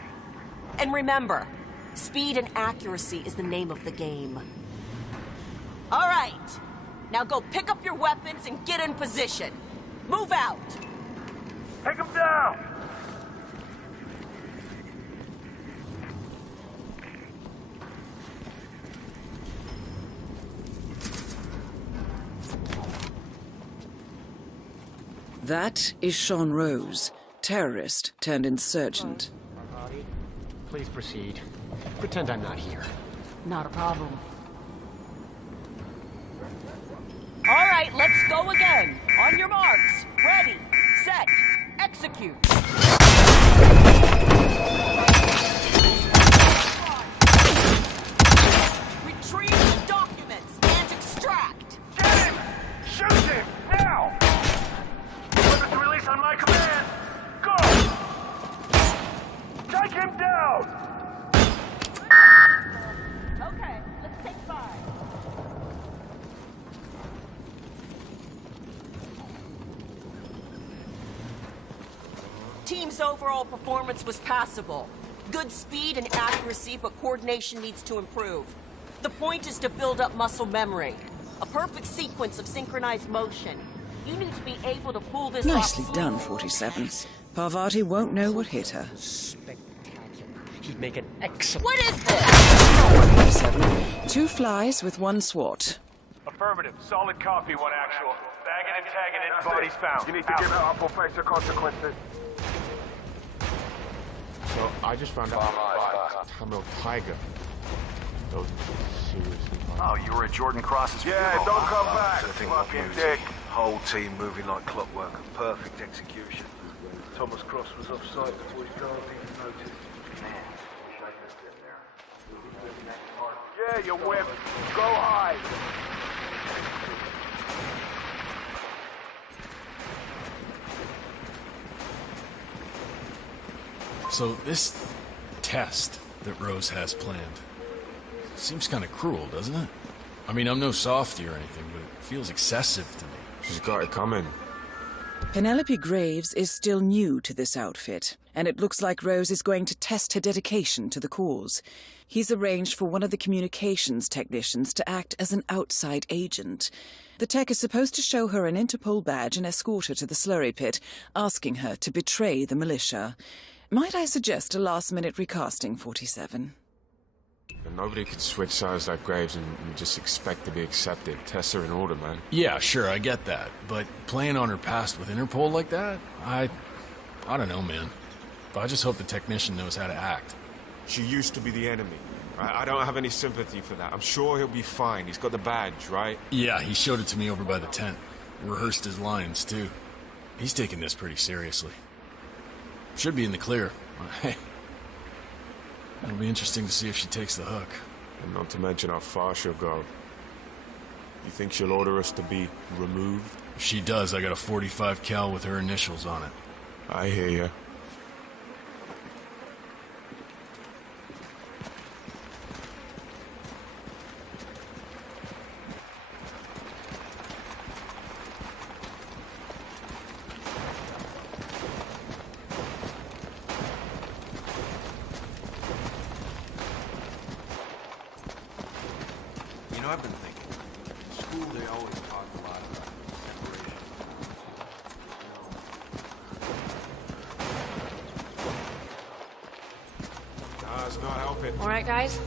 And remember, speed and accuracy is the name of the game. All right. Now go pick up your weapons and get in position. Move out. Take him down! That is Sean Rose, terrorist turned insurgent. Please proceed. Pretend I'm not here. Not a problem. All right, let's go again. On your marks. Ready, set, execute. Retrieve the documents and extract. Get him! Shoot him! Now! Weapons to release on my command! Go! Take him down! Okay, let's take 5. Team's overall performance was passable. Good speed and accuracy, but coordination needs to improve. The point is to build up muscle memory. A perfect sequence of synchronized motion. You need to be able to pull this Nicely off. done, 47. Parvati won't know what hit her. He'd make an excellent... What is this? 47. 2 flies with 1 swat. Affirmative. Solid copy, 1 actual. Bagging and tagging it, bodies found. You need to give out or face the consequences. So, I just found out I'm a tiger. Those seriously. Oh, you were at Jordan Cross's Yeah, funeral. don't come back, Fucking fucking music. dick. Whole team moving like clockwork. Perfect execution. Thomas Cross was off site before his guard even noticed. Man, wish I could have been there. Yeah, you whip. Go hide. So this test that Rose has planned seems kind of cruel, doesn't it? I mean, I'm no softy or anything, but it feels excessive to me. She's got it coming. Penelope Graves is still new to this outfit, and it looks like Rose is going to test her dedication to the cause. He's arranged for one of the communications technicians to act as an outside agent. The tech is supposed to show her an Interpol badge and escort her to the slurry pit, asking her to betray the militia. Might I suggest a last-minute recasting, 47? And nobody could switch sides like Graves and just expect to be accepted. Tests are in order, man. Yeah, sure, I get that. But playing on her past with Interpol like that? I don't know, man. But I just hope the technician knows how to act. She used to be the enemy. I don't have any sympathy for that. I'm sure he'll be fine. He's got the badge, right? Yeah, he showed it to me over by the tent. Rehearsed his lines, too. He's taking this pretty seriously. Should be in the clear. Hey. It'll be interesting to see if she takes the hook. And not to mention how far she'll go. You think she'll order us to be removed? If she does, I got a 45 cal with her initials on it. I hear ya. You know, I've been thinking. In school, they always talk a lot about separation. Nah, it's not helping. All right, guys.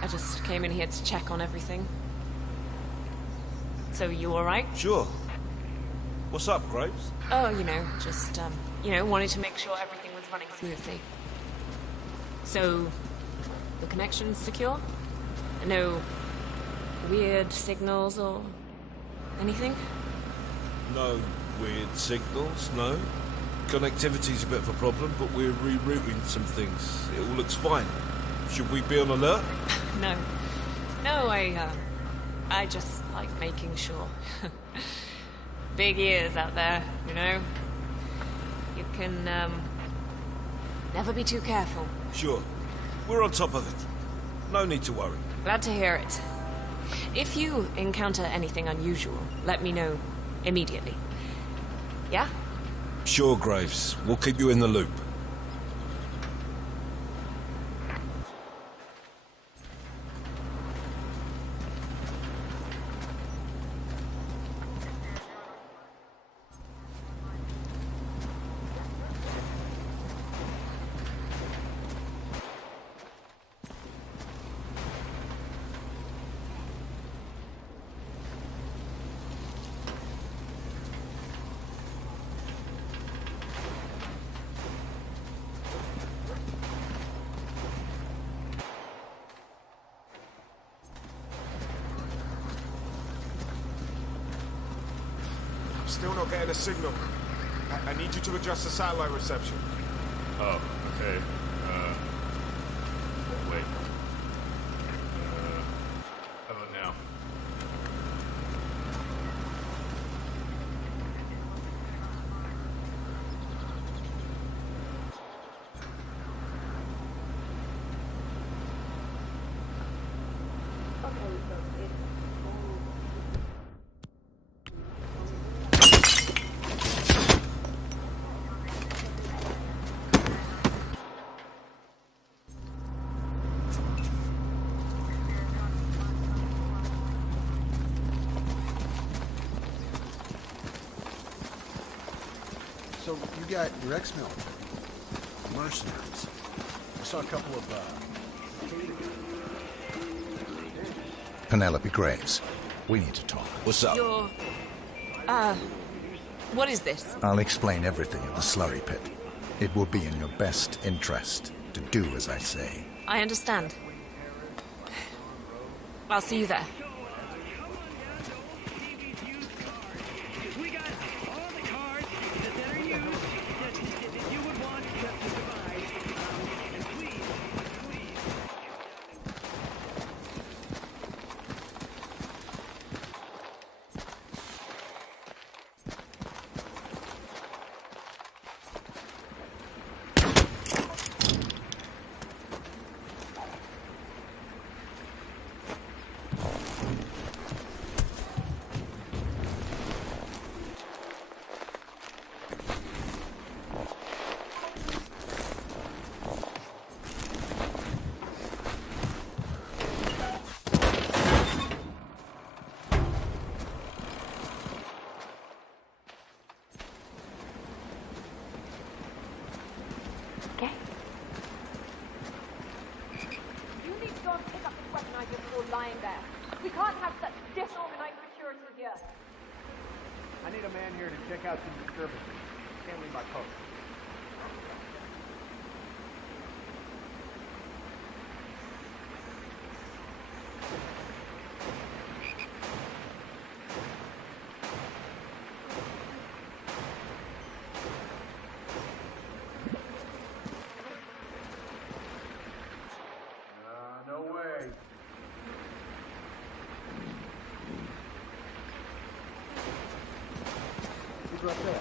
I just came in here to check on everything. So you all right? Sure. What's up, Graves? Oh, just, wanted to make sure everything was running smoothly. So, the connection's secure? No weird signals or anything? No weird signals, no. Connectivity's a bit of a problem, but we're rerouting some things. It all looks fine. Should we be on alert? No. No, I just like making sure. Big ears out there, you know? You can, never be too careful. Sure. We're on top of it. No need to worry. Glad to hear it. If you encounter anything unusual, let me know immediately. Yeah? Sure, Graves. We'll keep you in the loop. Still not getting a signal. I need you to adjust the satellite reception. Oh, okay. Wait. How about now? So you got your ex-military, mercenaries. I saw a couple of, Penelope Graves, we need to talk. What's up? What is this? I'll explain everything at the slurry pit. It will be in your best interest to do as I say. I understand. I'll see you there. We can't have such disorganized security here. I need a man here to check out some disturbances. Can't leave my post. No way. He's right there.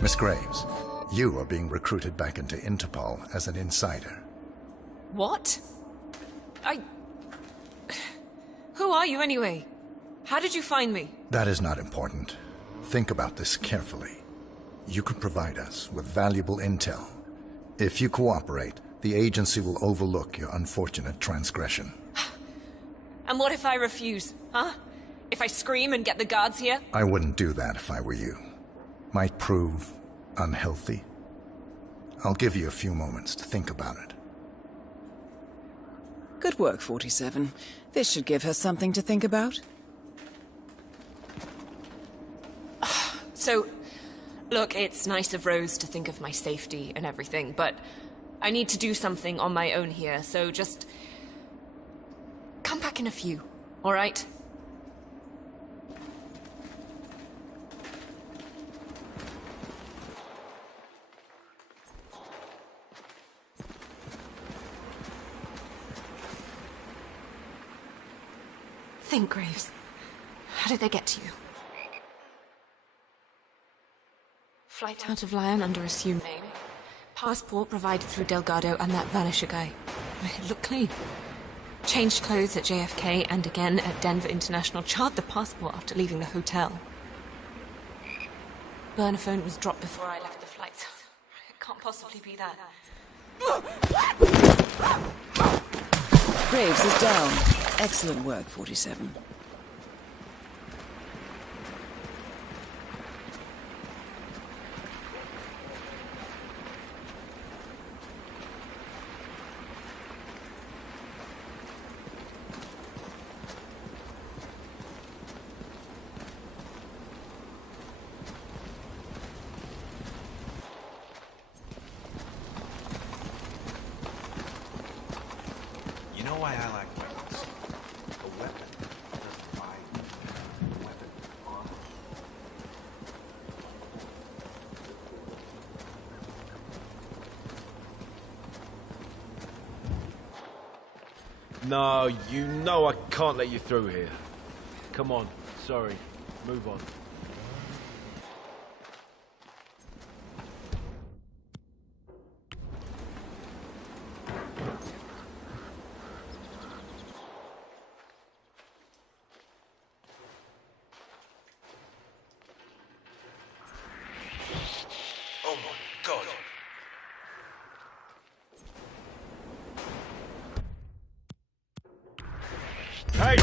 Miss Graves, you are being recruited back into Interpol as an insider. What? Who are you anyway? How did you find me? That is not important. Think about this carefully. You can provide us with valuable intel. If you cooperate, the agency will overlook your unfortunate transgression. And what if I refuse, huh? If I scream and get the guards here? I wouldn't do that if I were you. Might prove unhealthy. I'll give you a few moments to think about it. Good work, 47. This should give her something to think about. So, look, it's nice of Rose to think of my safety and everything, but I need to do something on my own here, so just come back in a few, all right? Think, Graves. How did they get to you? Flight out of Lyon under assumed name. Passport provided through Delgado and that Vanisher guy. It looked clean. Changed clothes at JFK and again at Denver International. Charred the passport after leaving the hotel. Burner phone was dropped before I left the flight. It can't possibly be that. Graves is down. Excellent work, 47. You know why I like weapons? A weapon doesn't buy you. A weapon honor. No, you know I can't let you through here. Come on, sorry. Move on. Oh my God. Hey!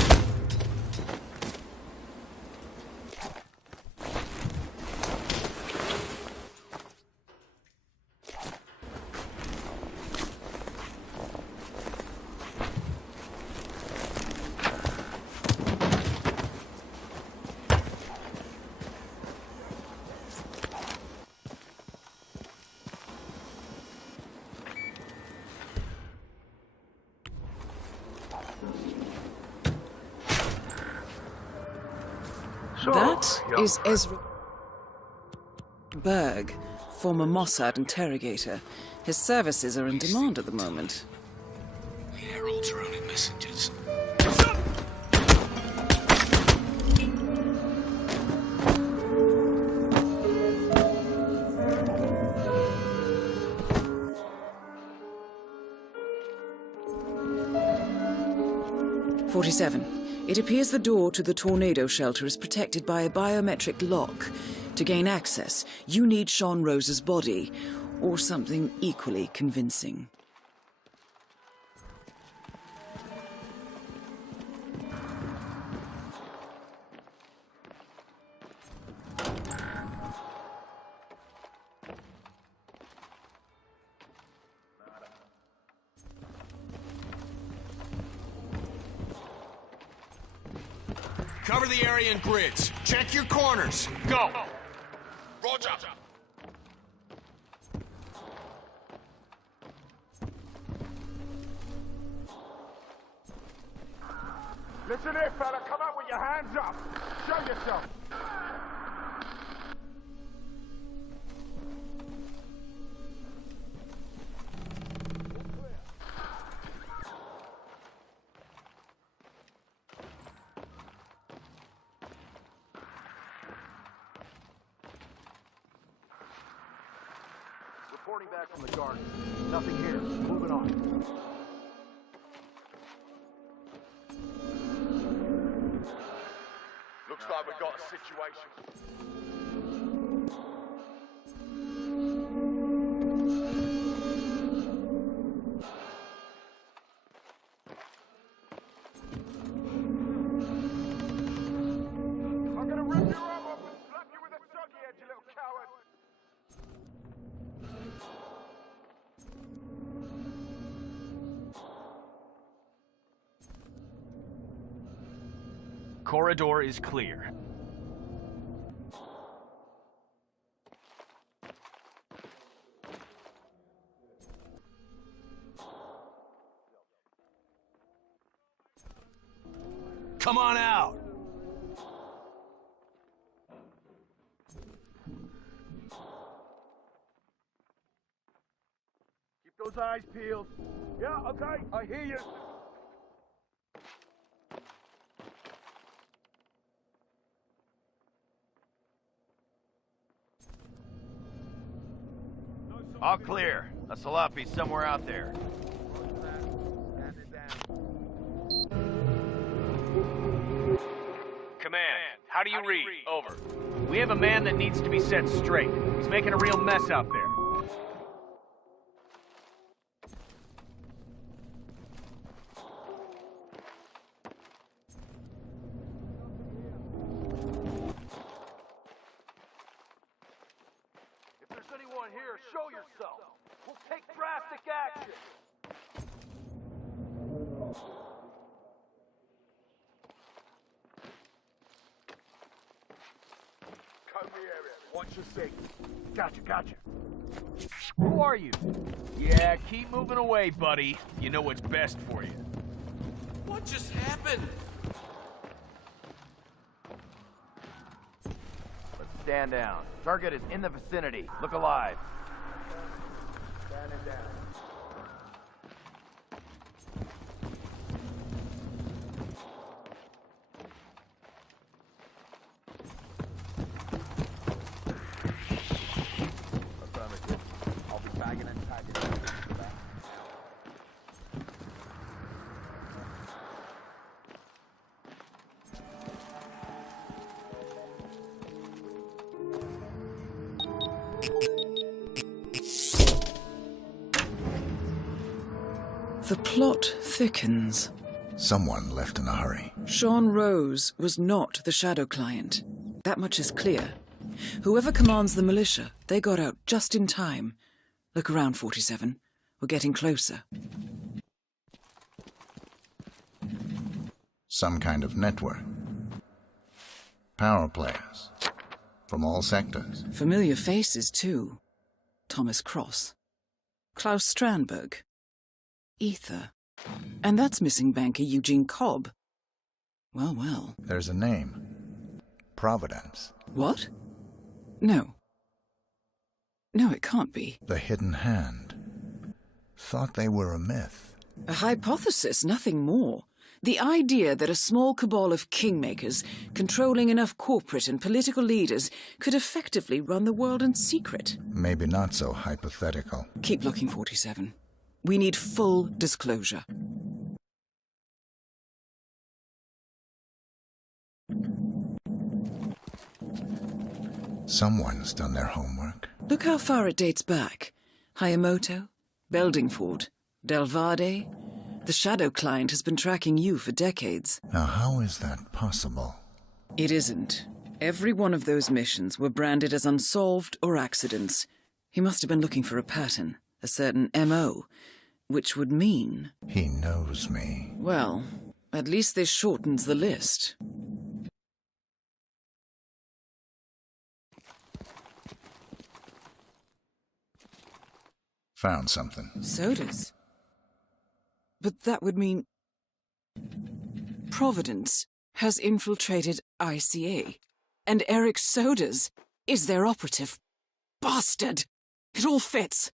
That is Ezra Berg, former Mossad interrogator. His services are in demand at the moment. Heralds running messages. 47. It appears the door to the tornado shelter is protected by a biometric lock. To gain access, you need Sean Rose's body, or something equally convincing. Cover the area in grids. Check your corners. Go! Roger! Listen here, fella. Come out with your hands up. Show yourself. Reporting back from the garden. Nothing here. Moving on. Looks like we've got a situation. I'm gonna rip your arm off and slap you with a sucky head, you little coward! Corridor is clear. Come on out! Keep those eyes peeled. Yeah, okay, I hear you. All clear. A Salafi's somewhere out there. Command, how do you read? Over. We have a man that needs to be set straight. He's making a real mess out there. If there's anyone here, show yourself. We'll take drastic action. Comb the area. Watch your safety. Gotcha. Who are you? Yeah, keep moving away, buddy. You know what's best for you. What just happened? Let's stand down. Target is in the vicinity. Look alive. Standing down. Affirmative. I'll be tagging and tagging. The plot thickens. Someone left in a hurry. Sean Rose was not the Shadow client. That much is clear. Whoever commands the militia, they got out just in time. Look around, 47. We're getting closer. Some kind of network. Power players. From all sectors. Familiar faces, too. Thomas Cross. Klaus Strandberg. Ether. And that's missing banker Eugene Cobb. Well, well. There's a name. Providence. What? No. No, it can't be. The Hidden Hand. Thought they were a myth. A hypothesis, nothing more. The idea that a small cabal of kingmakers, controlling enough corporate and political leaders, could effectively run the world in secret. Maybe not so hypothetical. Keep looking, 47. We need full disclosure. Someone's done their homework. Look how far it dates back. Hayamoto, Beldingford, Delvade. The Shadow client has been tracking you for decades. Now, how is that possible? It isn't. Every one of those missions were branded as unsolved or accidents. He must have been looking for a pattern, a certain MO, which would mean... He knows me. Well, at least this shortens the list. Found something. Sodas? But that would mean... Providence has infiltrated ICA, and Eric Sodas is their operative. Bastard! It all fits.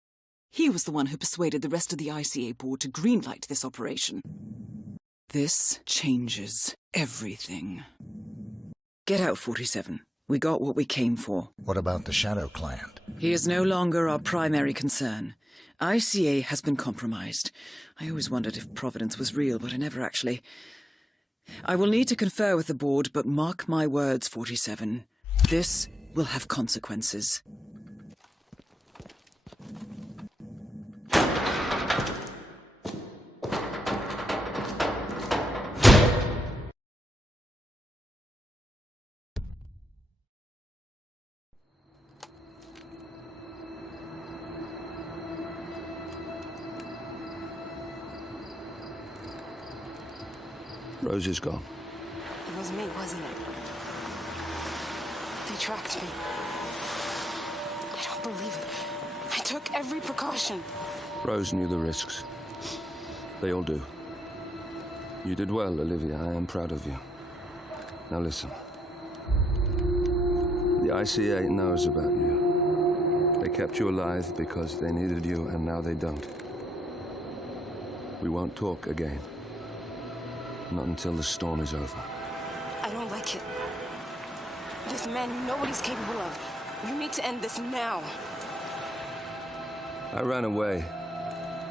He was the one who persuaded the rest of the ICA board to greenlight this operation. This changes everything. Get out, 47. We got what we came for. What about the Shadow client? He is no longer our primary concern. ICA has been compromised. I always wondered if Providence was real, but I never actually... I will need to confer with the board, but mark my words, 47. This will have consequences. Rose is gone. It was me, wasn't it? They tracked me. I don't believe it. I took every precaution. Rose knew the risks. They all do. You did well, Olivia. I am proud of you. Now listen. The ICA knows about you. They kept you alive because they needed you, and now they don't. We won't talk again. Not until the storm is over. I don't like it. This man you know what he's capable of. You need to end this now. I ran away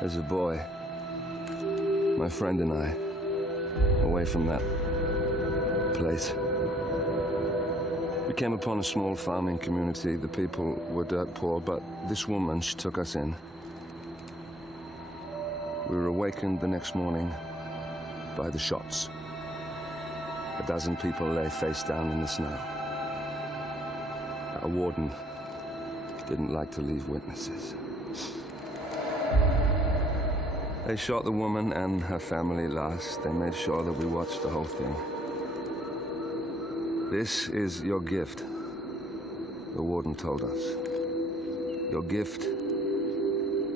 as a boy. My friend and I. Away from that place. We came upon a small farming community. The people were dirt poor, but this woman, she took us in. We were awakened the next morning by the shots. A dozen people lay face down in the snow. Our warden didn't like to leave witnesses. They shot the woman and her family last. They made sure that we watched the whole thing. This is your gift, the warden told us. Your gift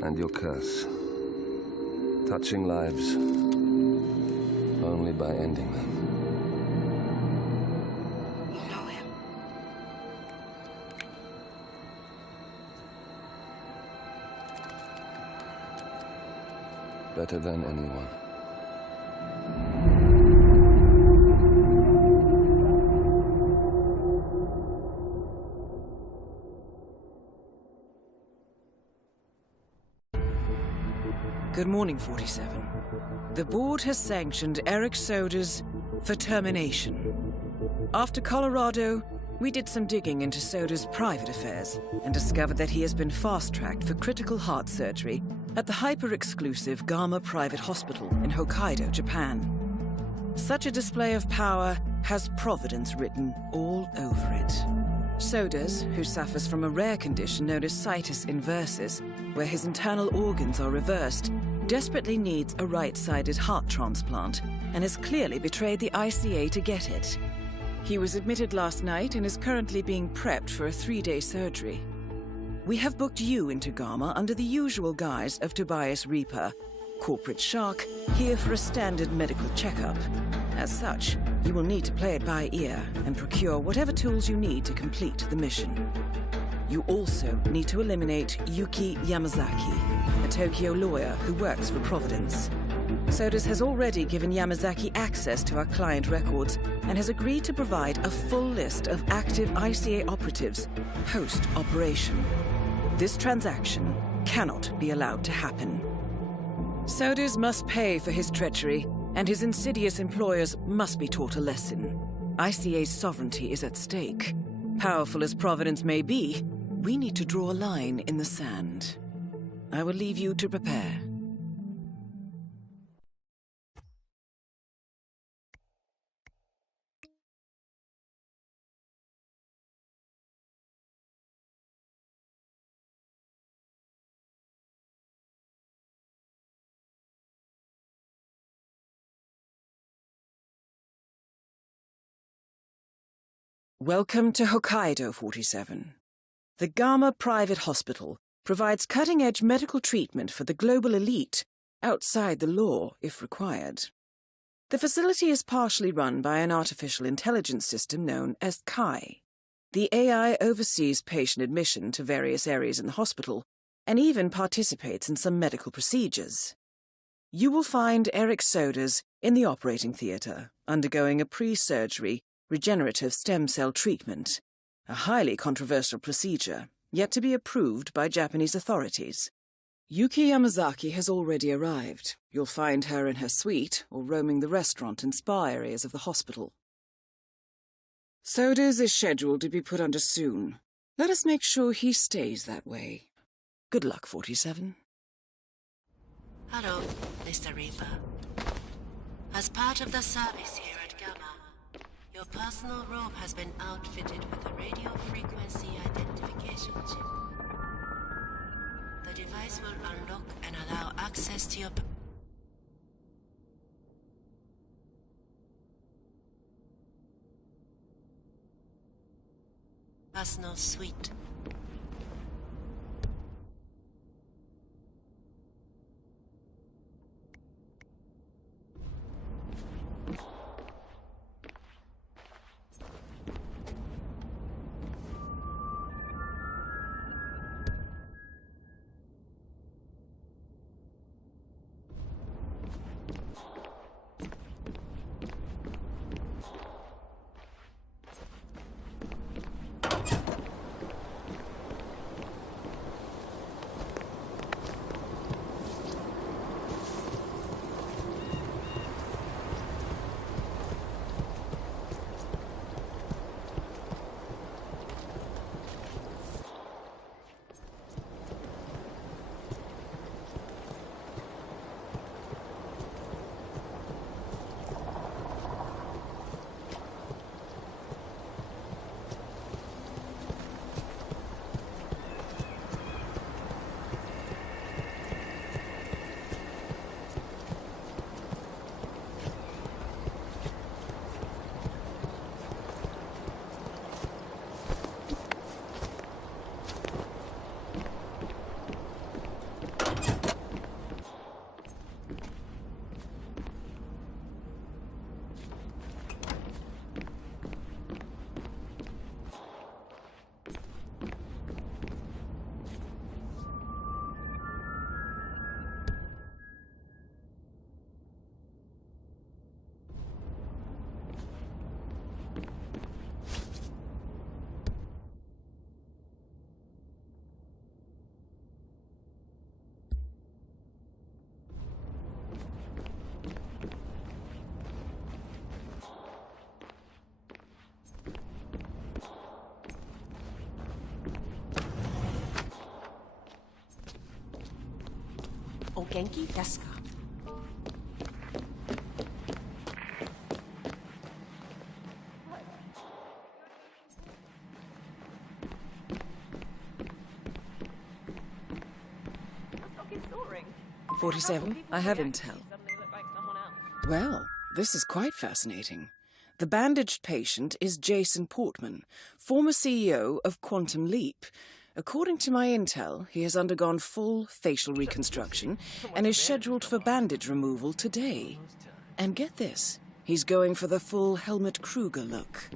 and your curse. Touching lives only by ending them. You know him. Better than anyone. Good morning, 47. The board has sanctioned Eric Sodas for termination. After Colorado, we did some digging into Soda's private affairs and discovered that he has been fast-tracked for critical heart surgery at the hyper-exclusive Gama Private Hospital in Hokkaido, Japan. Such a display of power has Providence written all over it. Sodas, who suffers from a rare condition known as situs inversus, where his internal organs are reversed, desperately needs a right-sided heart transplant and has clearly betrayed the ICA to get it. He was admitted last night and is currently being prepped for a 3-day surgery. We have booked you into Gamma under the usual guise of Tobias Reaper, corporate shark, here for a standard medical checkup. As such, you will need to play it by ear and procure whatever tools you need to complete the mission. You also need to eliminate Yuki Yamazaki, a Tokyo lawyer who works for Providence. Sodas has already given Yamazaki access to our client records and has agreed to provide a full list of active ICA operatives post-operation. This transaction cannot be allowed to happen. Sodas must pay for his treachery, and his insidious employers must be taught a lesson. ICA's sovereignty is at stake. Powerful as Providence may be, we need to draw a line in the sand. I will leave you to prepare. Welcome to Hokkaido 47. The Gamma Private Hospital provides cutting-edge medical treatment for the global elite, outside the law if required. The facility is partially run by an artificial intelligence system known as Kai. The AI oversees patient admission to various areas in the hospital and even participates in some medical procedures. You will find Eric Sodas in the operating theatre, undergoing a pre-surgery regenerative stem cell treatment, a highly controversial procedure, yet to be approved by Japanese authorities. Yuki Yamazaki has already arrived. You'll find her in her suite or roaming the restaurant and spa areas of the hospital. Sodas is scheduled to be put under soon. Let us make sure he stays that way. Good luck, 47. Hello, Mr. Reaper. As part of the service here at Gamma, your personal robe has been outfitted with a radio frequency identification chip. The device will unlock and allow access to your personal suite. O genki desu ka? 47, I have intel. Well, this is quite fascinating. The bandaged patient is Jason Portman, former CEO of Quantum Leap. According to my intel, he has undergone full facial reconstruction and is scheduled for bandage removal today. And get this, he's going for the full Helmut Kruger look.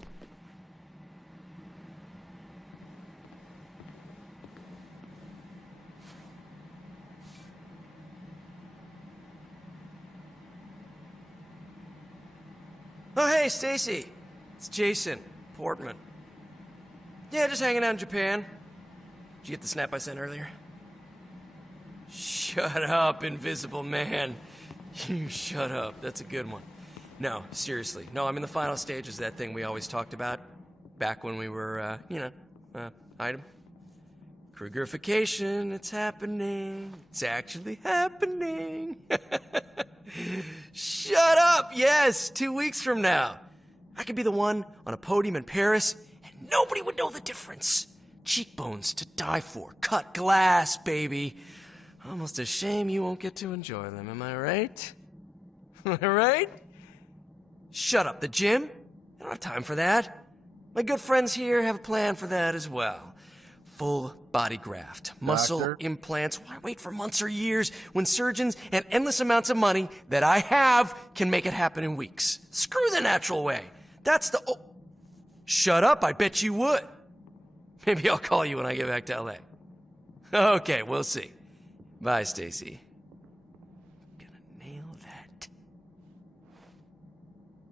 Oh, hey, Stacy. It's Jason Portman. Yeah, just hanging out in Japan. Did you get the snap I sent earlier? Shut up, Invisible Man. You shut up. That's a good one. No, seriously. No, I'm in the final stages of that thing we always talked about. Back when we were, item. Krugerification, it's happening. It's actually happening. Shut up! Yes, 2 weeks from now. I could be the one on a podium in Paris, and nobody would know the difference. Cheekbones to die for. Cut glass, baby. Almost a shame you won't get to enjoy them, am I right? Am I right? Shut up, the gym? I don't have time for that. My good friends here have a plan for that as well. Full body graft, muscle Doctor? implants. Why wait for months or years when surgeons and endless amounts of money that I have can make it happen in weeks? Screw the natural way. That's the... Oh. Shut up, I bet you would. Maybe I'll call you when I get back to LA. Okay, we'll see. Bye, Stacy. Gonna nail that.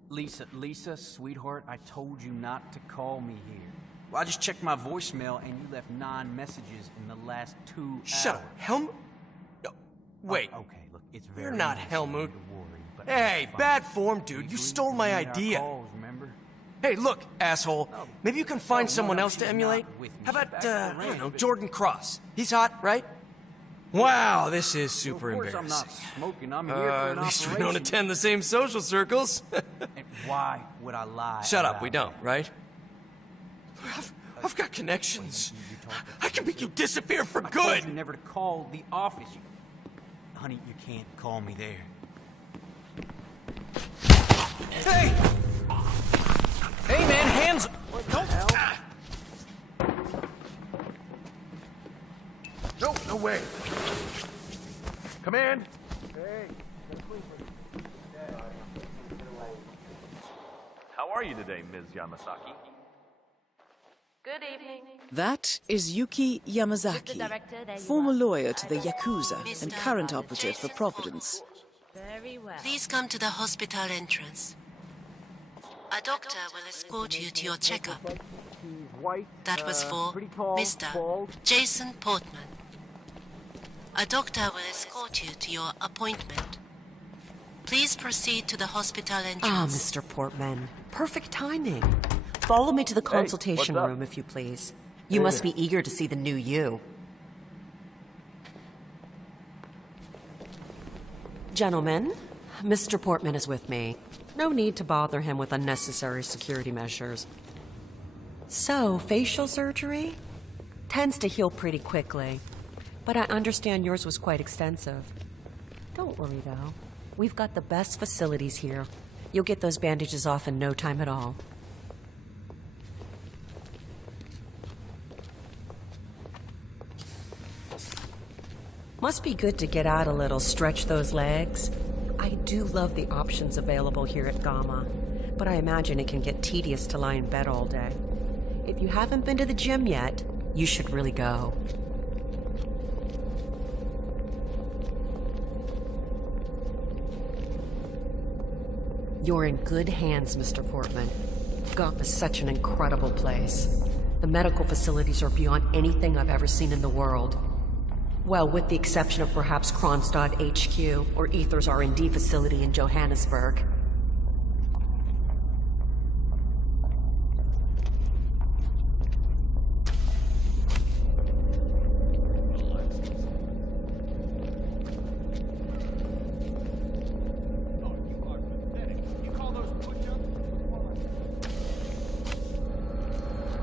Lisa, sweetheart, I told you not to call me here. Well, I just checked my voicemail, and you left 9 messages in the last 2 hours. Shut up, Helmut. No, wait. Okay, look, it's very You're not nice of Helmut. you to worry, but Hey, it's fine. bad form, dude. You We stole my agreed to idea. our calls, remember? Hey, look, asshole. Maybe you can find no, someone no, else to she's emulate? not with me. How She's about, back at the I don't know, ranch, but- Jordan Cross? He's hot, right? Wow, this is super Of course I'm embarrassing. not smoking. I'm here for an At least we operation. don't attend the same social circles. And why would I lie? Shut up, about we don't, that? right? I've got connections. I can make you disappear for I told good. you never to call the office. Honey, you can't call me there. Hey! Hey, man, hands... No, no way. Come in. How are you today, Ms. Yamasaki? Good evening. That is Yuki Yamazaki, former lawyer to the Yakuza and current operative for Providence. Very well. Please come to the hospital entrance. A doctor will escort you to your checkup. That was for Mr. Jason Portman. A doctor will escort you to your appointment. Please proceed to the hospital entrance. Mr. Portman. Perfect timing. Follow me to the consultation what's up? room, if you please. You must be eager to see the new you. Gentlemen, Mr. Portman is with me. No need to bother him with unnecessary security measures. So, facial surgery? Tends to heal pretty quickly. But I understand yours was quite extensive. Don't worry, though. We've got the best facilities here. You'll get those bandages off in no time at all. Must be good to get out a little, stretch those legs. I do love the options available here at Gamma, but I imagine it can get tedious to lie in bed all day. If you haven't been to the gym yet, you should really go. You're in good hands, Mr. Portman. Gamma is such an incredible place. The medical facilities are beyond anything I've ever seen in the world. Well, with the exception of perhaps Kronstadt HQ or Ether's R&D facility in Johannesburg.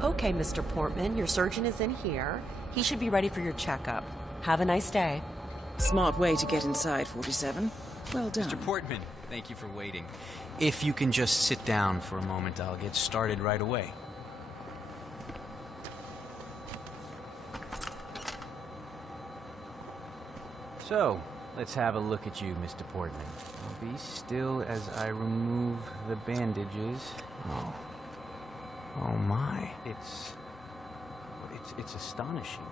Okay, Mr. Portman, your surgeon is in here. He should be ready for your checkup. Have a nice day. Smart way to get inside, 47. Well done. Mr. Portman, thank you for waiting. If you can just sit down for a moment, I'll get started right away. So, let's have a look at you, Mr. Portman. Be still as I remove the bandages. Oh my. It's astonishing.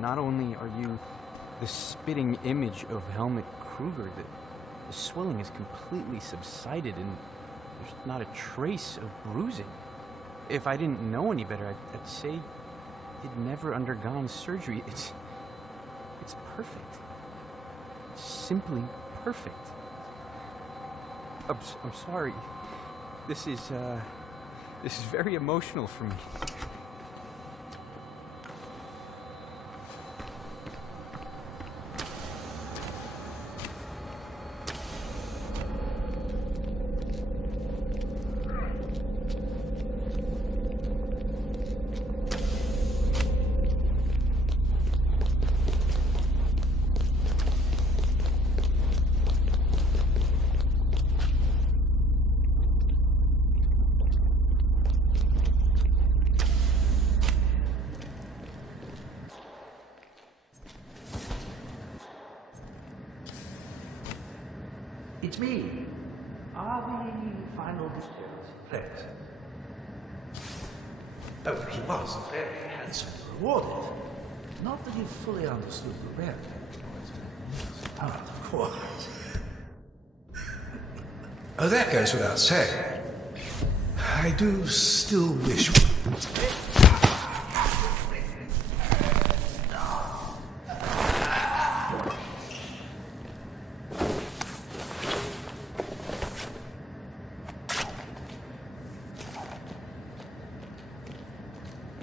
Not only are you the spitting image of Helmut Kruger, the swelling has completely subsided and there's not a trace of bruising. If I didn't know any better, I'd say you'd never undergone surgery. It's perfect. It's simply perfect. I'm sorry. This is very emotional for me. It's me. Are the final details correct? Oh, he was very handsomely rewarded. Not that he fully understood the reality of it, of course. Oh, that goes without saying. I do still wish...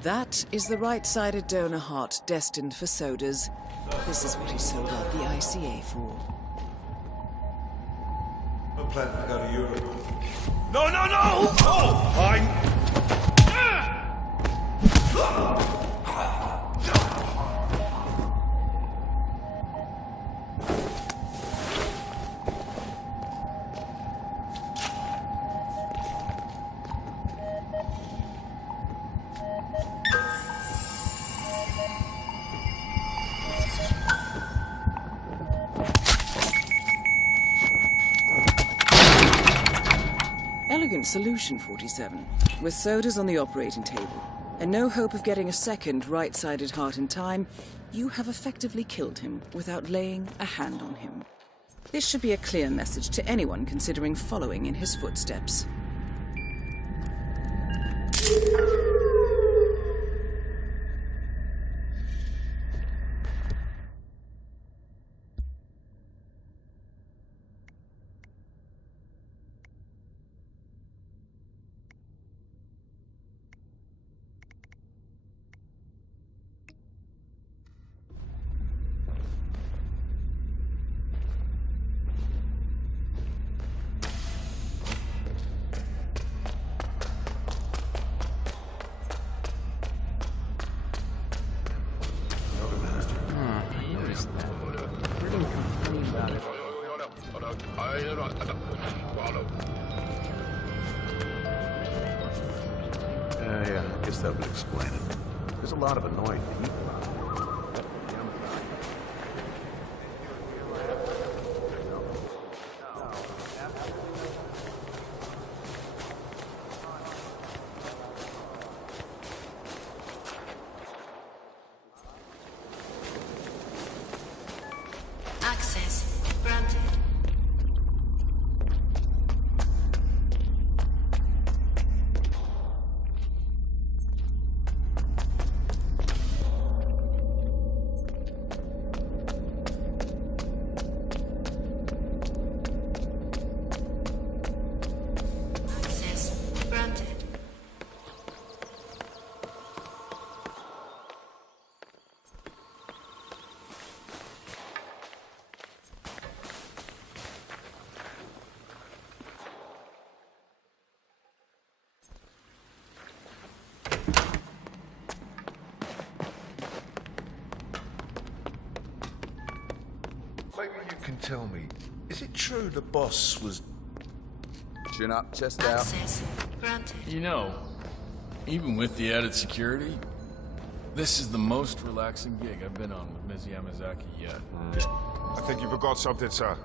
That is the right-sided donor heart destined for Sodas. This is what he sold out the ICA for. I'm planning to go to Europe. No, no, no! Oh, I'm... Elegant solution, 47. With Sodas on the operating table, and no hope of getting a second right-sided heart in time, you have effectively killed him without laying a hand on him. This should be a clear message to anyone considering following in his footsteps. Yeah, I guess that would explain it. There's a lot of annoying people out there. Access granted. you can tell me, is it true the boss was... Chin up, chest Access granted. You know, even with the added security, this is the most relaxing gig I've been on with Ms. Yamazaki yet. I think you forgot something, sir.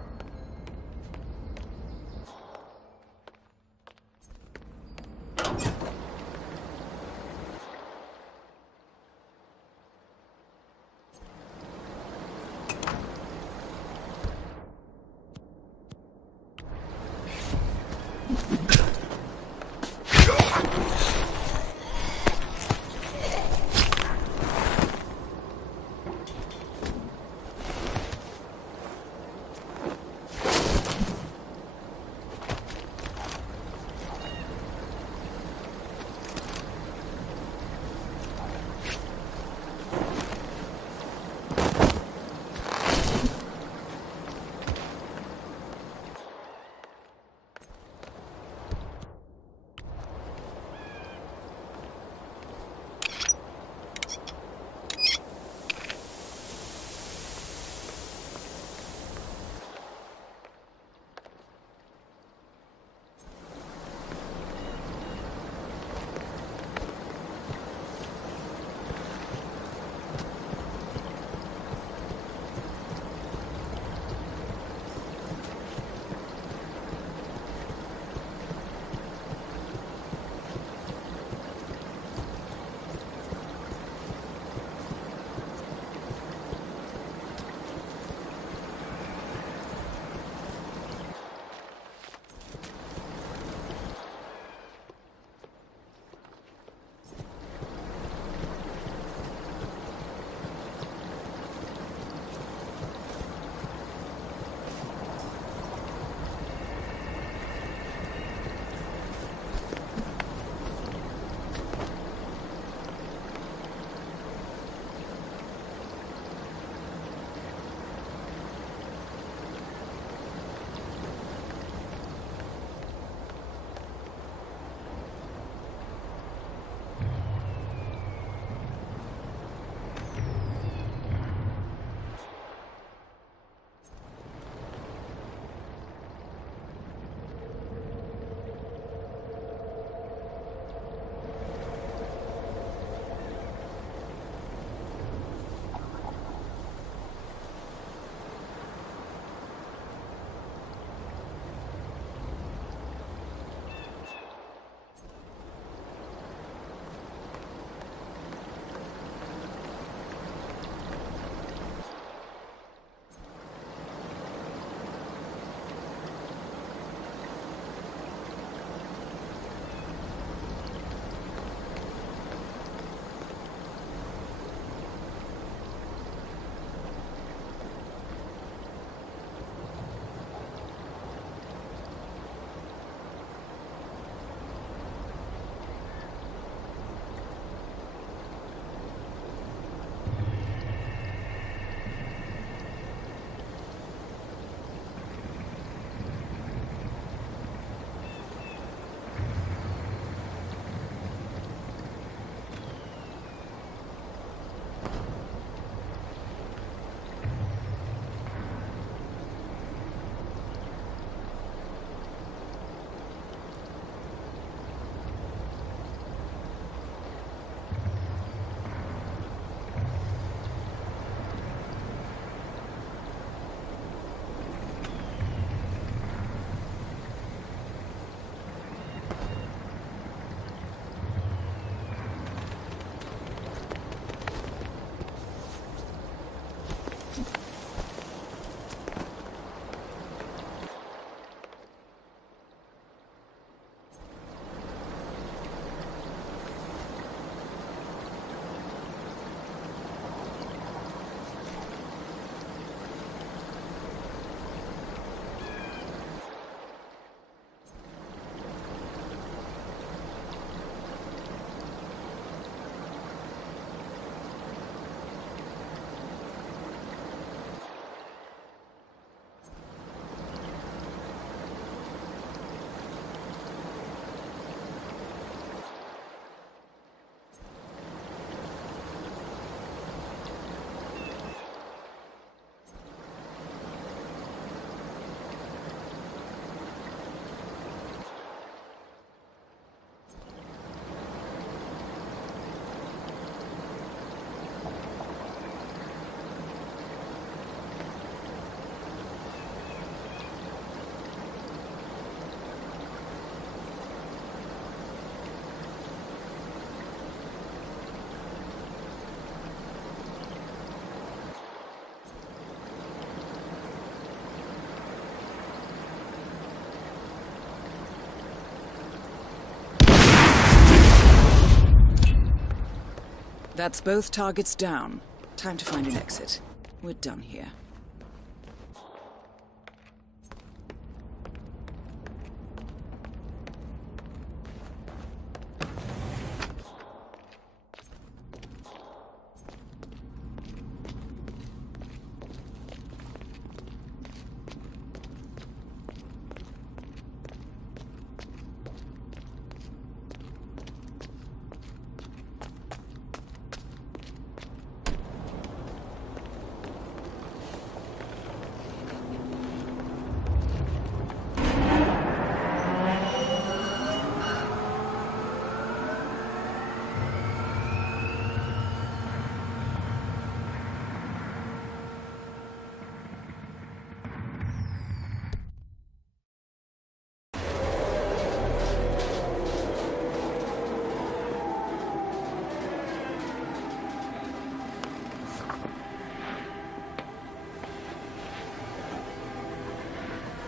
That's both targets down. Time to find an exit. We're done here.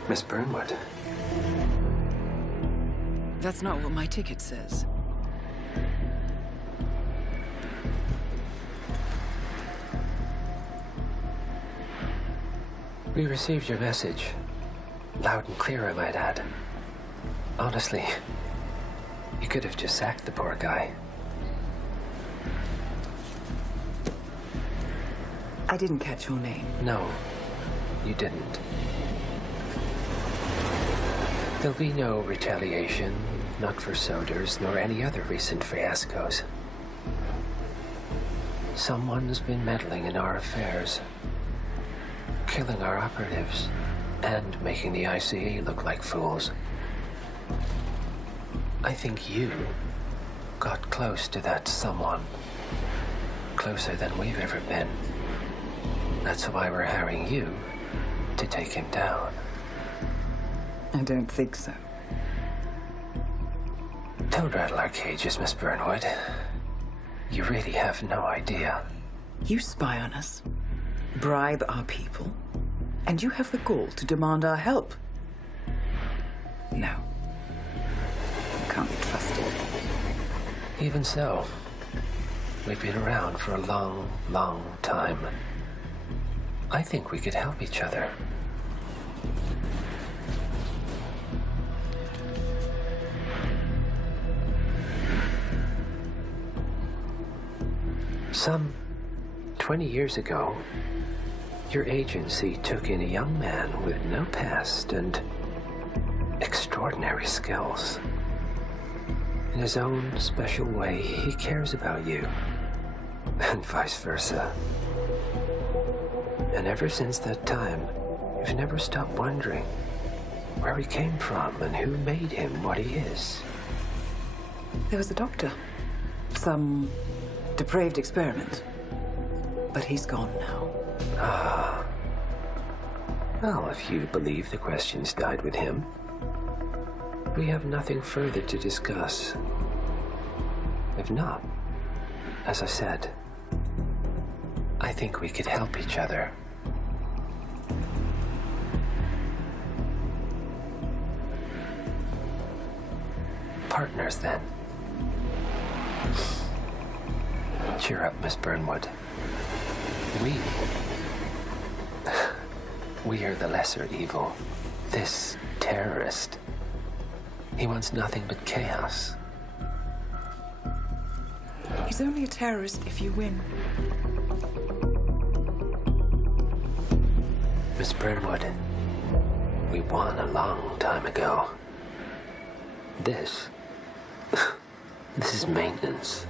Miss Burnwood. That's not what my ticket says. We received your message. Loud and clear, I might add. Honestly, you could have just sacked the poor guy. I didn't catch your name. No, you didn't. There'll be no retaliation, not for Soders, nor any other recent fiascos. Someone's been meddling in our affairs, killing our operatives, and making the ICE look like fools. I think you got close to that someone. Closer than we've ever been. That's why we're hiring you to take him down. I don't think so. Don't rattle our cages, Miss Burnwood. You really have no idea. You spy on us, bribe our people, and you have the gall to demand our help. No. You can't be trusted. Even so, we've been around for a long, long time. I think we could help each other. Some 20 years ago, your agency took in a young man with no past and extraordinary skills. In his own special way, he cares about you, and vice versa. And ever since that time, you've never stopped wondering where he came from and who made him what he is. There was a doctor. Some depraved experiment. But he's gone now. Ah. Well, if you believe the questions died with him, we have nothing further to discuss. If not, as I said, I think we could help each other. Partners, then. Cheer up, Miss Burnwood. We are the lesser evil. This terrorist. He wants nothing but chaos. He's only a terrorist if you win. Miss Burnwood, we won a long time ago. This is maintenance.